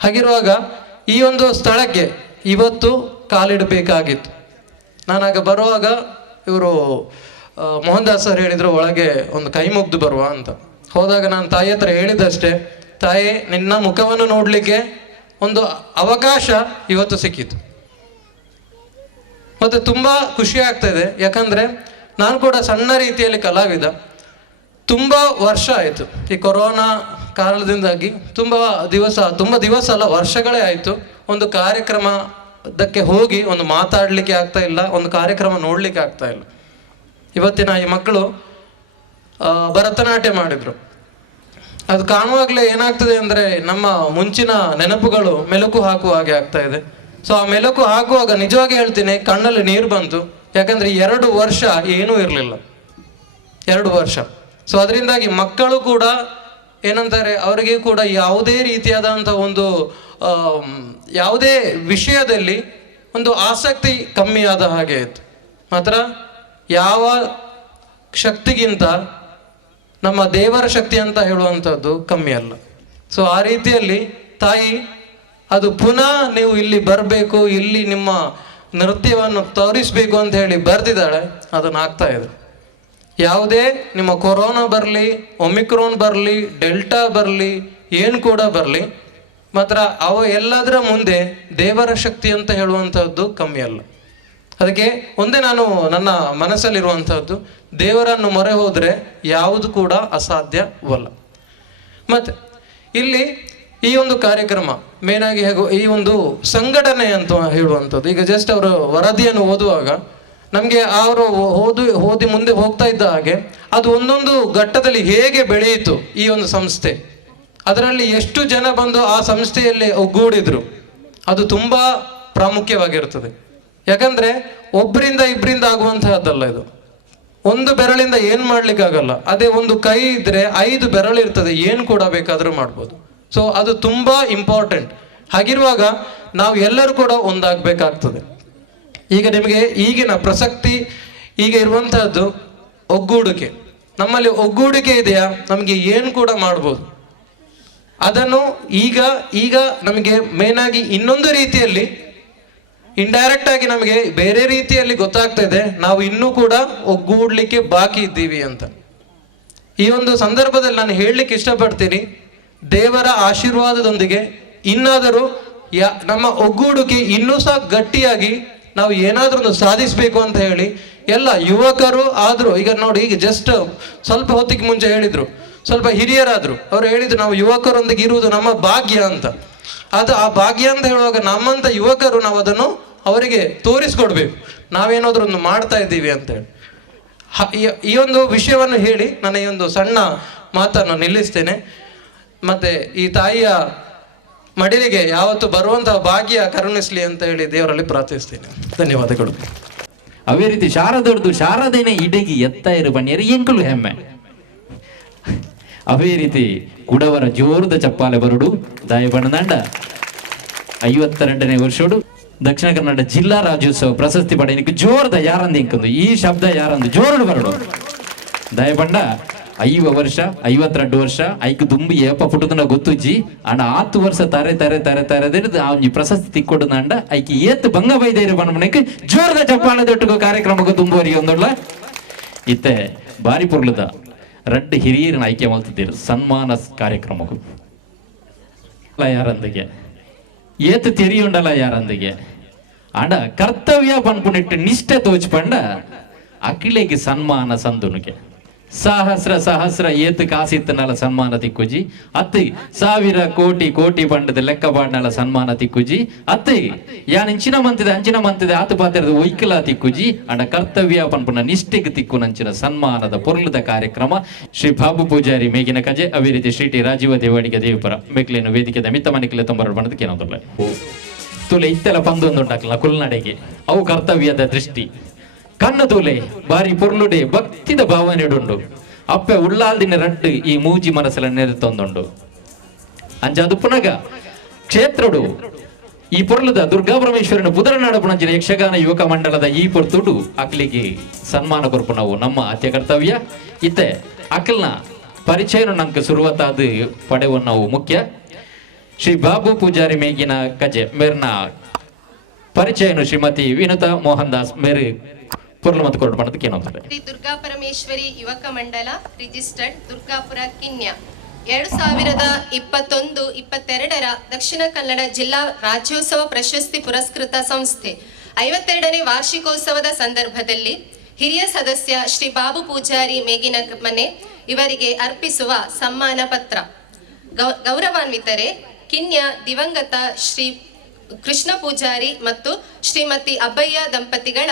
ಹಾಗಿರುವಾಗ ಈ ಒಂದು ಸ್ಥಳಕ್ಕೆ ಇವತ್ತು ಕಾಲಿಡಬೇಕಾಗಿತ್ತು. ನಾನಾಗ ಬರುವಾಗ ಇವರು ಮೋಹನ್ ದಾಸ್ ಸರ್ ಹೇಳಿದರು ಒಳಗೆ ಒಂದು ಕೈ ಮುಗ್ದು ಬರುವ ಅಂತ. ಹೋದಾಗ ನಾನು ತಾಯಿ ಹತ್ರ ಹೇಳಿದಷ್ಟೇ, ತಾಯಿ ನಿನ್ನ ಮುಖವನ್ನು ನೋಡಲಿಕ್ಕೆ ಒಂದು ಅವಕಾಶ ಇವತ್ತು ಸಿಕ್ಕಿತು. ಮತ್ತು ತುಂಬ ಖುಷಿ ಆಗ್ತಾಯಿದೆ. ಯಾಕಂದರೆ ನಾನು ಕೂಡ ಸಣ್ಣ ರೀತಿಯಲ್ಲಿ ಕಲಾವಿದ. ತುಂಬ ವರ್ಷ ಆಯಿತು ಈ ಕೊರೋನಾ ಕಾರಣದಿಂದಾಗಿ. ತುಂಬ ದಿವಸ ಅಲ್ಲ, ವರ್ಷಗಳೇ ಆಯಿತು ಒಂದು ಕಾರ್ಯಕ್ರಮದಕ್ಕೆ ಹೋಗಿ ಒಂದು ಮಾತಾಡಲಿಕ್ಕೆ ಆಗ್ತಾ ಇಲ್ಲ, ಒಂದು ಕಾರ್ಯಕ್ರಮ ನೋಡಲಿಕ್ಕೆ ಆಗ್ತಾ ಇಲ್ಲ. ಇವತ್ತಿನ ಈ ಮಕ್ಕಳು ಭರತನಾಟ್ಯ ಮಾಡಿದರು. ಅದು ಕಾಣುವಾಗಲೇ ಏನಾಗ್ತದೆ ಅಂದರೆ ನಮ್ಮ ಮುಂಚಿನ ನೆನಪುಗಳು ಮೆಲುಕು ಹಾಕುವ ಹಾಗೆ ಆಗ್ತಾ ಇದೆ. ಸೊ ಆ ಮೆಲುಕು ಹಾಕುವಾಗ ನಿಜವಾಗಿ ಹೇಳ್ತೀನಿ ಕಣ್ಣಲ್ಲಿ ನೀರು ಬಂತು. ಯಾಕಂದರೆ 2 ವರ್ಷ ಏನೂ ಇರಲಿಲ್ಲ, 2 ವರ್ಷ. ಸೊ ಅದರಿಂದಾಗಿ ಮಕ್ಕಳು ಕೂಡ ಏನಂತಾರೆ, ಅವರಿಗೆ ಕೂಡ ಯಾವುದೇ ರೀತಿಯಾದಂಥ ಒಂದು ಯಾವುದೇ ವಿಷಯದಲ್ಲಿ ಒಂದು ಆಸಕ್ತಿ ಕಮ್ಮಿಯಾದ ಹಾಗೆ ಇತ್ತು. ಮಾತ್ರ ಯಾವ ಶಕ್ತಿಗಿಂತ ನಮ್ಮ ದೇವರ ಶಕ್ತಿ ಅಂತ ಹೇಳುವಂಥದ್ದು ಕಮ್ಮಿ ಅಲ್ಲ. ಸೊ ಆ ರೀತಿಯಲ್ಲಿ ತಾಯಿ ಅದು ಪುನಃ ನೀವು ಇಲ್ಲಿ ಬರಬೇಕು, ಇಲ್ಲಿ ನಿಮ್ಮ ನೃತ್ಯವನ್ನು ತೋರಿಸಬೇಕು ಅಂತ ಹೇಳಿ ಬರೆದಿದ್ದಾಳೆ. ಅದನ್ನು ಆಗ್ತಾ ಇದೆ. ಯಾವುದೇ ನಿಮ್ಮ ಕೊರೋನಾ ಬರಲಿ, ಒಮಿಕ್ರೋನ್ ಬರಲಿ, ಡೆಲ್ಟಾ ಬರಲಿ, ಏನು ಕೂಡ ಬರಲಿ, ಮಾತ್ರ ಅವ ಎಲ್ಲದರ ಮುಂದೆ ದೇವರ ಶಕ್ತಿ ಅಂತ ಹೇಳುವಂಥದ್ದು ಕಮ್ಮಿ ಅಲ್ಲ. ಅದಕ್ಕೆ ಒಂದೇ ನಾನು ನನ್ನ ಮನಸ್ಸಲ್ಲಿರುವಂಥದ್ದು, ದೇವರನ್ನು ಮೊರೆ ಹೋದರೆ ಯಾವುದು ಕೂಡ ಅಸಾಧ್ಯವಲ್ಲ. ಮತ್ತು ಇಲ್ಲಿ ಈ ಒಂದು ಕಾರ್ಯಕ್ರಮ ಮೇನಾಗಿ ಹೇಗೋ ಈ ಒಂದು ಸಂಘಟನೆ ಅಂತ ಹೇಳುವಂಥದ್ದು, ಈಗ ಜಸ್ಟ್ ಅವರು ವರದಿಯನ್ನು ಓದುವಾಗ ನಮಗೆ ಅವರು ಓದಿ ಮುಂದೆ ಹೋಗ್ತಾ ಇದ್ದ ಹಾಗೆ ಅದು ಒಂದೊಂದು ಘಟ್ಟದಲ್ಲಿ ಹೇಗೆ ಬೆಳೆಯಿತು ಈ ಒಂದು ಸಂಸ್ಥೆ, ಅದರಲ್ಲಿ ಎಷ್ಟು ಜನ ಬಂದು ಆ ಸಂಸ್ಥೆಯಲ್ಲಿ ಒಗ್ಗೂಡಿದ್ರು, ಅದು ತುಂಬ ಪ್ರಾಮುಖ್ಯವಾಗಿರ್ತದೆ. ಯಾಕಂದರೆ ಒಬ್ಬರಿಂದ ಇಬ್ಬರಿಂದ ಆಗುವಂತಹದ್ದಲ್ಲ ಇದು. ಒಂದು ಬೆರಳಿಂದ ಏನು ಮಾಡ್ಲಿಕ್ಕಾಗಲ್ಲ. ಅದೇ ಒಂದು ಕೈ ಇದ್ದರೆ 5 ಬೆರಳು ಇರ್ತದೆ, ಏನು ಕೂಡ ಬೇಕಾದರೂ ಮಾಡ್ಬೋದು. ಸೊ ಅದು ತುಂಬ ಇಂಪಾರ್ಟೆಂಟ್. ಹಾಗಿರುವಾಗ ನಾವು ಎಲ್ಲರೂ ಕೂಡ ಒಂದಾಗಬೇಕಾಗ್ತದೆ. ಈಗ ನಿಮಗೆ ಈಗಿನ ಪ್ರಸಕ್ತಿ ಈಗ ಇರುವಂತಹದ್ದು ಒಗ್ಗೂಡಿಕೆ. ನಮ್ಮಲ್ಲಿ ಒಗ್ಗೂಡಿಕೆ ಇದೆಯಾ, ನಮಗೆ ಏನು ಕೂಡ ಮಾಡ್ಬೋದು. ಅದನ್ನು ಈಗ ನಮಗೆ ಮೇನಾಗಿ ಇನ್ನೊಂದು ರೀತಿಯಲ್ಲಿ ಇಂಡೈರೆಕ್ಟ್ ಆಗಿ ನಮಗೆ ಬೇರೆ ರೀತಿಯಲ್ಲಿ ಗೊತ್ತಾಗ್ತಾ ಇದೆ, ನಾವು ಇನ್ನೂ ಕೂಡ ಒಗ್ಗೂಡ್ಲಿಕ್ಕೆ ಬಾಕಿ ಇದ್ದೀವಿ ಅಂತ. ಈ ಒಂದು ಸಂದರ್ಭದಲ್ಲಿ ನಾನು ಹೇಳಲಿಕ್ಕೆ ಇಷ್ಟಪಡ್ತೀನಿ, ದೇವರ ಆಶೀರ್ವಾದದೊಂದಿಗೆ ಇನ್ನಾದರೂ ನಮ್ಮ ಒಗ್ಗೂಡಿಕೆ ಇನ್ನೂ ಸಹ ಗಟ್ಟಿಯಾಗಿ ನಾವು ಏನಾದರೂ ಒಂದು ಸಾಧಿಸಬೇಕು ಅಂತ ಹೇಳಿ ಎಲ್ಲ ಯುವಕರು ಆದರೂ ಈಗ ನೋಡಿ, ಈಗ ಜಸ್ಟ್ ಸ್ವಲ್ಪ ಹೊತ್ತಿಗೆ ಮುಂಚೆ ಹೇಳಿದರು, ಸ್ವಲ್ಪ ಹಿರಿಯರಾದರು, ಅವರು ಹೇಳಿದ್ರು ನಾವು ಯುವಕರೊಂದಿಗೆ ಇರುವುದು ನಮ್ಮ ಭಾಗ್ಯ ಅಂತ. ಅದು ಆ ಭಾಗ್ಯ ಅಂತ ಹೇಳುವಾಗ ನಮ್ಮಂಥ ಯುವಕರು ನಾವು ಅದನ್ನು ಅವರಿಗೆ ತೋರಿಸ್ಕೊಡ್ಬೇಕು, ನಾವೇನಾದರೂ ಒಂದು ಮಾಡ್ತಾ ಇದ್ದೀವಿ ಅಂತೇಳಿ. ಈ ಒಂದು ವಿಷಯವನ್ನು ಹೇಳಿ ನನ್ನ ಈ ಒಂದು ಸಣ್ಣ ಮಾತನ್ನು ನಿಲ್ಲಿಸ್ತೇನೆ. ಮತ್ತು ಈ ತಾಯಿಯ ಮಡಿಲಿಗೆ ಯಾವತ್ತು ಬರುವಂತಹ ಭಾಗ್ಯ ಕರುಣಿಸ್ಲಿ ಅಂತ ಹೇಳಿ ದೇವರಲ್ಲಿ ಪ್ರಾರ್ಥಿಸ್ತೇನೆ. ಧನ್ಯವಾದಗಳು. ಅವೇ ರೀತಿ ಶಾರದೊಡ್ದು ಶಾರದೇನೆ ಇಡಗಿ ಎತ್ತ ಇರು ಬಣ್ಣಿಯರು ಎಂಕಲು ಹೆಮ್ಮೆ. ಅವೇ ರೀತಿ ಕುಡವರ ಜೋರದ ಚಪ್ಪಾಲೆ ಬರುಡು ದಾಯಬಣ್ಣದಂಡ 52ನೇ ವರ್ಷೋಡು ದಕ್ಷಿಣ ಕನ್ನಡ ಜಿಲ್ಲಾ ರಾಜ್ಯೋತ್ಸವ ಪ್ರಶಸ್ತಿ ಪಡೆಯಲಿಕ್ಕೆ ಜೋರದ ಯಾರಂದು ಇಂಕೊಂದು ಈ ಶಬ್ದ ಯಾರಂದು ಜೋರಡು ಬರಡು ದಯಬಂಡ 5 ವರ್ಷ 52 ವರ್ಷ ಐಕ್ ದುಂಬಿ ಏಪ ಪುಟದನ ಗೊತ್ತುಜ್ಜಿ ಅಣ್ಣ 10 ವರ್ಷ ತರೆದಿರ್ದು ಅವನಿ ಪ್ರಶಸ್ತಿ ತಿಕ್ಕೊಡು ನಂಡ ಐಕಿ ಏತ್ ಭಂಗ ಬೈದೇರಿ ಬಣ್ಣಕ್ಕೆ ಜೋರದ ಚಪ್ಪಾಳದೊಟ್ಟಿಗೆ ಕಾರ್ಯಕ್ರಮಕ್ಕೆ ತುಂಬುವರಿಗೆ ಒಂದೊಳ್ಳ ಇತ್ತೆ ಬಾರಿ ಪುರ್ಲದ ರಡ್ಡು ಹಿರಿಯರನ್ನ ಆಯ್ಕೆ ಮಾಡ್ತಿದ್ದೀರು ಸನ್ಮಾನ ಕಾರ್ಯಕ್ರಮಕ್ಕೂ ಯಾರಂದಿಗೆ ಏತ್ ತೆರಿಯುಂಡಲ್ಲ ಯಾರಂದಿಗೆ ಆಂಡ ಕರ್ತವ್ಯ ಪನ್ಪುನಿಟ್ಟು ನಿಷ್ಠೆ ತೋಚ್ಪಂಡ ಅಖಿಲೆಗೆ ಸನ್ಮಾನ ಸಂದುನಿಗೆ ಸಹಸ್ರ ಏತ್ ಕಾಸಿತ್ತನಲ್ಲ ಸನ್ಮಾನ ತಿಕ್ಕುಜಿ ಅತ್ತಿ 1000 ಕೋಟಿ ಬಂಡದ ಲೆಕ್ಕ ಬಾಡ್ನಲ್ಲ ಸನ್ಮಾನ ತಿಕ್ಕುಜಿ ಅತ್ತಿ ಯಾನ್ ಅಂಚಿನ ಮಂತಿದೆ ಆತು ಪಾತ್ರದ ಒಯ್ಕಲ ತಿಕ್ಕುಜಿ ಅಂಡ ಕರ್ತವ್ಯ ಪನ್ಪುನ ನಿಷ್ಠೆಗೆ ತಿಕ್ಕು ನಂಚಿನ ಸನ್ಮಾನದ ಪೊರ್ಲದ ಕಾರ್ಯಕ್ರಮ ಶ್ರೀ ಬಾಬು ಪೂಜಾರಿ ಮೇಗಿನ ಕಜೆ ಅದೇ ರೀತಿ ಶ್ರೀ ಟಿ ರಾಜೀವ ದೇವಾಡಿಗೆ ದೇವಪುರ ಮೇಕ್ಲೇನು ವೇದಿಕೆದ ಮಿತ್ತ ಮನಿಕಲೆ 92 ಬಣ್ಣದಕ್ಕೆ ಏನೋದಲ್ಲ ತುಲೆ ಇತ್ತೆಲ್ಲ ಪಂದೊಂದುಂಟಾಕಲ್ಲ ಕುಲ್ನಡೆಗೆ ಅವು ಕರ್ತವ್ಯದ ದೃಷ್ಟಿ ಕಣ್ಣು ತೂಲೆ ಬಾರಿ ಪೊರ್ಲುಡೆ ಭಕ್ತಿದ ಭಾವನೆಡುಂಡು ಅಪ್ಪೆ ಉಳ್ಳಾಲ್ದಿನ ರಡ್ಡು ಈ ಮೂಜಿ ಮನಸ್ಸಲ ನೆರೆತೊಂದುಂಡು ಅಂಜಾದು ಪುನಗ ಕ್ಷೇತ್ರಡು ಈ ಪೊರ್ಲದ ದುರ್ಗಾ ಪರಮೇಶ್ವರನ ಪುದರನಾಡ ಪುಣಂಜಿನ ಯಕ್ಷಗಾನ ಯುವಕ ಮಂಡಲದ ಈ ಪೊರ್ತುಡು ಅಕ್ಲಿಗೆ ಸನ್ಮಾನ ಕೊರ್ಪು ನಾವು ನಮ್ಮ ಅತ್ಯ ಕರ್ತವ್ಯ ಇತ್ತೆ ಅಕ್ಲನ ಪರಿಚಯನು ನಮ್ಗೆ ಶುರುವತ್ತಾದ ಪಡೆವು ನಾವು ಮುಖ್ಯ ಶ್ರೀ ಬಾಬು ಪೂಜಾರಿ ಮೇಗಿನ ಕಜೆ ಮೇರ್ನ ಪರಿಚಯನು ಶ್ರೀಮತಿ ವಿನುತಾ ಮೋಹನ್ ದಾಸ್ ಮೇರೆ ಪುರ್ಲ ಮತ್ತು ಕೊರಡು ಮಾಡೋದಕ್ಕೆ ಏನಂತಾರೆ ಶ್ರೀ ದುರ್ಗಾ ಪರಮೇಶ್ವರಿ ಯುವಕ ಮಂಡಲ ರಿಜಿಸ್ಟರ್ಡ್ ದುರ್ಗಾಪುರ ಕಿನ್ಯ 2021-22ರ ದಕ್ಷಿಣ ಕನ್ನಡ ಜಿಲ್ಲಾ ರಾಜ್ಯೋತ್ಸವ ಪ್ರಶಸ್ತಿ ಪುರಸ್ಕೃತ ಸಂಸ್ಥೆ 52ನೇ ವಾರ್ಷಿಕೋತ್ಸವದ ಸಂದರ್ಭದಲ್ಲಿ ಹಿರಿಯ ಸದಸ್ಯ ಶ್ರೀ ಬಾಬು ಪೂಜಾರಿ ಮೇಗಿನ ಮನೆ ಇವರಿಗೆ ಅರ್ಪಿಸುವ ಸಮ್ಮಾನ ಪತ್ರ. ಗೌರವಾನ್ವಿತರೆ ಕಿನ್ಯ ದಿವಂಗತ ಶ್ರೀ ಕೃಷ್ಣ ಪೂಜಾರಿ ಮತ್ತು ಶ್ರೀಮತಿ ಅಬ್ಬಯ್ಯ ದಂಪತಿಗಳ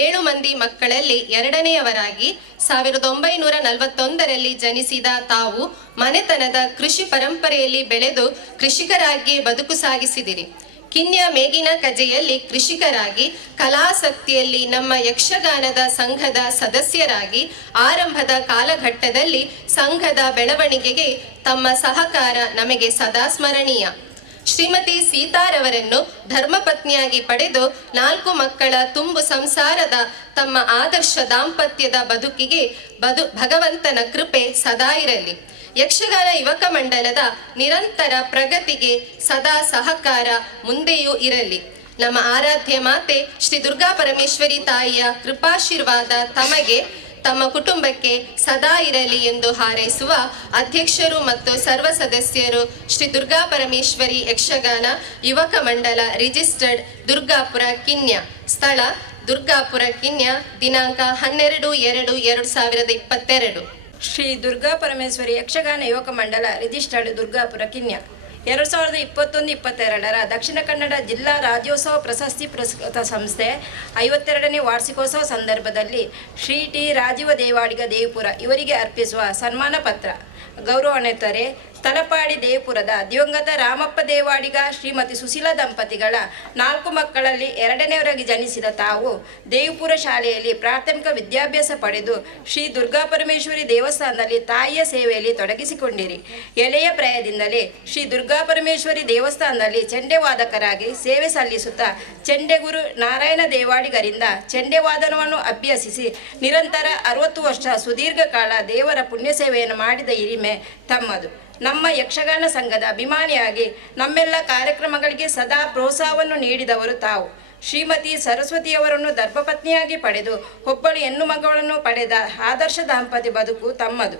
7 ಮಂದಿ ಮಕ್ಕಳಲ್ಲಿ 2ನೇಯವರಾಗಿ 1941ರಲ್ಲಿ ಜನಿಸಿದ ತಾವು ಮನೆತನದ ಕೃಷಿ ಪರಂಪರೆಯಲ್ಲಿ ಬೆಳೆದು ಕೃಷಿಕರಾಗಿ ಬದುಕು ಸಾಗಿಸಿದಿರಿ. ಕಿನ್ಯ ಮೇಗಿನ ಕಜೆಯಲ್ಲಿ ಕೃಷಿಕರಾಗಿ ಕಲಾಸಕ್ತಿಯಲ್ಲಿ ನಮ್ಮ ಯಕ್ಷಗಾನದ ಸಂಘದ ಸದಸ್ಯರಾಗಿ ಆರಂಭದ ಕಾಲಘಟ್ಟದಲ್ಲಿ ಸಂಘದ ಬೆಳವಣಿಗೆಗೆ ತಮ್ಮ ಸಹಕಾರ ನಮಗೆ ಸದಾ ಸ್ಮರಣೀಯ. ಶ್ರೀಮತಿ ಸೀತಾರವರನ್ನು ಧರ್ಮಪತ್ನಿಯಾಗಿ ಪಡೆದು 4 ಮಕ್ಕಳ ತುಂಬು ಸಂಸಾರದ ತಮ್ಮ ಆದರ್ಶ ದಾಂಪತ್ಯದ ಬದುಕಿಗೆ ಭಗವಂತನ ಕೃಪೆ ಸದಾ ಇರಲಿ. ಯಕ್ಷಗಾನ ಯುವಕ ಮಂಡಲದ ನಿರಂತರ ಪ್ರಗತಿಗೆ ಸದಾ ಸಹಕಾರ ಮುಂದೆಯೂ ಇರಲಿ. ನಮ್ಮ ಆರಾಧ್ಯ ಮಾತೆ ಶ್ರೀ ದುರ್ಗಾ ಪರಮೇಶ್ವರಿ ತಾಯಿಯ ಕೃಪಾಶೀರ್ವಾದ ತಮಗೆ ತಮ್ಮ ಕುಟುಂಬಕ್ಕೆ ಸದಾ ಇರಲಿ ಎಂದು ಹಾರೈಸುವ ಅಧ್ಯಕ್ಷರು ಮತ್ತು ಸರ್ವ ಸದಸ್ಯರು ಶ್ರೀ ದುರ್ಗಾ ಪರಮೇಶ್ವರಿ ಯಕ್ಷಗಾನ ಯುವಕ ಮಂಡಲ ರಿಜಿಸ್ಟರ್ಡ್ ದುರ್ಗಾಪುರ ಕಿನ್ಯ. ಸ್ಥಳ ದುರ್ಗಾಪುರ ಕಿನ್ಯ. ದಿನಾಂಕ 12/2/2022. ಶ್ರೀ ದುರ್ಗಾ ಪರಮೇಶ್ವರಿ ಯಕ್ಷಗಾನ ಯುವಕ ಮಂಡಲ ರಿಜಿಸ್ಟರ್ಡ್ ದುರ್ಗಾಪುರ ಕಿನ್ಯ 2021-22ರ ದಕ್ಷಿಣ ಕನ್ನಡ ಜಿಲ್ಲಾ ರಾಜ್ಯೋತ್ಸವ ಪ್ರಶಸ್ತಿ ಪುರಸ್ಕೃತ ಸಂಸ್ಥೆ 52ನೇ ವಾರ್ಷಿಕೋತ್ಸವ ಸಂದರ್ಭದಲ್ಲಿ ಶ್ರೀ ಟಿ ರಾಜೀವ ದೇವಾಡಿಗ ದೇವಪುರ ಇವರಿಗೆ ಅರ್ಪಿಸುವ ಸನ್ಮಾನ ಪತ್ರ. ಗೌರವಾನ್ವಿತರೆ, ತಲಪಾಡಿ ದೇವಪುರದ ದಿವಂಗತ ರಾಮಪ್ಪ ದೇವಾಡಿಗ ಶ್ರೀಮತಿ ಸುಶೀಲಾ ದಂಪತಿಗಳ 4 ಮಕ್ಕಳಲ್ಲಿ 2ನೇವರಾಗಿ ಜನಿಸಿದ ತಾವು ದೇವಪುರ ಶಾಲೆಯಲ್ಲಿ ಪ್ರಾಥಮಿಕ ವಿದ್ಯಾಭ್ಯಾಸ ಪಡೆದು ಶ್ರೀ ದುರ್ಗಾ ಪರಮೇಶ್ವರಿ ದೇವಸ್ಥಾನದಲ್ಲಿ ತಾಯಿಯ ಸೇವೆಯಲ್ಲಿ ತೊಡಗಿಸಿಕೊಂಡಿರಿ. ಎಳೆಯ ಪ್ರಾಯದಿಂದಲೇ ಶ್ರೀ ದುರ್ಗಾ ಪರಮೇಶ್ವರಿ ದೇವಸ್ಥಾನದಲ್ಲಿ ಚೆಂಡೆವಾದಕರಾಗಿ ಸೇವೆ ಸಲ್ಲಿಸುತ್ತಾ ಚೆಂಡೆಗುರು ನಾರಾಯಣ ದೇವಾಡಿಗರಿಂದ ಚೆಂಡೆವಾದನವನ್ನು ಅಭ್ಯಸಿಸಿ ನಿರಂತರ 60 ವರ್ಷ ಸುದೀರ್ಘ ಕಾಲ ದೇವರ ಪುಣ್ಯ ಸೇವೆಯನ್ನು ಮಾಡಿದ ಹಿರಿಮೆ ತಮ್ಮದು. ನಮ್ಮ ಯಕ್ಷಗಾನ ಸಂಘದ ಅಭಿಮಾನಿಯಾಗಿ ನಮ್ಮೆಲ್ಲ ಕಾರ್ಯಕ್ರಮಗಳಿಗೆ ಸದಾ ಪ್ರೋತ್ಸಾಹವನ್ನು ನೀಡಿದವರು ತಾವು. ಶ್ರೀಮತಿ ಸರಸ್ವತಿಯವರನ್ನು ಧರ್ಮಪತ್ನಿಯಾಗಿ ಪಡೆದು ಒಬ್ಬಳು ಹೆಣ್ಣು ಮಗಳನ್ನು ಪಡೆದ ಆದರ್ಶ ದಾಂಪತ್ಯ ಬದುಕು ತಮ್ಮದು.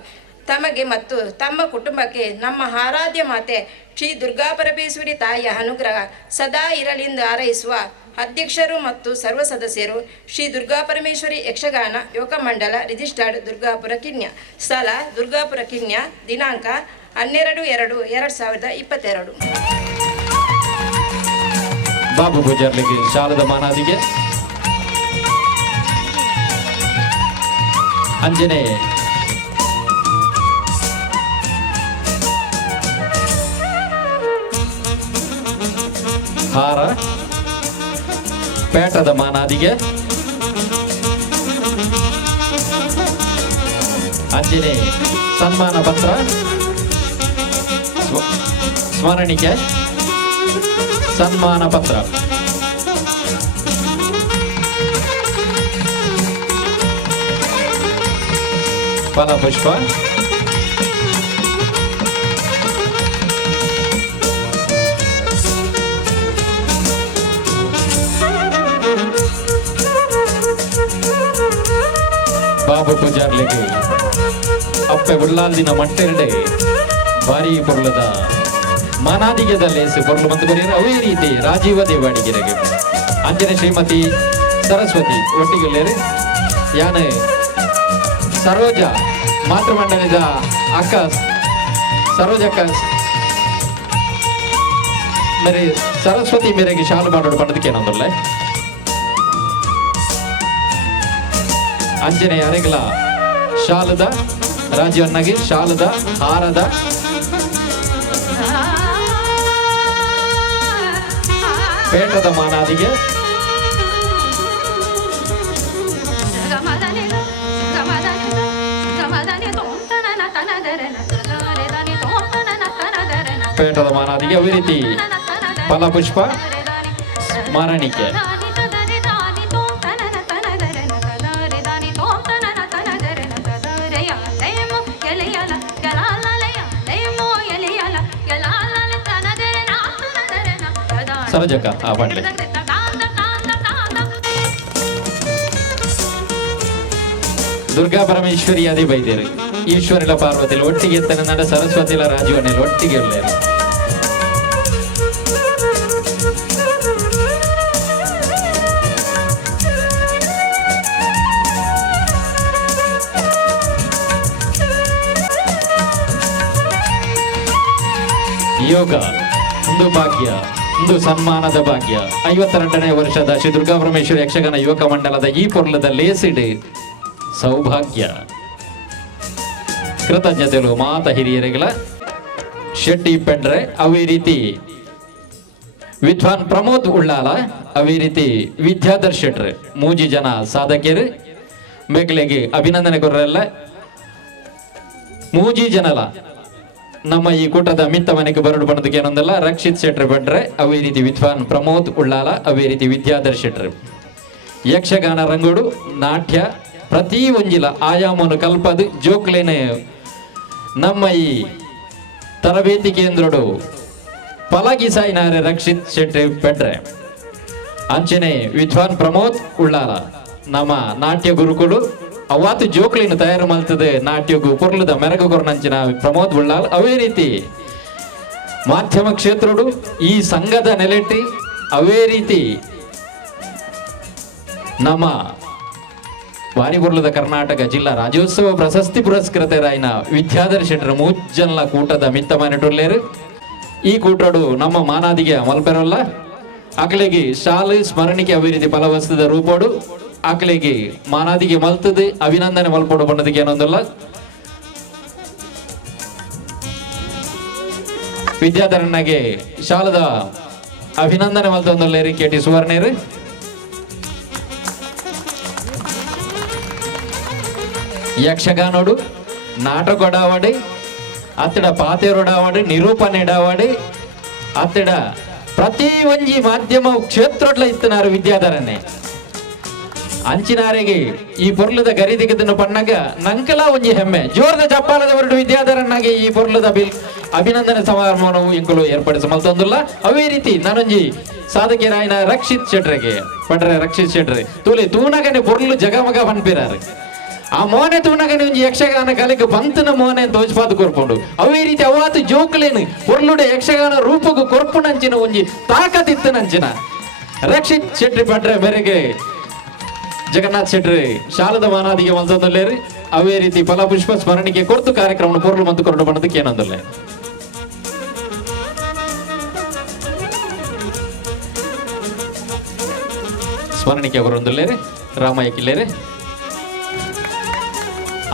ತಮಗೆ ಮತ್ತು ತಮ್ಮ ಕುಟುಂಬಕ್ಕೆ ನಮ್ಮ ಆರಾಧ್ಯ ಮಾತೆ ಶ್ರೀ ದುರ್ಗಾ ಪರಮೇಶ್ವರಿ ತಾಯಿಯ ಅನುಗ್ರಹ ಸದಾ ಇರಲೆಂದು ಹಾರೈಸುವ ಅಧ್ಯಕ್ಷರು ಮತ್ತು ಸರ್ವ ಸದಸ್ಯರು ಶ್ರೀ ದುರ್ಗಾಪರಮೇಶ್ವರಿ ಯಕ್ಷಗಾನ ಯುವಕ ಮಂಡಲ ರಿಜಿಸ್ಟರ್ಡ್ ದುರ್ಗಾಪುರ ಕಿನ್ಯ. ಸ್ಥಳ ದುರ್ಗಾಪುರ ಕಿನ್ಯ. ದಿನಾಂಕ 12/2/2022. ಬಾಬು ಪೂಜಾರ್ಲಿಗೆ ಶಾಲದ ಮಾನಾದಿಗೆ ಅಂಜನೆ ಹಾರ ಪೇಟದ ಮಾನಾದಿಗೆ ಅಂಜನೆ ಸನ್ಮಾನ ಪತ್ರ ಸ್ಮರಣಿಕೆ ಸನ್ಮಾನ ಪತ್ರ ಫಲಪುಷ್ಪ ಬಾಬು ಪೂಜಾರ್ಲಿಗೆ ಅಪ್ಪೆ ಉಳ್ಳಾಲ್ದಿನ ಮಟ್ಟೆರಡೆ ಬಾರಿ ಪೊರ್ಲದ ಮಾನಾದಿಗೆದಲ್ಲೇಸಿ ಪೊರ್ಲು ಬಂದು ಬರೆಯರು ಅವೇ ರೀತಿ ರಾಜೀವ ದೇವಾಡಿಗೆರೆಗೆ ಅಂಜನೆ ಶ್ರೀಮತಿ ಸರಸ್ವತಿ ಒಟ್ಟಿಗೆಲ್ಲೇರು ಯಾನ ಸರೋಜ ಮಾತೃಮಂಡಲದ ಅಕ್ಕ ಸರೋಜಕ್ಕ ಮೇರೆ ಸರಸ್ವತಿ ಮೇರೆಗೆ ಶಾಲು ಮಾಡೋಡು ಪಡೆದಕ್ಕೆ ಏನಂದಲ್ಲ ಅಂಜನೆ ಅರೆಗಲ ಶಾಲದ ರಾಜವನ್ನಾಗಿ ಶಾಲದ ಹಾರದ ಪೇಟದ ಮಾನಾದಿಗೆ ಪೇಟದ ಮಾನಾದಿಗೆ ಅದೇ ರೀತಿ ಫಲಪುಷ್ಪ ಸ್ಮರಣಿಕೆ ಸರಜಕ ಆ ಪಾಡ್ಲೆ ದುರ್ಗಾ ಪರಮೇಶ್ವರಿ ಅದೇ ಬೈದೇರು ಈಶ್ವರಿಲ ಪಾರ್ವತಿಲ ಒಟ್ಟಿಗೆ ಎತ್ತನ ನಡ ಸರಸ್ವತಿಲ ರಾಜವನ್ನೆಲ್ಲ ಒಟ್ಟಿಗೆ ಇರಲೇರು ಯೋಗ ಒಂದು ಭಾಗ್ಯ ಒಂದು ಸನ್ಮಾನದ ಭಾಗ್ಯ 52ನೇ ವರ್ಷದ ಶ್ರೀ ದುರ್ಗಾ ಪರಮೇಶ್ವರಿ ಯಕ್ಷಗಾನ ಯುವಕ ಮಂಡಲದ ಈ ಪೊರ್ಲದ ಲೇಸಿಡ್ ಸೌಭಾಗ್ಯ ಕೃತಜ್ಞತೆಗಳು ಮಾತ ಹಿರಿಯರಿಗಳ ಶೆಟ್ಟಿ ಪೆಂಡ್ರೆ ಅವೇ ರೀತಿ ವಿದ್ವಾನ್ ಪ್ರಮೋದ್ ಉಳ್ಳಾಲ ಅವೇ ರೀತಿ ವಿದ್ಯಾಧರ್ ಶೆಟ್ರೆ ಮೂಜಿ ಜನ ಸಾಧಕಿಯರು ಬೇಕಲೆಗೆ ಅಭಿನಂದನೆ ಕೊರ್ರೆಲ್ಲ ಮೂಜಿ ಜನಲ ನಮ್ಮ ಈ ಕೂಟದ ಮಿತ್ತ ಮನೆಗೆ ಬರಡು ಬಣ್ಣದಕ್ಕೆ ಏನೊಂದಲ್ಲ ರಕ್ಷಿತ್ ಶೆಟ್ರೆ ಬಂಡ್ರೆ ಅವೇ ರೀತಿ ವಿದ್ವಾನ್ ಪ್ರಮೋದ್ ಉಳ್ಳಾಲ ಅವೇ ರೀತಿ ವಿದ್ಯಾಧರ್ ಶೆಟ್ರೆ ಯಕ್ಷಗಾನ ರಂಗೋಡು ನಾಟ್ಯ ಪ್ರತಿ ಒಂಜಿಲ ಆಯಾಮನು ಕಲ್ಪದು ಜೋಕ್ಲೇನೆ ನಮ್ಮ ಈ ತರಬೇತಿ ಕೇಂದ್ರಡು ಪಲಗಿ ಸಾಯಿನಾರೆ ರಕ್ಷಿತ್ ಶೆಟ್ರೆ ಪೆಡ್ರೆ ಅಂಚನೆ ವಿದ್ವಾನ್ ಪ್ರಮೋದ್ ಉಳ್ಳಾಲ ನಮ್ಮ ನಾಟ್ಯ ಗುರುಕುಲು ಅವತ್ತು ಜೋಕ್ಲಿನ ತಯಾರು ಮಾಡ್ತದೆ ನಾಟ್ಯಗೂ ಪೊರ್ಲದ ಮೆರಗು ಕೊರ್ನಂಚಿನ ಪ್ರಮೋದ್ ಉಳ್ಳಾಲ್ ಅವೇ ರೀತಿ ಮಾಧ್ಯಮ ಕ್ಷೇತ್ರಡು ಈ ಸಂಘದ ನೆಲೆಟ್ಟಿ ಅವೇ ರೀತಿ ನಮ್ಮ ವಾರಿಪುರ್ಲದ ಕರ್ನಾಟಕ ಜಿಲ್ಲಾ ರಾಜ್ಯೋತ್ಸವ ಪ್ರಶಸ್ತಿ ಪುರಸ್ಕೃತರಾಯಿನ ವಿದ್ಯಾಧರ್ ಶೆಟ್ರ ಮೂಜ್ಜನ್ಲ ಕೂಟದ ಮಿತ್ತ ಮನೆಟುಲ್ಲೇರು ಈ ಕೂಟಡು ನಮ್ಮ ಮಾನಾದಿಗೆ ಮಲ್ಪೆರಲ್ಲ ಅಕಲಿಗೆ ಶಾಲೆ ಸ್ಮರಣಿಕೆ ಅವೇ ರೀತಿ ಫಲವಸ್ತದ ರೂಪೋಡು ಆಕಳಿಗೆ ಮಾನಾದಿಗೆ ಮಲ್ತದೆ ಅಭಿನಂದನೆ ಮಲ್ಪೋಡು ಬಣ್ಣದಿಗೆ ಏನೊಂದಲ್ಲ ವಿದ್ಯಾಧರನಿಗೆ ಶಾಲದ ಅಭಿನಂದನೆ ಮಲ್ತೊಂದಲ್ಲ ಕೆಟಿ ಸುವರ್ಣೇರು ಯಕ್ಷಗಾನೋಡು ನಾಟಕ ಒಡಾವಡಿ ಅತ್ತಡ ಪಾತೆರೊಡಾವಡಿ ನಿರೂಪಣೆ ಇಡಾವಡಿ ಅತ್ತಡ ಪ್ರತಿ ಒಂಜಿ ಮಾಧ್ಯಮ ಕ್ಷೇತ್ರಡ್ಲ ಇತ್ತನಾರು ವಿದ್ಯಾಧರನ್ನೇ ಅಂಚಿನಾರೆಗೆ ಈ ಪೊರ್ಲದ ಗರಿದಿಗದನ್ನು ಪಣ್ಣಗ ನಂಕಲ ಒಂಜಿ ಹೆಮ್ಮೆ ಜೋರದ ಚಪ್ಪಾಲದ ಹೊರಟು ವಿದ್ಯಾಧರನಾಗೆ ಈ ಪೊರ್ಲದ ಅಭಿನಂದನೆ ಸಮಾರಂಭವನ್ನು ಇಂಕಲು ಏರ್ಪಡಿಸ ಮಲ್ತೊಂದಿಲ್ಲ ಅವೇ ರೀತಿ ನಾನೊಂಜಿ ಸಾಧಕಿಯರಾಯಿನ ರಕ್ಷಿತ್ ಶೆಟ್ರೆಗೆ ಪಡ್ರೆ ರಕ್ಷಿತ್ ಶೆಟ್ರೆ ತೂಲೆ ತೂನಗನೆ ಪೊರ್ಲು ಜಗಮಗ ಪನ್ಪಿರಾರೆ ಆ ಮೋನೆ ತೂನಗನೆ ಒಂಜಿ ಯಕ್ಷಗಾನ ಕಲೆಗೆ ಬಂತನ ಮೋನೆ ತೋಜ್ಪಾದು ಕೊರ್ಕೊಂಡು ಅವೇ ರೀತಿ ಅವಾತು ಜೋಕ್ಲೇನು ಪೊರ್ಲುಡೆ ಯಕ್ಷಗಾನ ರೂಪಗೂ ಕೊರ್ಪುನಂಚಿನ ಒಂಜಿ ತಾಕತ್ತಿತ್ತನಂಚಿನ ರಕ್ಷಿತ್ ಶೆಟ್ಟಿ ಪಟ್ರೆ ಮೇರೆಗೆ ಜಗನ್ನಾಥ್ ಶೆಟ್ಟಿ ಶಾಲದ ಮಾನಾದಿಗೆ ಮಲ್ತೊಂದುಲ್ಲೇರಿ ಅವೇ ರೀತಿ ಫಲಪುಷ್ಪ ಸ್ಮರಣಿಕೆ ಕೊರ್ತು ಕಾರ್ಯಕ್ರಮ ಪೂರ್ಲು ಮಂತು ಕೊರಡು ಬಣ್ಣದಕ್ಕೆ ಏನೊಂದುಲ್ಲೆ ಸ್ಮರಣಿಕೆ ಅವರೊಂದುಲ್ಲೇರಿ ರಾಮಯ್ಯಕಿಲ್ಲೇರಿ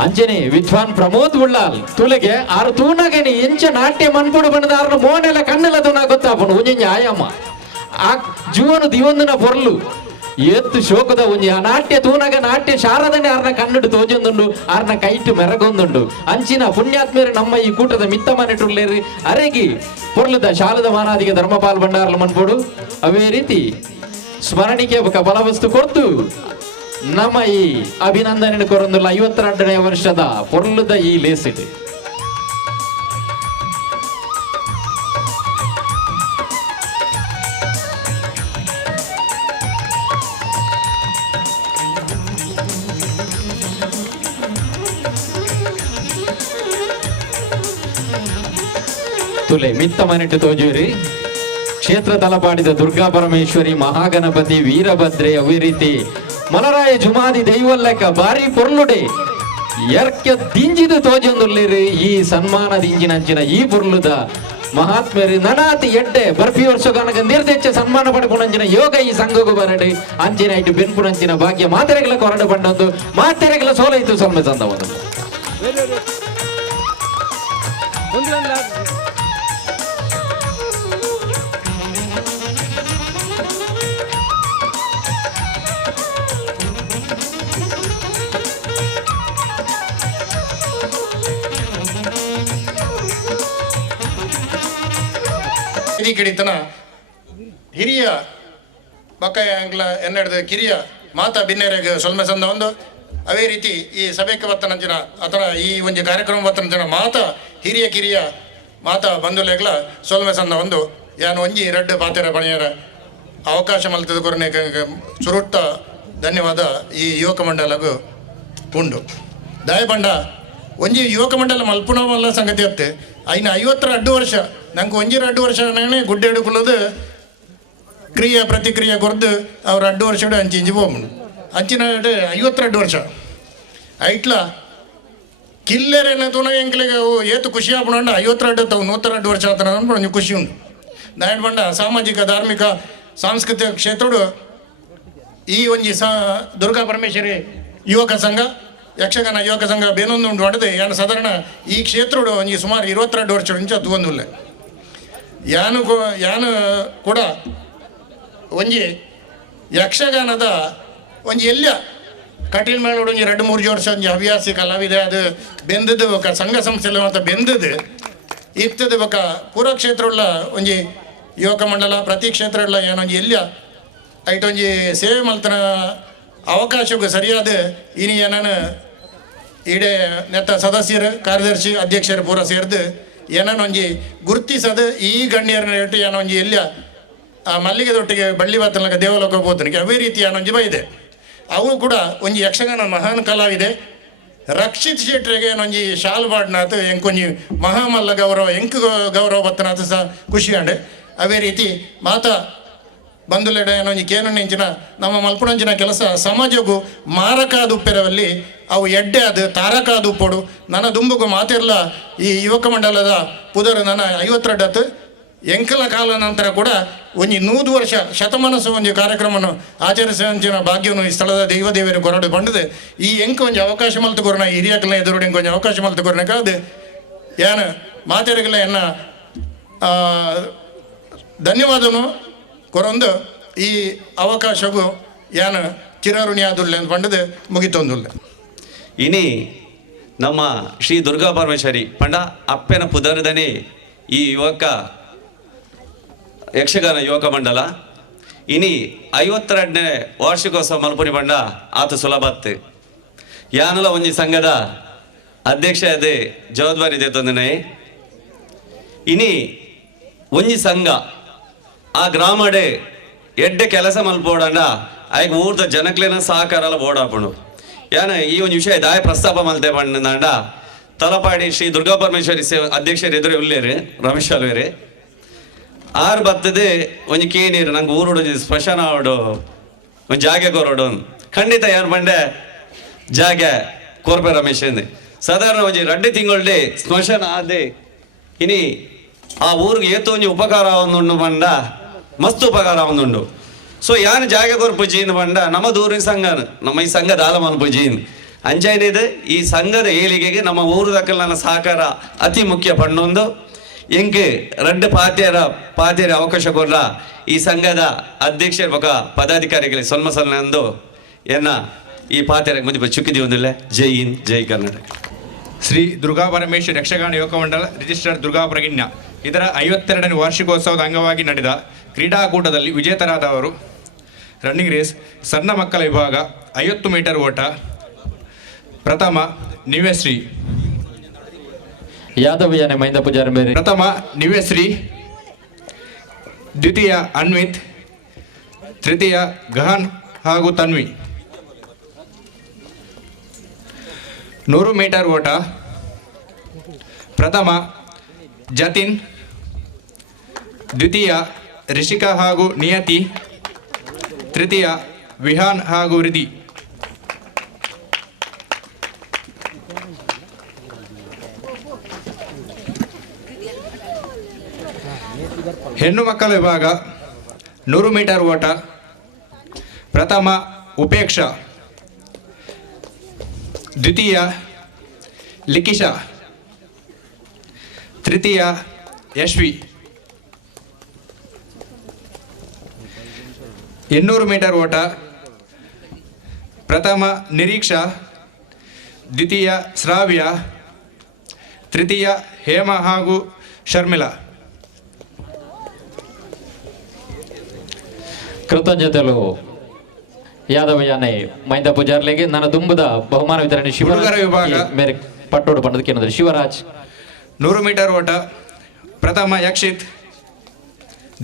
ಅಂಜನೆ ವಿದ್ವಾನ್ ಪ್ರಮೋದ್ ಉಳ್ಳಾಲ್ ತುಲೆಗೆ ಆರು ತೂನಗನಿ ಎಂಚ ನಾಟ್ಯ ಮನ್ಪುಡು ಬಣ್ಣದ ಆರು ಮೋನೆಲ್ಲ ಕಣ್ಣೆಲ್ಲ ತೂನ ಗೊತ್ತಾಪನು ಒಂಜಿ ಆಯಮ್ಮ ಆ ಜೀವನ ದಿವಂದನ ಪೊರ್ಲು ಎತ್ತು ಶೋಕದ ಒಂಜಿ ಆ ನಾಟ್ಯ ತೂನಗ ನಾಟ್ಯ ಶಾರದನೆ ಆರ್ನ ಕನ್ನಡು ತೋಜೊಂದುಂಡು ಆರ್ನ ಕೈಟು ಮೆರಗೊಂದುಂಡು ಅಂಚಿನ ಪುಣ್ಯಾತ್ಮೇರು ನಮ್ಮ ಈ ಕೂಟದ ಮಿತ್ತ ಮನೆಟುರ್ಲೇರಿ ಅರೆಗಿ ಪೊರ್ಲದ ಶಾಲದ ಮಾನಾದಿಗೆ ಧರ್ಮಪಾಲ್ ಭಂಡಾರಲ ಮನ್ಪೋಡು ಅವೇ ರೀತಿ ಸ್ಮರಣಿಕೆ ಫಲವಸ್ತು ಕೊರ್ತು ನಮ್ಮ ಈ ಅಭಿನಂದನೆ ಕೊರೊಂದುಲ್ಲ 52ನೇ ವರ್ಷದ ಪೊರ್ಲದ ಈ ಲೇಸಿಡ್ ತುಲೆ ಮಿತ್ತ ಮನೆಟ್ಟು ತೋಜೂರಿ ಕ್ಷೇತ್ರ ತಲಪಾಡಿದ ದುರ್ಗಾ ಪರಮೇಶ್ವರಿ ಮಹಾಗಣಪತಿ ವೀರಭದ್ರೆ ಅವೇ ರೀತಿ ಮಲರಾಯ ಜುಮಾದಿ ದೈವಲ್ಲಕ ಬಾರಿ ಪೊರ್ಲುಡೆ ಎರ್ಕೆ ದಿಂಜಿದು ತೋಜೊಂದುಲ್ಲೇರಿ ಈ ಸನ್ಮಾನ ದಿಂಜಿನಂಚಿನ ಈ ಪೊರ್ಲುದ ಮಹಾತ್ಮರಿ ನನಾತಿ ಎಡ್ಡೆ ಬರ್ಫಿ ವರ್ಷಗಾನಗ ನಿರ್ದೆಚ್ಚ ಸನ್ಮಾನ ಪಡ್ಕೊಂಡಂಚಿನ ಯೋಗ ಈ ಸಂಘಗೂ ಬರಡೆ ಅಂಚಿನ ಇಟ್ಟು ಬೆನ್ಪುನಂಚಿನ ಭಾಗ್ಯ ಮಾತೆರೆಗಳ ಕೊರಡು ಬಂಡೊಂದು ಮಾತೆರೆಗಳ ಸೋಲೈತು ಸೊಲ್ಮೆ ಸಂದವನು ಕಿಡಿತನ ಹಿರಿಯ ಬಕ್ಕ ಎನ್ನೆಡ್ದು ಕಿರಿಯ ಮಾತಾ ಬಿನ್ನೆರೆಗೆ ಸೊಲ್ಮೆ ಸಂದ ಒಂದು ಅವೇ ರೀತಿ ಈ ಸಭೆಗೆ ಬತ್ತನಂಚಿನ ಅಥವಾ ಈ ಒಂದು ಕಾರ್ಯಕ್ರಮ ಬತ್ತನಂಚಿನ ಮಾತಾ ಹಿರಿಯ ಕಿರಿಯ ಮಾತಾ ಬಂಧುಲೆಗ್ಲ ಸೊಲ್ಮೆ ಸಂದ ಒಂದು ಯಾನು ಒಂಜಿ ರೆಡ್ ಪಾತೆರ ಪಣಿಯರ ಅವಕಾಶ ಮಲ್ತದ ಕೊರನೆ ಸುರುಟ್ಟ ಧನ್ಯವಾದ ಈ ಯುವಕ ಮಂಡಲಗೂ ಉಂಡು ದಯಪಂಡ ಒಂಜಿ ಯುವಕ ಮಂಡಲ ಮಲ್ಪುನವಲ್ಲ ಸಂಗತಿ ಅತ್ತೆ ಐನ 52 ವರ್ಷ ನಂಗೆ ಒಂಜಿರ 2 ವರ್ಷ ಗುಡ್ಡೆ ಹಿಡ್ಕೊಳ್ಳೋದು ಕ್ರಿಯೆ ಪ್ರತಿಕ್ರಿಯೆ ಕೊರ್ದು ಅವ್ರು 2 ವರ್ಷ ಅಂಚಿ ಇಂಚಿ ಹೋಗ್ಬಿಡು ಅಂಚಿನ 52 ವರ್ಷ ಐಟ್ಲ ಕಿಲ್ಲೆರೇನ ತೂನ ಎಂಕ್ಲಿಗೆ ಏತು ಖುಷಿ ಆಗ್ಬಿಡ 52 ತಾವು 102 ವರ್ಷ ಆತನ ಅನ್ಬಿಡು ನೀವು ಖುಷಿ ಉಂಟು ದಾಯಡ್ ಬಂಡ ಸಾಮಾಜಿಕ ಧಾರ್ಮಿಕ ಸಾಂಸ್ಕೃತಿಕ ಕ್ಷೇತ್ರಡು ಈ ಒಂಜಿ ದುರ್ಗಾ ಪರಮೇಶ್ವರಿ ಯುವಕ ಸಂಘ ಯಕ್ಷಗಾನ ಯುವಕ ಸಂಘ ಬೇನೊಂದು ಉಂಟು ಹೊಡೆದು ಯಾನು ಸಾಧಾರಣ ಈ ಕ್ಷೇತ್ರಡು ಒಂಜಿ ಸುಮಾರು 22 ವರ್ಷ ಇಂಚ ತೂಗೊಂದಿಲ್ಲ ಯಾನು ಕೂಡ ಒಂಜಿ ಯಕ್ಷಗಾನದ ಒಂಜಿ ಎಲ್ಲ ಕಟೀಲ್ ಮೇಲೆ ಒಂಜಿ 2-3 ವರ್ಷ ಒಂಜಿ ಹವ್ಯಾಸಿ ಕಲಾವಿದೆ ಅದು ಬೆಂದದ್ದು ಬೊಕ ಸಂಘ ಸಂಸ್ಥೆಲ್ಲ ಮಾತ್ರ ಬೆಂದದ್ದು ಇರ್ತದೆ ಬೊಕ ಪೂರ ಕ್ಷೇತ್ರಗಳ ಒಂಜಿ ಯುವಕ ಮಂಡಲ ಪ್ರತಿ ಕ್ಷೇತ್ರಗಳ ಏನೊಂಜಿ ಎಲ್ಲ ಐಟೊಂಜಿ ಸೇವೆ ಮಲ್ತನ ಅವಕಾಶಕ್ಕೆ ಸರಿಯಾದ ಇನಿ ಏನಾನು ಇಡೇ ನೆತ್ತ ಸದಸ್ಯರು ಕಾರ್ಯದರ್ಶಿ ಅಧ್ಯಕ್ಷರು ಪೂರ ಸೇರಿದು ಏನೊಂಜಿ ಗುರ್ತಿಸದು ಈ ಗಣ್ಯರನ್ನ ಇಟ್ಟು ಏನೊಂಜಿ ಎಲ್ಲ ಆ ಮಲ್ಲಿಗೆ ದೊಟ್ಟಿಗೆ ಬಳ್ಳಿ ಬತ್ತನಕ ದೇವಲೋಕ ಹೋತನಿಗೆ ಅವೇ ರೀತಿ ಏನೊಂಜಿ ಇದೆ ಅವು ಕೂಡ ಒಂಜಿ ಯಕ್ಷಗಾನ ಮಹಾನ್ ಕಲಾವಿದೆ ರಕ್ಷಿತ್ ಶೆಟ್ರಿಗೆ ಏನೊಂಜಿ ಶಾಲ್ ಬಾಡ್ನಾಥ್ ಎಂಕೊಂಜಿ ಮಹಾಮಲ್ಲ ಗೌರವ ಎಂಕ್ ಗೌರವ ಬತ್ತನಾಥ ಸಹ ಖುಷಿ ಅಂಡೆ ಅವೇ ರೀತಿ ಮಾತಾ ಬಂಧುಲೆಡ ಏನೊಂಜಿ ಕೇನಂಚಿನ ನಮ್ಮ ಮಲ್ಪುಣಂಚಿನ ಕೆಲಸ ಸಮಾಜಗೂ ಮಾರಕಾದುಪ್ಪೆರವಲ್ಲಿ ಅವು ಎಡ್ಡೆ ಅದು ತಾರಕಾದುಪ್ಪಡು ನನ್ನ ದುಂಬುಗು ಮಾತಿರ್ಲ ಈ ಯುವಕ ಮಂಡಲದ ಪುದರು ನನ್ನ 52 ಎಂಕಲ ಕಾಲ ನಂತರ ಕೂಡ ಒಂಜಿ 100 ವರ್ಷ ಶತಮಾನಸ ಒಂಜಿ ಕಾರ್ಯಕ್ರಮವನ್ನು ಆಚರಿಸುವಂಚಿನ ಭಾಗ್ಯವನ್ನು ಈ ಸ್ಥಳದ ದೇವದೇವರು ಕೊರಡು ಬಂಡದು ಈ ಎಂಕ ಒಂಜಿ ಅವಕಾಶ ಮಲ್ತು ಕೊರೋಣ ಹಿರಿಯಕಲ ಎದುರುಡಿ ಒಂಜಿ ಅವಕಾಶ ಮಲ್ತು ಕೊರನಕಾದು ಏನು ಮಾತೆರೆಗಲ ಎನ್ನ ಧನ್ಯವಾದನು ಕೊರೊಂದು ಈ ಅವಕಾಶಗೂ ಏನು ಚಿರಋಣಿ ಆದುಲ್ಲೆ ಅಂತ ಪಂಡದು ಮುಗಿತೊಂದುಲ್ಲೆ ಇನಿ ನಮ್ಮ ಶ್ರೀ ದುರ್ಗಾ ಪರಮೇಶ್ವರಿ ಪಂಡ ಅಪ್ಪೆನ ಪುದರದನೆ ಈ ಯುವಕ ಯಕ್ಷಗಾನ ಯುವಕ ಮಂಡಲ ಇನಿ 52ನೇ ವಾರ್ಷಿಕೋತ್ಸವ ಮಲ್ಪುನಿ ಪಂಡ ಆತ ಸುಲಭತ್ತು ಯಾನಲ ಒಂಜಿ ಸಂಘದ ಅಧ್ಯಕ್ಷ ಅದೇ ಜವಾಬ್ದಾರಿ ದೇತೊಂದನೆ ಇನಿ ಒಂಜಿ ಸಂಘ ಆ ಗ್ರಾಮಡೆ ಎಡ್ಡೆ ಕೆಲಸ ಮಲ್ಪೋಡಂಡ ಆಯ್ಕೆ ಊರ್ದ ಜನಕ್ಲೇನ ಸಹಕಾರ ಓಡಾಪಣು ಯಾನ ಈ ಒಂದು ವಿಷಯ ದಾಯ ಪ್ರಸ್ತಾಪ ಮಲ್ತೆ ಪಂಡ ತಲಪಾಡಿ ಶ್ರೀ ದುರ್ಗಾ ಪರಮೇಶ್ವರಿ ಅಧ್ಯಕ್ಷರು ಎದುರು ಉಳ್ಳೇರು ರಮೇಶ್ ಅಲ್ವೇರಿ ಆರು ಬರ್ತದೆ ಒಂಜಿ ಕೇನೀರು ನಂಗೆ ಊರೋಡು ಸ್ಮಶಾನ ಆವಡು ಒಂದು ಜಾಗೆ ಕೊರೋಡು ಖಂಡಿತ ಯಾರು ಬಂಡೆ ಜಾಗೆ ಕೋರ್ಪೆ ರಮೇಶ್ ಅಂದೆ ಸಾಧಾರಣ ಒಂಜಿ 2 ತಿಂಗಳೇ ಸ್ಮಶಾನ ಆದೆ ಇನಿ ಆ ಊರಿಗೆ ಏತೋ ಒಂಜಿ ಉಪಕಾರ ಆವೊಂದುಂಡು ಬಂಡ ಮಸ್ತ್ ಉಪಕಾರ ಆವೊಂದುಂಡು. ಸೊ ಯಾನು ಜಾಗೆ ಕೊರ್ಪುಜೀನ್ ಬಂಡ ನಮ್ಮ ಊರಿನ ಸಂಘ ನಮ್ಮ ಈ ಸಂಘದ ಆಲಮನ ಪೂಜೀನ್ ಅಂಜಾಯಿನಿದೆ. ಈ ಸಂಘದ ಏಳಿಗೆಗೆ ನಮ್ಮ ಊರು ದಕ್ಕಲಿನ ಸಹಕಾರ ಅತಿ ಮುಖ್ಯ ಪಂಡೊಂದು ಎಂಗೆ 2 ಪಾತ್ಯರ ಅವಕಾಶ ಕೊಡ್ರ ಈ ಸಂಘದ ಅಧ್ಯಕ್ಷರ ಬೊಕ ಪದಾಧಿಕಾರಿಗಳಿಗೆ ಸೊಲ್ಮಸಲ್ನಂದು ಎನ್ನ ಈ ಪಾತ್ಯರ ಮುಂದೆ ಚುಕ್ಕಿದಿ ಒಂದಿಲ್ಲ. ಜೈ ಹಿಂದ್, ಜೈ ಕರ್ನಾಟಕ. ಶ್ರೀ ದುರ್ಗಾ ಪರಮೇಶ್ವರಿ ಯಕ್ಷಗಾನ ಯುವಕ ಮಂಡಲ ರಿಜಿಸ್ಟರ್ಡ್ ದುರ್ಗಾಪುರ ಕಿನ್ಯ ಇದರ 52ನೇ ವಾರ್ಷಿಕೋತ್ಸವದ ಅಂಗವಾಗಿ ನಡೆದ ಕ್ರೀಡಾಕೂಟದಲ್ಲಿ ವಿಜೇತರಾದವರು ರನ್ನಿಂಗ್ ರೇಸ್ ಸಣ್ಣ ಮಕ್ಕಳ ವಿಭಾಗ 50 ಮೀಟರ್ ಓಟ ಪ್ರಥಮ ನಿವ್ಯಶ್ರೀ ಯಾದವ್ ಯಾನೆ ಮೈಂದ ಪೂಜಾರಿ ಮೇರೆ ಪ್ರಥಮ ನಿವ್ಯಶ್ರೀ, ದ್ವಿತೀಯ ಅನ್ವಿತ್, ತೃತೀಯ ಗಹನ್ ಹಾಗೂ ತನ್ವಿ. 100 ಮೀಟರ್ ಓಟ ಪ್ರಥಮ ಜತಿನ್, ದ್ವಿತೀಯ ರಿಷಿಕಾ ಹಾಗೂ ನಿಯತಿ, ತೃತೀಯ ವಿಹಾನ್ ಹಾಗೂ ರಿಧಿ. ಹೆಣ್ಣು ಮಕ್ಕಳ ವಿಭಾಗ 100 ಮೀಟರ್ ಓಟ ಪ್ರಥಮ ಉಪೇಕ್ಷಾ, ದ್ವಿತೀಯ ಲಿಕಿಶಾ, ತೃತೀಯ ಯಶ್ವಿ. 200 ಮೀಟರ್ ಓಟ ಪ್ರಥಮ ನಿರೀಕ್ಷಾ, ದ್ವಿತೀಯ ಶ್ರಾವ್ಯ, ತೃತೀಯ ಹೇಮ ಹಾಗೂ ಶರ್ಮಿಳಾ. ಕೃತಜ್ಞತೆಗಳು ಯಾದವ ಯಾನೆ ಮೈಂದ ಪೂಜಾರ್ಲೆಗೆ ನನ್ನ ದುಂಬದ ಬಹುಮಾನ ವಿತರಣೆ ಹುಡುಗರ ವಿಭಾಗ ಮೇರೆ ಪಟ್ಟೋಡು ಪಂಡದಕ್ಕೆ ಏನಂದ್ರೆ ಶಿವರಾಜ್. 100 ಮೀಟರ್ ಓಟ ಪ್ರಥಮ ಯಕ್ಷಿತ್,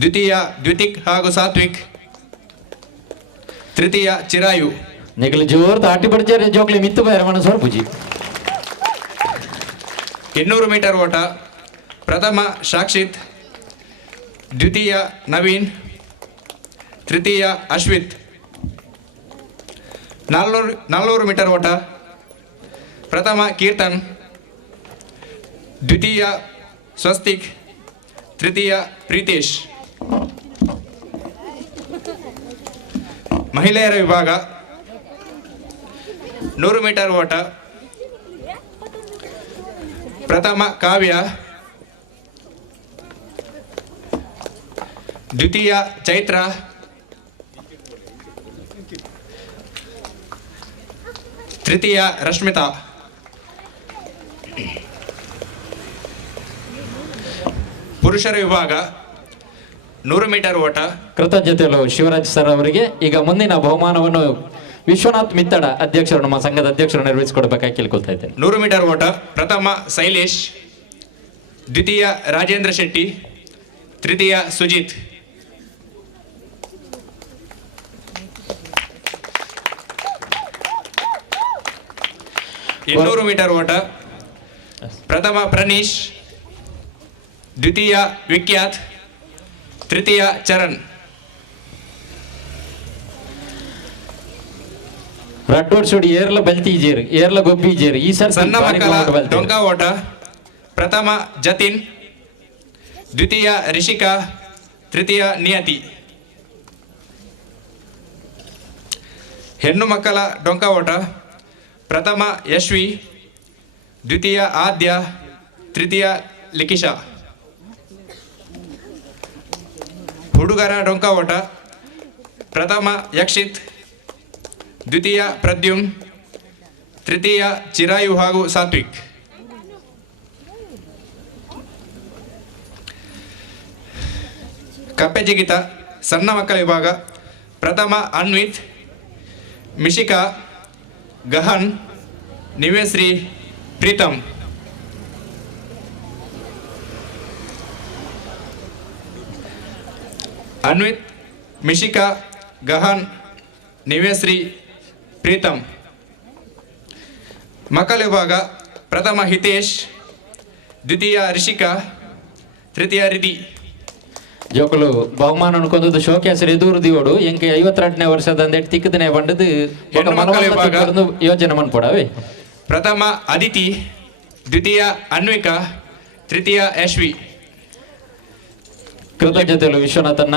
ದ್ವಿತೀಯ ದ್ವಿತಿಕ್ ಹಾಗೂ ಸಾತ್ವಿಕ್, ತೃತೀಯ ಚಿರಾಯು. ನಿಗಲಿ ಜೋರ್ ತಾಟಿ ಪಡಿಚಾರೆ ಜೋಕ್ಲಿ ಮಿತ್ತು ಬೈರ ಮನಸ್ಸೋರ್ ಪೂಜಿ. 200 ಮೀಟರ್ ಓಟ ಪ್ರಥಮ ಸಾಕ್ಷಿತ್, ದ್ವಿತೀಯ ನವೀನ್, ತೃತೀಯ ಅಶ್ವಿತ್. 400 ಮೀಟರ್ ಓಟ ಪ್ರಥಮ ಕೀರ್ತನ್, ದ್ವಿತೀಯ ಸ್ವಸ್ತಿಕ್, ತೃತೀಯ ಪ್ರೀತೇಶ್. ಮಹಿಳೆಯರ ವಿಭಾಗ 100 ಮೀಟರ್ ಓಟ ಪ್ರಥಮ ಕಾವ್ಯ, ದ್ವಿತೀಯ ಚೈತ್ರ, ತೃತೀಯ ರಶ್ಮಿತಾ. ಪುರುಷರ ವಿಭಾಗ 100 ಮೀಟರ್ ಓಟ ಕೃತಜ್ಞತೆಗಳು ಶಿವರಾಜ್ ಸರ್ ಅವರಿಗೆ. ಈಗ ಮುಂದಿನ ಬಹುಮಾನವನ್ನು ವಿಶ್ವನಾಥ್ ಮಿತ್ತಡ ಅಧ್ಯಕ್ಷರು, ನಮ್ಮ ಸಂಘದ ಅಧ್ಯಕ್ಷರು ನಿರ್ವಹಿಸಿಕೊಡ್ಬೇಕಾಗಿ ಕೇಳ್ಕೊಳ್ತಾ ಇದ್ದೇನೆ. 100 ಮೀಟರ್ ಓಟ ಪ್ರಥಮ ಶೈಲೇಶ್, ದ್ವಿತೀಯ ರಾಜೇಂದ್ರ ಶೆಟ್ಟಿ, ತೃತೀಯ ಸುಜಿತ್. 200 ಮೀಟರ್ ಓಟ ಪ್ರಥಮ ಪ್ರಣೀಶ್, ದ್ವಿತೀಯ ವಿಖ್ಯಾತ್, ತೃತೀಯ ಚರಣ್. ರಡ್ಡೋಡ್ಸೋಡಿ ಏರ್ಲ ಬಲ್ತೀಜೇರು ಏರ್ಲ ಗೊಬ್ಬಿಜೇರು ಈ ಸರ್ ಸಣ್ಣ ಮಕ್ಕಳ ಡೊಂಕ ಓಟ ಪ್ರಥಮ ಜತಿನ್, ದ್ವಿತೀಯ ರಿಷಿಕಾ, ತೃತೀಯ ನಿಯತಿ. ಹೆಣ್ಣು ಮಕ್ಕಳ ಡೊಂಕ ಓಟ ಪ್ರಥಮ ಯಶ್ವಿ, ದ್ವಿತೀಯ ಆದ್ಯ, ತೃತೀಯ ಲಿಕಿಶಾ. ಹುಡುಗರ ಡೊಂಕ ಓಟ ಪ್ರಥಮ ಯಕ್ಷಿತ್, ದ್ವಿತೀಯ ಪ್ರದ್ಯುಮ್, ತೃತೀಯ ಚಿರಾಯು ಹಾಗೂ ಸಾತ್ವಿಕ್. ಕಪ್ಪೆ ಜಿಗಿತ ಸಣ್ಣ ಮಕ್ಕಳ ವಿಭಾಗ ಪ್ರಥಮ ಅನ್ವಿತ್, ಮಿಶಿಕಾ, ಗಹನ್, ನಿವೇಶ್ರೀ, ಪ್ರೀತಮ್. ಅನ್ವಿತ್, ಮಿಶಿಕಾ, ಗಹನ್, ನಿವೇಶ್ರೀ, ಪ್ರೀತಮ್. ಮಕ್ಕಳ ವಿಭಾಗ ಪ್ರಥಮ ಹಿತೇಶ್, ದ್ವಿತೀಯ ರಿಷಿಕಾ, ತೃತೀಯ ರಿಧಿ. ಜೋಕುಲು ಬಹುಮಾನ ಅನ್ಕೊಂಡದ್ದು ಶೋಕ್ಯಾಸರಿ ಎದುರು ದಿಯೋಡು ಎಂಕೆ 52ನೇ ವರ್ಷದ ಅಂದೇಟ್ ತಿಕ್ಕದನೆ ಬಂಡದು ಹೆಣ್ಣು ಮಕ್ಕಳ ವಿಭಾಗ ಯೋಜನೆ ಮನ್ಪಡವೆ. ಪ್ರಥಮ ಅದಿತಿ, ದ್ವಿತೀಯ ಅನ್ವಿಕಾ, ತೃತೀಯ ಯಶ್ವಿ. ಕೃತಜ್ಞತೆಗಳು ವಿಶ್ವನಾಥನ್ನ,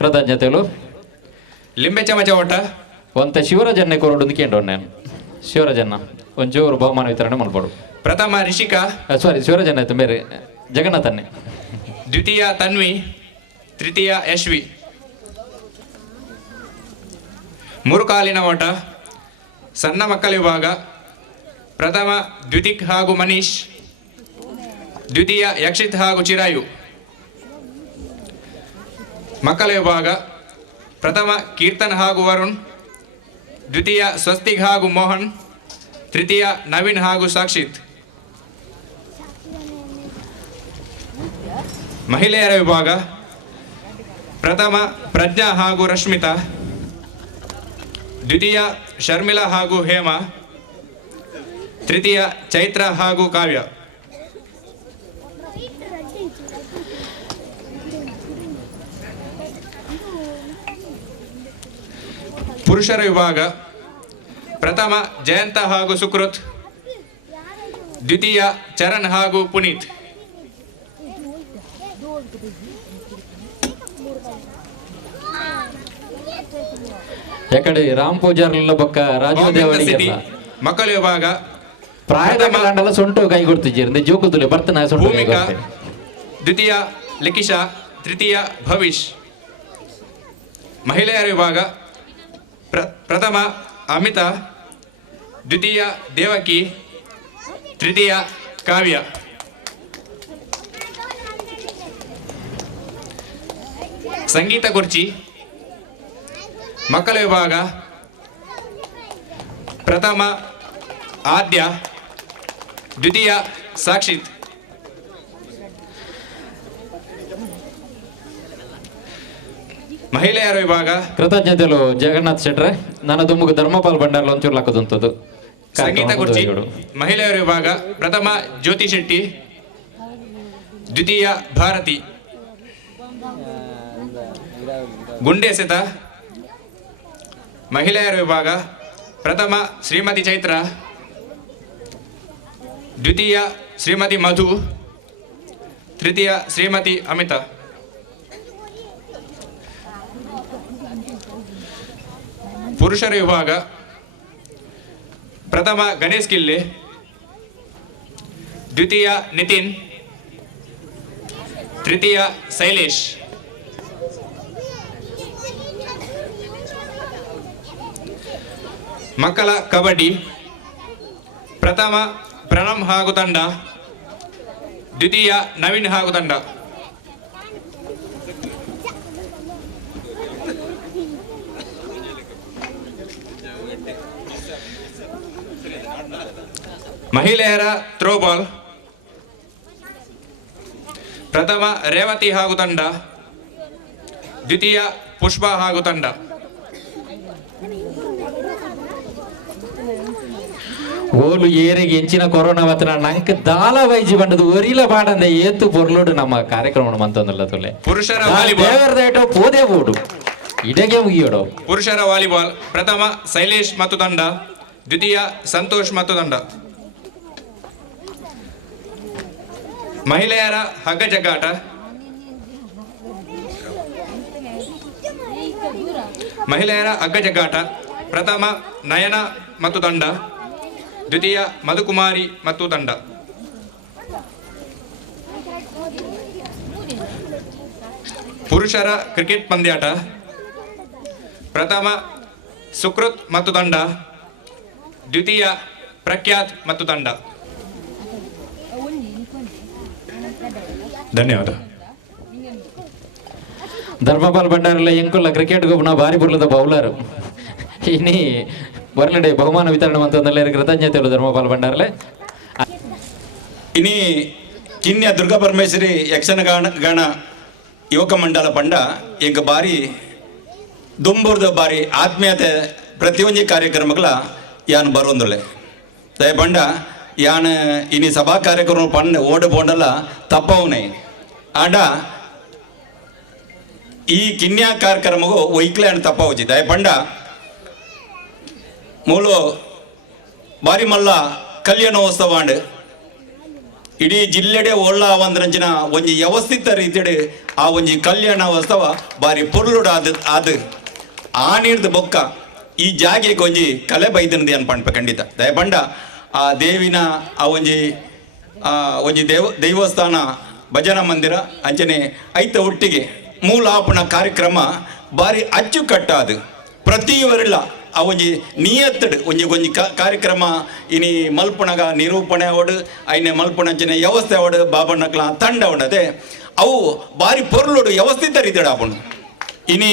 ಕೃತಜ್ಞತೆಗಳು. ಲಿಂಬೆ ಚಮಚ ಓಟ ಒಂತ ಶಿವರಾಜನ್ನೇ ಕೊರಡು ಕೇಂದ್ರ ನಾನು ಶಿವರಾಜನ್ನ ಒಂಚೂರು ಬಹುಮಾನ ವಿತರಣೆ ಮಾಡ್ಬೋಡು. ಪ್ರಥಮ ರಿಷಿಕಾ, ಸಾರಿ ಶಿವರಾಜನ್ ಆಯ್ತು ಬೇರೆ ಜಗನ್ನಾಥನ್ನೇ. ದ್ವಿತೀಯ ತನ್ವಿ, ತೃತೀಯ ಯಶ್ವಿ. ಮೂರು ಕಾಲಿನ ಓಟ ಸಣ್ಣ ಮಕ್ಕಳ ವಿಭಾಗ ಪ್ರಥಮ ದ್ವಿತಿಕ್ ಹಾಗೂ ಮನೀಶ್, ದ್ವಿತೀಯ ಯಕ್ಷಿತ್ ಹಾಗೂ ಚಿರಾಯು. ಮಕ್ಕಳ ವಿಭಾಗ ಪ್ರಥಮ ಕೀರ್ತನ್ ಹಾಗೂ ವರುಣ್, ದ್ವಿತೀಯ ಸ್ವಸ್ತಿಕ್ ಹಾಗೂ ಮೋಹನ್, ತೃತೀಯ ನವೀನ್ ಹಾಗೂ ಸಾಕ್ಷಿತ್. ಮಹಿಳೆಯರ ವಿಭಾಗ ಪ್ರಥಮ ಪ್ರಜ್ಞಾ ಹಾಗೂ ರಶ್ಮಿತಾ, ದ್ವಿತೀಯ ಶರ್ಮಿಳಾ ಹಾಗೂ ಹೇಮಾ, ತೃತೀಯ ಚೈತ್ರ ಹಾಗೂ ಕಾವ್ಯ. ಪುರುಷರ ವಿಭಾಗ ಪ್ರಥಮ ಜಯಂತ ಹಾಗೂ ಸುಕೃತ್, ದ್ವಿತೀಯ ಚರಣ್ ಹಾಗೂ ಪುನೀತ್. ಯಾಕಡೆ ರಾಮ್ ಪೂಜಾರ್ಲ ಬೊಕ್ಕ ರಾಜೀವ್ ದೇವಾಡಿಗೆ ಮಕ್ಕಳ ವಿಭಾಗ ಪ್ರಾಯದ ಮಕ್ಕಳೆಲ್ಲ ಸೊಂಟು ಕೈ ಕೊಡ್ತಿದ್ದೀರಿ ಜೋಕುದುಲೆ ಬರ್ತನ ಸೊಂಟು ಕೈ ಭೂಮಿಕಾ, ಕೊಡ್ತೆ. ದ್ವಿತೀಯ ಲಿಖಿಶಾ, ತೃತೀಯ ಭವಿಷ್. ಮಹಿಳೆಯರ ವಿಭಾಗ ಪ್ರಥಮ ಅಮಿತಾ, ದ್ವಿತೀಯ ದೇವಕಿ, ತೃತೀಯ ಕಾವ್ಯ. ಸಂಗೀತ ಕುರ್ಚಿ ಮಕ್ಕಳ ವಿಭಾಗ ಪ್ರಥಮ ಆದ್ಯ, ದ್ವಿತೀಯ ಸಾಕ್ಷಿತ್. ಮಹಿಳೆಯರ ವಿಭಾಗ ಕೃತಜ್ಞತೆಗಳು ಜಗನ್ನಾಥ್ ಶೆಟ್ರೆ. ನಾನು ದುಮ್ಮಗ ಧರ್ಮಪಾಲ್ ಭಂಡಾರ್ಲ ಒಂಚೂರು ಹಾಕೋದಂಥದ್ದು. ಸಂಗೀತ ಕುರ್ಚಿ ಮಹಿಳೆಯರ ವಿಭಾಗ ಪ್ರಥಮ ಜ್ಯೋತಿ ಶೆಟ್ಟಿ, ದ್ವಿತೀಯ ಭಾರತಿ. ಗುಂಡೆ ಎಸೆತ ಮಹಿಳೆಯರ ವಿಭಾಗ ಪ್ರಥಮ ಶ್ರೀಮತಿ ಚೈತ್ರ, ದ್ವಿತೀಯ ಶ್ರೀಮತಿ ಮಧು, ತೃತೀಯ ಶ್ರೀಮತಿ ಅಮಿತಾ. ಪುರುಷರ ವಿಭಾಗ ಪ್ರಥಮ ಗಣೇಶ್ ಕಿಲ್ಲೆ, ದ್ವಿತೀಯ ನಿತಿನ್, ತೃತೀಯ ಶೈಲೇಶ್. ಮಕ್ಕಳ ಕಬಡ್ಡಿ ಪ್ರಥಮ ಪ್ರಣಮ್ ಹಾಗೂ ತಂಡ, ದ್ವಿತೀಯ ನವೀನ್ ಹಾಗೂ ತಂಡ. ಮಹಿಳೆಯರ ಥ್ರೋಬಾಲ್ ಪ್ರಥಮ ರೇವತಿ ಹಾಗೂ ತಂಡ, ದ್ವಿತೀಯ ಪುಷ್ಪ ಹಾಗೂ ತಂಡ. ಓಲು ಏರಿಗೆ ಎಂಚಿನ ಕೊರೋನಾ ಮಾತ್ರ ನಂಕ ದಾಲ ವೈಜಿ ಬಂಡದು ಒರಿಲ ಬಾಡಂದ ಏತು ಪೊರ್ಲೋಡು ನಮ್ಮ ಕಾರ್ಯಕ್ರಮ ಮಂತಂದಲ್ಲ ತುಲೆ ಪುರುಷರ ವಾಲಿಬಾಲ್ ದೇವರದೇಟೋ ಪೋದೆ ಬೋಡು ಇಡಗೆ ಮುಗಿಯೋಡು. ಪುರುಷರ ವಾಲಿಬಾಲ್ ಪ್ರಥಮ ಶೈಲೇಶ್ ಮತ್ತು ತಂಡ, ದ್ವಿತೀಯ ಸಂತೋಷ್ ಮತ್ತು ತಂಡ. ಮಹಿಳೆಯರ ಹಗ್ಗ ಜಗ್ಗಾಟ ಮಹಿಳೆಯರ ಹಗ್ಗ ಜಗ್ಗಾಟ ಪ್ರಥಮ ನಯನ ಮತ್ತು ತಂಡ, ದ್ವಿತೀಯ ಮಧುಕುಮಾರಿ ಮತ್ತು ತಂಡ. ಪುರುಷರ ಕ್ರಿಕೆಟ್ ಪಂದ್ಯಾಟ ಪ್ರಥಮ ಸುಕೃತ್ ಮತ್ತು ತಂಡ, ದ್ವಿತೀಯ ಪ್ರಖ್ಯಾತ್ ಮತ್ತು ತಂಡ. ಧನ್ಯವಾದ. ಧರ್ಮಪಾಲ್ ಭಂಡಾರಲ್ಲ ಎಂಕುಲ್ಲ ಕ್ರಿಕೆಟ್ ಗೊಬ್ಬನ ಭಾರಿ ಬುರ್ಲದ ಬೌಲರ್ ಇನಿ ಬರ್ಲಡೆ ಬಹುಮಾನ ವಿತರಣೆ ಮಂತಂದಲ್ಲ ಕೃತಜ್ಞತೆಗಳು ಧರ್ಮಪಾಲ್ ಭಂಡಾರಲೆ. ಇನಿ ಕಿನ್ಯ ದುರ್ಗಾ ಪರಮೇಶ್ವರಿ ಯಕ್ಷಗಾನ ಯುವಕ ಮಂಡಲ ಪಂಡ ಈಗ ಬಾರಿ ದುಂಬುರ್ದ ಬಾರಿ ಆತ್ಮೀಯತೆ ಪ್ರತಿಯೊಂದು ಕಾರ್ಯಕ್ರಮಗಳ ಯಾನ್ ಬರೋಂದುಲೆ ದಯ ಪಂಡ ಯಾನ್ ಇನಿ ಸಭಾ ಕಾರ್ಯಕ್ರಮ ಪಂಡ ಓಡು ಪೋಂಡಲ್ಲ ತಪ್ಪವನೇ ಆಂಡ ಈ ಕಿನ್ಯಾ ಕಾರ್ಯಕ್ರಮಗೂ ಒಯ್ಕ್ಲೆ ಅಂತ ತಪ್ಪಾವುಜಿ ದಯಪಂಡ ಮೂಲು ಬಾರಿ ಮಲ್ಲ ಕಲ್ಯಾಣೋತ್ಸವ ಅಂಡ್ ಇಡೀ ಜಿಲ್ಲೆಡೆ ಒಳ್ಳ ಒಂದ್ರಂಚಿನ ಒಂಜಿ ವ್ಯವಸ್ಥಿತ ರೀತಿಯಡೆ ಆ ಒಂಜಿ ಕಲ್ಯಾಣೋತ್ಸವ ಬಾರಿ ಪೊರ್ಲುಡ ಅದು ಆ ನೀಡ್ದು ಬೊಕ್ಕ ಈ ಜಾಗೆಗೆ ಒಂಜಿ ಕಲೆ ಬೈದನದಿ ಅನ್ಪಣ್ಪ ಖಂಡಿತ ದಯಪಂಡ ಆ ದೇವಿನ ಆ ಒಂಜಿ ದೇವಸ್ಥಾನ ಭಜನಾ ಮಂದಿರ ಅಂಚನೆ ಐತ ಒಟ್ಟಿಗೆ ಮೂಲಾಪನ ಕಾರ್ಯಕ್ರಮ ಬಾರಿ ಅಚ್ಚುಕಟ್ಟಾದು ಪ್ರತಿ ವರಿಲ್ಲ ಆ ಒಂಜಿ ನಿಯತ್ತಡ್ ಒಂಜಿ ಕಾರ್ಯಕ್ರಮ ಇನಿ ಮಲ್ಪುಣಗ ನಿರೂಪಣೆ ಅವಡು ಐನೆ ಮಲ್ಪುಣಂಚಿನ ವ್ಯವಸ್ಥೆ ಅವಡು ಬಾಬಣ್ಣಕ್ಲ ತಂಡ ಉಂಡದೆ ಅವು ಬಾರಿ ಪೊರ್ಲುಡು ವ್ಯವಸ್ಥಿತ ರೀತಿಯಡ ಆಪುಂಡು ಇನಿ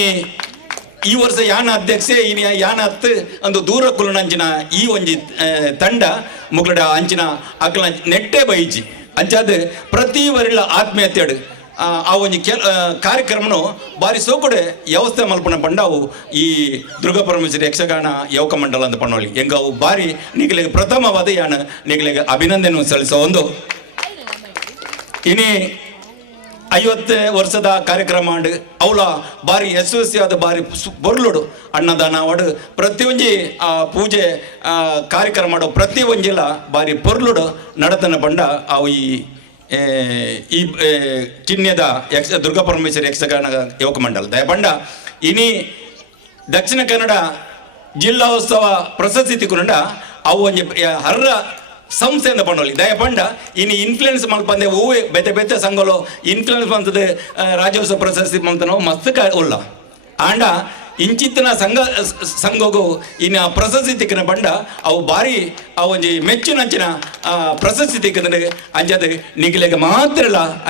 ಈ ವರ್ಷ ಯಾನ ಅಧ್ಯಕ್ಷೆ ಇನಿ ಯಾನ ಹತ್ತು ಅಂದು ದೂರ ಕುಲುನಂಚಿನ ಈ ಒಂಜಿ ತಂಡ ಮುಗ್ಲಡ ಅಂಚಿನ ಅಕ್ಲ ನೆಟ್ಟೆ ಬೈಜಿ ಅಂಚಾದ ಪ್ರತಿ ವರಿಲ ಆತ್ಮೀಯತೆಡು ಆ ಒಂಜಿ ಕಾರ್ಯಕ್ರಮನು ಬಾರಿ ಸೋಕುಡೆ ವ್ಯವಸ್ಥೆ ಮಲ್ಪನ ಪಂಡವು ಈ ದುರ್ಗಾ ಪರಮೇಶ್ವರಿ ಯಕ್ಷಗಾನ ಯುವಕ ಮಂಡಲ ಅಂತ ಪಣ್ಣೋಳಿ ಹೆಂಗ ಅವು ಬಾರಿ ನಿಗಲಿಗೆ ಪ್ರಥಮವಾದ ಯಾನ ನಿಗಲಿಗೆ ಅಭಿನಂದನೆ ಸಲ್ಲಿಸೋ ಒಂದು ಇನಿ 50 ವರ್ಷದ ಕಾರ್ಯಕ್ರಮ ಅಂಡ್ ಅವಳ ಬಾರಿ ಯಶಸ್ವಿಯಾದ ಬಾರಿ ಬೊರ್ಲುಡು ಅನ್ನದಾನ ಅವಡು ಪ್ರತಿಯೊಂಜಿ ಪೂಜೆ ಕಾರ್ಯಕ್ರಮ ಮಾಡೋ ಪ್ರತಿ ಒಂಜಿಲ ಬಾರಿ ಪೊರ್ಲುಡು ನಡತನ ಪಂಡ ಅವು ಈ ಕಿನ್ಯದ ದುರ್ಗಾ ಪರಮೇಶ್ವರಿ ಯಕ್ಷಗಾನ ಯುವಕ ಮಂಡಲ ದಯಪಂಡ ಇನಿ ದಕ್ಷಿಣ ಕನ್ನಡ ಜಿಲ್ಲಾ ಉತ್ಸವ ಪ್ರಶಸ್ತಿ ತಿಕ್ಕೊಂಡ ಅವು ಒಂಜಿ ಹರ್ರ ಸಂಸ್ಥೆಯಿಂದ ಪಣ್ಣೋಲಿ ದಯಪಂಡ ಇನ್ನು ಇನ್ಫ್ಲೂಯೆನ್ಸ್ ಮಲ್ಪಂದೆ ಹೂವೆ ಬೆತ್ತೆ ಸಂಘಲು ಇನ್ಫ್ಲೂಯೆನ್ಸ್ ಮಂತದ ರಾಜ್ಯೋತ್ಸವ ಪ್ರಶಸ್ತಿ ಮಂತನೋ ಮಸ್ತ್ ಉಲ್ಲ ಆಂಡ ಇಂಚಿತ್ತಿನ ಸಂಘಗೂ ಇನ್ನು ಪ್ರಶಸ್ತಿ ತಿಕ್ಕಿನ ಬಂಡ ಅವು ಬಾರಿ ಆ ಒಂಜಿ ಮೆಚ್ಚುನಂಚಿನ ಪ್ರಶಸ್ತಿ ತಿಕ್ಕಂದ್ರೆ ಅಂಜದ ನಿಗಿಲೆಗೆ ಮಾತ್ರ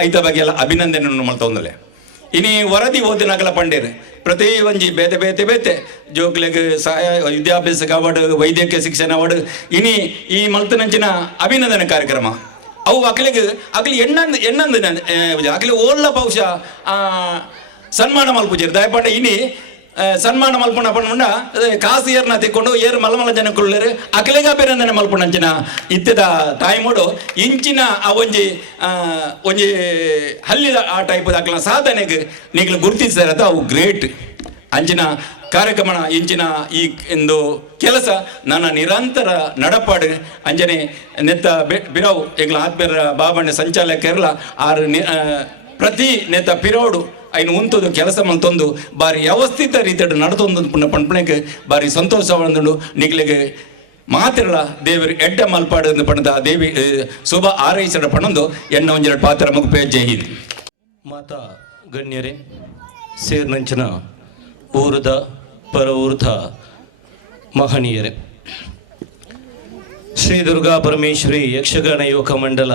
ಐತ ಬಗೆಲ್ಲ ಅಭಿನಂದನೆ ಮಲ್ತೊಂದಲೆ ಇನಿ ವರದಿ ಓದಿನಾಗಲ ಪಂಡೇರು ಪ್ರತಿ ಒಂಜಿ ಬೇತೆ ಜೋಕ್ಲೆಗ್ ಸಹಾಯ ವಿದ್ಯಾಭ್ಯಾಸಕ್ಕೆ ಅವಾರ್ಡ್ ವೈದ್ಯಕೀಯ ಶಿಕ್ಷಣ ಅವಾರ್ಡ್ ಇನಿ ಈ ಮಲ್ತನಂಚಿನ ಅಭಿನಂದನೆ ಕಾರ್ಯಕ್ರಮ ಅವು ಅಕ್ಲಿ ಎಣ್ಣಂದು ಅಕ್ಲಿ ಓಲ್ಲ ಬಹುಶಃ ಸನ್ಮಾನ ಮಲ್ಪುಜೇರು ದಯಪಂಡ ಇನಿ ಸನ್ಮಾನ ಮಲ್ಪುಣ ಪಣ್ಣ ಕಾಸು ಏರ್ನ ತಿಕ್ಕೊಂಡು ಏರು ಮಲಮಲ ಜನ ಕೊಳ್ಳೇರು ಅಕಲೆಗ ಅಭಿನಂದನೆ ಮಲ್ಪುಣಂಚಿನ ಇತ್ತದ ತಾಯಿಮೋಡು ಇಂಚಿನ ಆ ಒಂಜಿ ಹಲ್ಲಿದ ಆ ಟೈಪ್ ಅಕ್ಲ ಸಾಧನೆಗೆ ನೀಗ್ಲು ಗುರುತಿಸ್ತಾರೆ ಅದು ಅವು ಗ್ರೇಟ್ ಅಂಚಿನ ಕಾರ್ಯಕ್ರಮ ಇಂಚಿನ ಈ ಒಂದು ಕೆಲಸ ನನ್ನ ನಿರಂತರ ನಡಪಾಡು ಅಂಜನೆ ನೆತ್ತ ಬಿರವು ಈಗಲ ಆತ್ಮೀಯರ ಬಾಬಣ್ಣ ಸಂಚಾಲಕರ್ಲ ಆರು ಪ್ರತಿ ನೆತ್ತ ಪಿರೋಡು ಐನು ಉಂತದು ಕೆಲಸ ಮಂತೊಂದು ಬಾರಿ ವ್ಯವಸ್ಥಿತ ರೀತಿಯ ನಡತೊಂದು ಪಣ್ಪಣಕ್ಕೆ ಬಾರಿ ಸಂತೋಷವಂದು ನಿಗ್ಲಿಗೆ ಮಾತಿರಲ ದೇವರು ಎಡ್ಡ ಮಲ್ಪಾಡು ಪಣದ ದೇವಿ ಶುಭ ಆರೈಸಡ ಪಣಂದು ಎನ್ನ ಒಂಜೆರಡು ಪಾತ್ರ ಮುಗುಪೆ ಜೈ ಹಿಂದ್ ಮಾತಾ ಗಣ್ಯರೇ ಸೇರ್ನಂಚಿನ ಊರದ ಪರ ಊರ್ಧ ಮಹನೀಯರೇ ಶ್ರೀ ದುರ್ಗಾ ಪರಮೇಶ್ವರಿ ಯಕ್ಷಗಾನ ಯುವಕ ಮಂಡಲ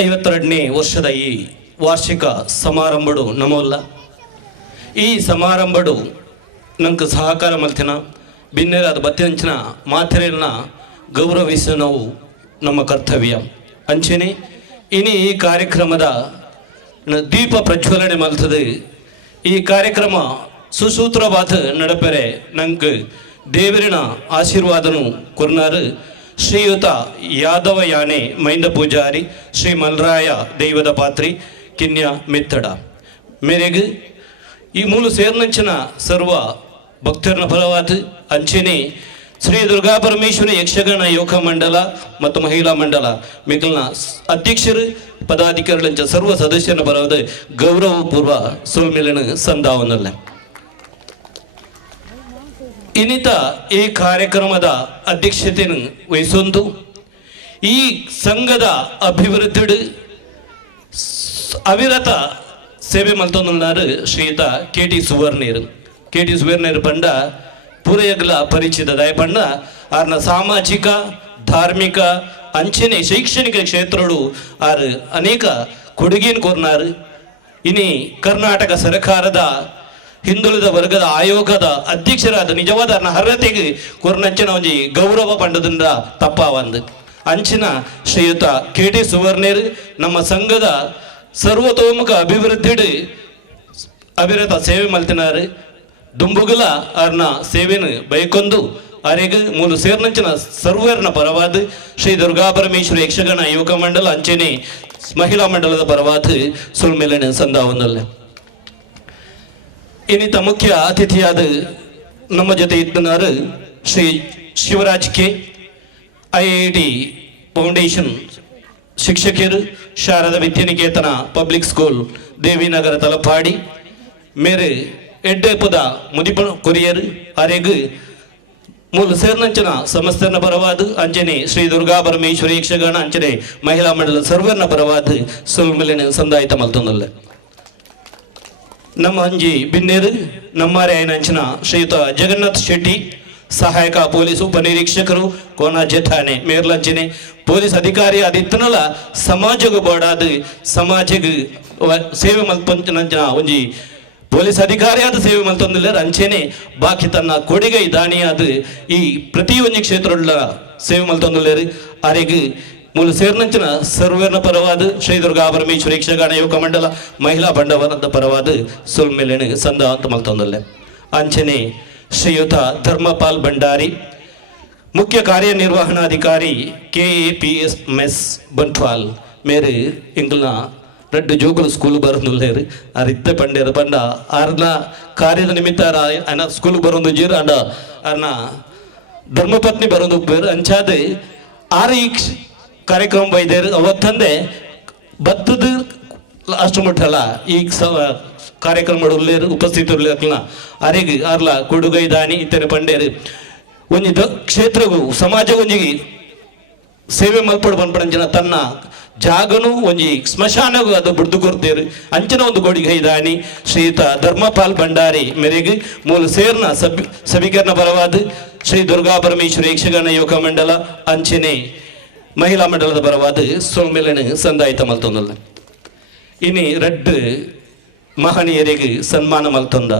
52ನೇ ವರ್ಷದ ಈ ವಾರ್ಷಿಕ ಸಮಾರಂಭಡು ನಮೋಲ್ಲ ಈ ಸಮಾರಂಭಡು ನಂಗೆ ಸಹಕಾರ ಮಲ್ತಿನ ಭಿನ್ನರಾದ ಬತ್ತಿನಂಚಿನ ಮಾತೆರೆಯನ್ನ ಗೌರವಿಸ ನಾವು ನಮ್ಮ ಕರ್ತವ್ಯ ಅಂಚನೆ ಇನಿ ಈ ಕಾರ್ಯಕ್ರಮದ ದೀಪ ಪ್ರಜ್ವಲನೆ ಮಲ್ತದೆ ಈ ಕಾರ್ಯಕ್ರಮ ಸುಸೂತ್ರವಾದ ನಡಪೆರೆ ನಂಗೆ ದೇವರಿನ ಆಶೀರ್ವಾದನು ಕೊರ್ನಾರು ಶ್ರೀಯುತ ಯಾದವ ಯಾನೆ ಮೈಂದ ಪೂಜಾರಿ ಶ್ರೀ ಮಲ್ರಾಯ ದೈವದ ಪಾತ್ರಿ ಕಿನ್ಯ ಮಿತ್ತಡ ಮೇರೆಗೆ ಈ ಮೂಲು ಸೇರ್ನಂಚಿನ ಸರ್ವ ಭಕ್ತರನ ಫಲವಾದ ಅಂಚನೆ ಶ್ರೀ ದುರ್ಗಾ ಪರಮೇಶ್ವರಿ ಯಕ್ಷಗಾನ ಯುವಕ ಮಂಡಲ ಮತ್ತು ಮಹಿಳಾ ಮಂಡಲ ಮಿಗಲ್ನ ಅಧ್ಯಕ್ಷರು ಪದಾಧಿಕಾರಿಗಳಂಚ ಸರ್ವ ಸದಸ್ಯನ ಬರೋದು ಗೌರವಪೂರ್ವ ಸೋಲ್ಮೇಲನ ಸಂದಾವನಲ್ಲ ಇನ್ನಿತ ಈ ಕಾರ್ಯಕ್ರಮದ ಅಧ್ಯಕ್ಷತೆಯನ್ನು ವಹಿಸೊಂದು ಈ ಸಂಘದ ಅಭಿವೃದ್ಧಿ ಅವಿರತ ಸೇವೆ ಮಲ್ತೊಂದು ಶ್ರೀಯುತ ಕೆ.ಟಿ. ಸುವರ್ಣೇರು ಪಂಡ ಪೂರೈಗಲ ಪರಿಚಿತ ದಯ ಪಂಡ ಆರ್ನ ಸಾಮಾಜಿಕ ಧಾರ್ಮಿಕ ಅಂಚನೆ ಶೈಕ್ಷಣಿಕ ಕ್ಷೇತ್ರಗಳು ಆರು ಅನೇಕ ಕೊಡುಗೆಯನ್ನು ಕೋರ್ನಾರು ಇನಿ ಕರ್ನಾಟಕ ಸರ್ಕಾರದ ಹಿಂದುಳಿದ ವರ್ಗದ ಆಯೋಗದ ಅಧ್ಯಕ್ಷರಾದ ನಿಜವಾದ ಅರ್ಹತೆಗೆ ಕೊರ್ನಂಚಿನ ಒಂಜಿ ಗೌರವ ಪಂಡದಿಂದ ತಪ್ಪಾವಂದು ಅಂಚಿನ ಶ್ರೀಯುತ ಕೆ.ಟಿ. ಸುವರ್ಣೇರು ನಮ್ಮ ಸಂಘದ ಸರ್ವತೋಮುಖ ಅಭಿವೃದ್ಧಿ ಅವಿರತ ಸೇವೆ ಮಲ್ತಿನಾರು ದುಂಬುಗಲ ಅವ್ರನ್ನ ಸೇವೆಯನ್ನು ಬೈಕೊಂದು ಅರೆಗ್ ಮೂಲು ಸೇರ್ನಂಚಿನ ಸರ್ವೇರ್ನ ಪರವಾದ ಶ್ರೀ ದುರ್ಗಾ ಪರಮೇಶ್ವರಿ ಯಕ್ಷಗಾನ ಯುವಕ ಮಂಡಲ ಅಂಚೆನೆ ಮಹಿಳಾ ಮಂಡಲದ ಪರವಾದ ಸುಲ್ಮೇಲನೆ ಸಂದಾವನಲ್ಲ. ಇನ್ನಿತ ಮುಖ್ಯ ಅತಿಥಿಯಾದ ನಮ್ಮ ಜೊತೆ ಇದ್ದನಾರು Shri Shivaraj K, IIT foundation ಶಿಕ್ಷಕರು, ಶಾರದಾ ವಿದ್ಯಾನಿಕೇತನ ಪಬ್ಲಿಕ್ ಸ್ಕೂಲ್ ದೇವಿನಗರ ತಲಪಾಡಿ, ಮೇರೆ ಎಡ್ಡೆಪದ ಮುದಿಪ ಕೊರಿಯರ್ ಅರೆಗ್ ಮೂಲ ಸೇರ್ನಂಚನ ಸಮಸ್ತನ ಪರವಾದ ಅಂಚನೆ ಶ್ರೀ ದುರ್ಗಾ ಪರಮೇಶ್ವರಿ ಯಕ್ಷಗಾನ ಅಂಚನೆ ಮಹಿಳಾ ಮಂಡಲ ಸರ್ವರ್ನ ಪರವಾದ ಸುಲ್ಮೇಲನೆ ಸಂದಾಯಿತ ಮಲ್ತೊಂದಲ್ಲ. ನಮ್ಮ ಅಂಜಿ ಬಿನ್ನೇರು ನಮ್ಮಾರೆ ಆಯ್ನಂಚಿನ ಶ್ರೀಯುತ ಜಗನ್ನಾಥ್ ಶೆಟ್ಟಿ, ಸಹಾಯಕ ಪೊಲೀಸ್ ಉಪನಿರೀಕ್ಷಕರು ಕೋನಾಜೆ ಠಾಣೆ ಮೇರ್ಲಂಚನೆ ಪೊಲೀಸ್ ಅಧಿಕಾರಿ ಆದಿತ್ತನಲ್ಲ ಸಮಾಜಗೂ ಬೋಡಾದ ಸಮಾಜಕ್ಕೆ ಸೇವೆ ಮಲ್ಪಂಚನಂಚಿನ ಒಂಜಿ ಪೊಲೀಸ್ ಅಧಿಕಾರಿ ಆದ ಸೇವೆ ಮಲ್ತೊಂದಿಲ್ಲ ಅಂಚೆನೆ ಬಾಕಿ ತನ್ನ ಕೊಡುಗೆ ದಾನಿಯಾದ ಈ ಪ್ರತಿಯೊಂದು ಕ್ಷೇತ್ರಗಳ ಸೇವೆ ಮಲ್ತೊಂದಿಲ್ಲ ಅರೆಗೆ ಮೂಲ ಸೇರ್ನಂಚಿನ ಸರ್ವೇರ್ನ ಪರವಾದ ಶ್ರೀ ದುರ್ಗಾ ಪರಮೇಶ್ವರಿ ಯಕ್ಷಗಾನ ಯುವಕ ಮಂಡಲ ಮಹಿಳಾ ಬಂಡವಾಳದ ಪರವಾದ ಸುಲ್ಮೇಲನೆ ಸಂದ ಅಂತ ಮಲ್ತೊಂದಲ್ಲ. ಅಂಚನೆ ಶ್ರೀಯುತ ಧರ್ಮಪಾಲ್ ಭಂಡಾರಿ, ಮುಖ್ಯ ಕಾರ್ಯನಿರ್ವಹಣಾಧಿಕಾರಿ KAPS ಮೆಸ್ ಬಂಟ್ವಾಲ್, ಮೇರೆ ಇಂಗ್ಲನ ರೆಡ್ ಜೋಗುಲು ಸ್ಕೂಲ್ ಬರೋದಿಲ್ಲ ಅರಿತ್ತೆ ಪಂಡೇರ ಪಂಡ ಅರ್ನ ಕಾರ್ಯದ ನಿಮಿತ್ತ ಅನ್ನ ಸ್ಕೂಲ್ ಬರೋದು ಜೀರ ಅಂಡ ಅರ್ನ ಧರ್ಮಪತ್ನಿ ಬರೋದು ಬೇರೆ ಅಂಚಾದೆ ಈ ಕಾರ್ಯಕ್ರಮ ಬೈದೇರು ಅವತ್ತಂದೆ ಬತ್ತದ ಲಾಸ್ಟ್ ಮುಟ್ಟಲ್ಲ ಈ ಕಾರ್ಯಕ್ರಮ ಉಪಸ್ಥಿತರ್ಲ ಅರೆಗೆ ಅರ್ಲ ಕೊಡುಗೈ ದಾನಿ ಇತರೆ ಪಂಡೇರು ಒಂಜಿ ಕ್ಷೇತ್ರಗೂ ಸಮಾಜ ಒಂಜಿಗೆ ಸೇವೆ ಮಲ್ಪಡು ಬಂದ್ಪಡಂಚಿನ ತನ್ನ ಜಾಗನು ಒಂಜಿ ಸ್ಮಶಾನಗೂ ಅದು ಬಿಡ್ದು ಕೊಡ್ತೇರು ಅಂಚಿನ ಒಂದು ಕೊಡುಗೆ ದಾನಿ ಶ್ರೀಯುತ ಧರ್ಮಪಾಲ್ ಭಂಡಾರಿ ಮೇರೆಗೆ ಮೂಲ ಸೇರ್ನ ಸಭೀಕರಣ ಪರವಾದ ಶ್ರೀ ದುರ್ಗಾ ಪರಮೇಶ್ವರಿ ಯಕ್ಷಗಾನ ಯುವಕ ಮಂಡಲ ಅಂಚನೆ ಮಹಿಳಾ ಮಂಡಲದ ಪರವಾದ ಸುಲ್ಮೇಲನೆ ಸಂದಾಯಿತ ಮಲ್ತೊಂದಲ್ಲ. ಇನಿ ರೆಡ್ ಮಹನೀಯರಿಗೆ ಸನ್ಮಾನ ಮಲ್ತೊಂದ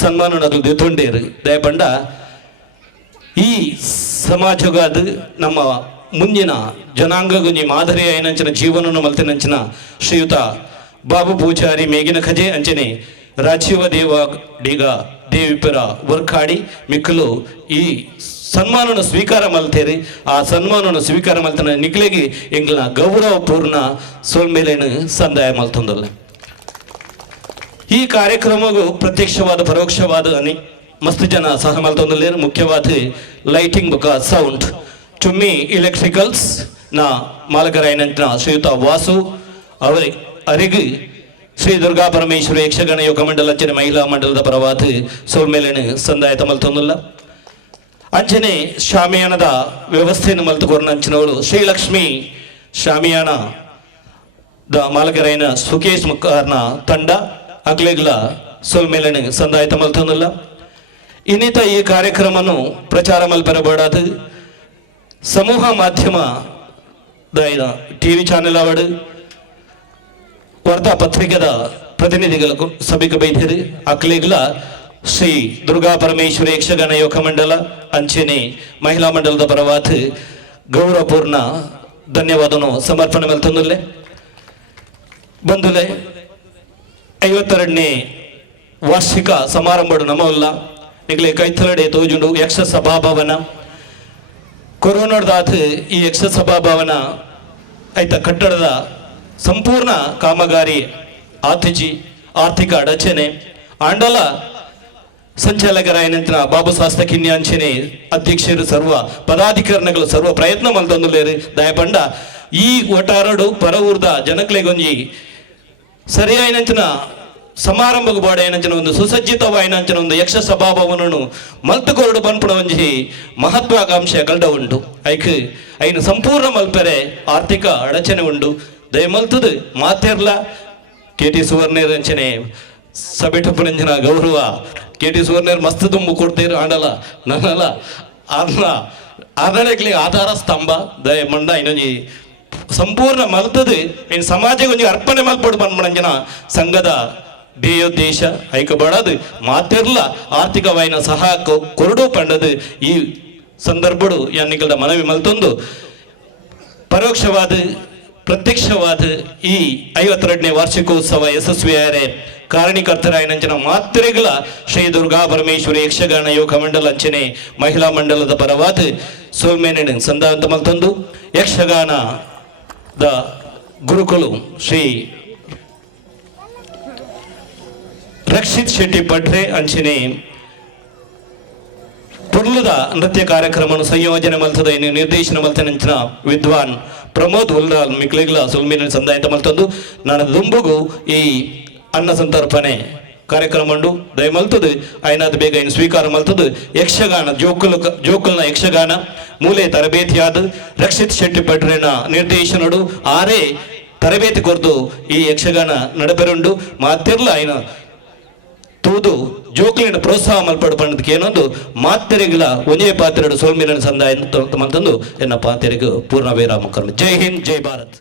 ಸನ್ಮಾನ ತೊಂಡೇರು ದಯಪಂಡ ಈ ಸಮಾಜಗಾದ ನಮ್ಮ ಮುಂದಿನ ಜನಾಂಗಗುಂಜಿ ಮಾದರಿ ಆಯ್ನಂಚಿನ ಜೀವನವನ್ನು ಮಲ್ತಿನಂಚಿನ ಶ್ರೀಯುತ ಬಾಬು ಪೂಜಾರಿ ಮೇಗಿನ ಖಜೆ ಅಂಚನೆ ರಾಜೀವ ದೇವಾಡಿಗ ದೇವಿಪುರ ವರ್ಕಾಡಿ ಮಿಕ್ಕಲು ಈ ಸನ್ಮಾನವನ್ನು ಸ್ವೀಕಾರ ಮಲ್ತೇರಿ ಆ ಸನ್ಮಾನವನ್ನು ಸ್ವೀಕಾರ ಮಲ್ತನ ನಿಕ್ಲೆಗೆ ಎಂಗ್ಲನ ಗೌರವಪೂರ್ಣ ಸುಲ್ಮೇಲನೆ ಸಂದಾಯ ಮಲ್ತೊಂದಲ್ಲ. ಈ ಕಾರ್ಯಕ್ರಮವು ಪ್ರತ್ಯಕ್ಷವಾದ ಪರೋಕ್ಷವಾದ ಮಸ್ತ್ ಜನ ಸಹ ಮಲ್ತೊಂದಲ್ಲೇರು. ಮುಖ್ಯವಾದ ಲೈಟಿಂಗ್ ಬುಕ ಸೌಂಡ್ ಟುಮ್ಮಿ ಇಲೆಕ್ಟ್ರಿಕಲ್ಸ್ ನ ಮಾಲಕರಾಯನಂಟಿನ ಶ್ರೀಯುತ ವಾಸು ಅರೆಗೆ ಶ್ರೀ ದುರ್ಗಾ ಪರಮೇಶ್ವರಿ ಯಕ್ಷಗಾನ ಯುವಕ ಮಂಡಲ ಅಂಚನೆ ಮಹಿಳಾ ಮಂಡಲದ ಪರವಾದ ಸುಲ್ಮೇಲನೆ ಸಂದಾಯತ ಮಲ್ತೊಂದಲ್ಲ. ಅಂಚನೆ ಶಾಮಿಯಾನದ ವ್ಯವಸ್ಥೆಯನ್ನು ಮಲ್ತುಕೊರ್ನ ಅಂಚಿನವಳು ಶ್ರೀಲಕ್ಷ್ಮಿ ಶಾಮಿಯಾನ ದ ಮಾಲಕರಾಯನ ಸುಕೇಶ್ ಮುಖಾರ್ನ ತಂಡ ಅಗ್ಲೆಗ್ಲ ಸುಲ್ಮೇಲನೆ ಸಂದಾಯತ ಮಲ್ತೊಂದಲ್ಲ. ಇನ್ನಿತ ಈ ಕಾರ್ಯಕ್ರಮವನ್ನು ಪ್ರಚಾರ ಮಲ್ಪರಬಾಡದು ಸಮೂಹ ಮಾಧ್ಯಮ TV ಚಾನೆಲ್ ಅವಡು ವಾರ್ತಾ ಪತ್ರಿಕೆದ ಪ್ರತಿನಿಧಿಗಳ ಸಭೆಗೆ ಬೈದಿರಿ ಅಕ್ಲೆಗ್ಲ ಶ್ರೀ ದುರ್ಗಾ ಪರಮೇಶ್ವರಿ ಯಕ್ಷಗಾನ ಯುವಕ ಮಂಡಲ ಅಂಚನೆ ಮಹಿಳಾ ಮಂಡಲದ ಪರವಾದ ಗೌರವಪೂರ್ಣ ಧನ್ಯವಾದನು ಸಮರ್ಪಣೆ ಮಲ್ತೊಂದುಲ್ಲೆ. ಬಂಧುಲೆ 52ನೇ ವಾರ್ಷಿಕ ಸಮಾರಂಭಡು ನಮವಲ್ಲ ನಿಗಲೆ ಕೈತಲಡೆ ತೋಜುಂಡು ಯಕ್ಷ ಸಭಾಭವನ ಕೊರೋನಾದ ಈ ಯಕ್ಷ ಸಭಾಭವನ ಐತ ಕಟ್ಟಡದ ಸಂಪೂರ್ಣ ಕಾಮಗಾರಿ ಆರ್ಥಿಕ ಅಡಚಣೆ ಆಂಡಲ ಸಂಚಾಲಕರಾಯನಂತರ ಬಾಬು ಶಾಸ್ತ್ರ ಕಿನ್ಯಾಂಚನೆ ಅಧ್ಯಕ್ಷರು ಸರ್ವ ಪದಾಧಿಕಾರಿಗಳು ಸರ್ವ ಪ್ರಯತ್ನ ಮಲ್ತೊಂದುಲ್ಲೇರು ದಯಪಂಡ ಈ ಒಟ್ಟಾರಡು ಪರವೂರ್ದ ಜನಕ್ಲೆಗೊಂಜಿ ಸರಿಯಾಯಿನಂಚಿನ ಸಮಾರಂಭಕ್ಕೆ ಬಾಡೇನಂಚಿನ ಒಂದು ಸುಸಜ್ಜಿತವಾಯಿನಂಚಿನ ಒಂದು ಯಕ್ಷ ಸಭಾಭವನನ್ನು ಮಲ್ತುಕೊರಡು ಪನ್ಪುಣ ಒಂಜಿ ಮಹತ್ವಾಕಾಂಕ್ಷೆ ಕಲ್ಡ ಉಂಟು ಐನು ಸಂಪೂರ್ಣ ಮಲ್ಪರೆ ಆರ್ಥಿಕ ಅಡಚಣೆ ಉಂಟು ದಯಮಲ್ತದು ಮಾತೆರ್ಲ KT ಸುವರ್ಣೇರ್ ಅಂಚನೆ ಸಭೆ ಟಪ್ಪನಂಚಿನ ಗೌರವ KT ಸುವರ್ಣೇರ್ ಮಸ್ತ್ ತುಂಬು ಕೊಡ್ತೀರು ಆಂಡಲ ನನ್ನಲ್ಲ ಆಡಳಿಗೆ ಆಧಾರ ಸ್ತಂಭ ದಯ ಮಂಡ ಇನ್ನೊಂಜಿ ಸಂಪೂರ್ಣ ಮಲ್ತದು ಇನ್ನು ಸಮಾಜಕ್ಕೆ ಒಂಜಿ ಅರ್ಪಣೆ ಮಲ್ಪಡು ಪನ್ಪಣಂಚಿನ ಸಂಘದ ಧ್ಯೇಯೋದ್ದೇಶ ಐಕಬಾಡದು ಮಾತೆರ್ಲ ಆರ್ಥಿಕವಾಯಿನ ಸಹ ಕೊರಡು ಪಂಡದು ಈ ಸಂದರ್ಭಡು ಯಾನಿಗಳ ಮನವಿ ಮಲ್ತೊಂದು ಪರೋಕ್ಷವಾದ ಪ್ರತ್ಯಕ್ಷವಾದ ಈ 52ನೇ ವಾರ್ಷಿಕೋತ್ಸವ ಯಶಸ್ವಿಯಾರೆ ಕಾರಣೀಕರ್ತರಾಯನಂಚಿನ ಮಾತ್ರೆಗಳ ಶ್ರೀ ದುರ್ಗಾ ಪರಮೇಶ್ವರಿ ಯಕ್ಷಗಾನ ಯೋಗ ಮಂಡಲ ಅಂಚನೆ ಮಹಿಳಾ ಮಂಡಲದ ಪರವಾದ ಸೋಲ್ಮೇನೆ ಸಂದಾಂತ ಮಲ್ತಂದು ಯಕ್ಷಗಾನದ ಗುರುಕುಲು ಶ್ರೀ ರಕ್ಷಿತ್ ಶೆಟ್ಟಿ ಪಟ್ರೆ ಅಂಚನೆ ಪುರ್ಲದ ನೃತ್ಯ ಕಾರ್ಯಕ್ರಮವನ್ನು ಸಂಯೋಜನೆ ಮಲ್ತದ ನಿರ್ದೇಶನ ಮಲ್ತನಂಚಿನ ವಿದ್ವಾನ್ ಪ್ರಮೋದ್ ಹುಲ್ರಾಲ್ ಮಿಕ್ಲಿಗ್ಲ ಸುಲ್ಮೀನ ಸಂದಾಯಿತ ಮಲ್ತಂದು ನನ್ನ ದುಂಬುಗು ಈ ಅನ್ನ ಸಂತರ್ಪಣೆ ಕಾರ್ಯಕ್ರಮ ಉಂಡು ದಯಮಲ್ತದು ಐನಾದ ಬೇಗ ಇನ್ನು ಸ್ವೀಕಾರ ಮಲ್ತದು ಯಕ್ಷಗಾನ ಜೋಕುಲ್ನ ಯಕ್ಷಗಾನ ಮೂಲೆ ತರಬೇತಿಯಾದ ರಕ್ಷಿತ್ ಶೆಟ್ಟಿ ಪಟ್ರೆನ ನಿರ್ದೇಶನಡು ಆರೇ ತರಬೇತಿ ಕೊರ್ದು ಈ ಯಕ್ಷಗಾನ ನಡಪೆರುಂಡು ಮಾತಿರ್ಲ ಐನ ತೂದು ಜೋಕ್ಲಿನ ಪ್ರೋತ್ಸಾಹ ಮಲ್ಪಡು ಪಂಡದಕ್ಕೆ ಏನೊಂದು ಮಾತೆರೆಗಳ ಒಂದೇ ಪಾತ್ರೆಡು ಸೋಲ್ಮೀನ ಸಂದಾಯ ಮಲ್ತಂದು ಎನ್ನ ಪಾತೆರೆಗೂ ಪೂರ್ಣ ವಿರಾಮ ಕರ್ಮ. ಜೈ ಹಿಂದ್, ಜೈ ಭಾರತ್.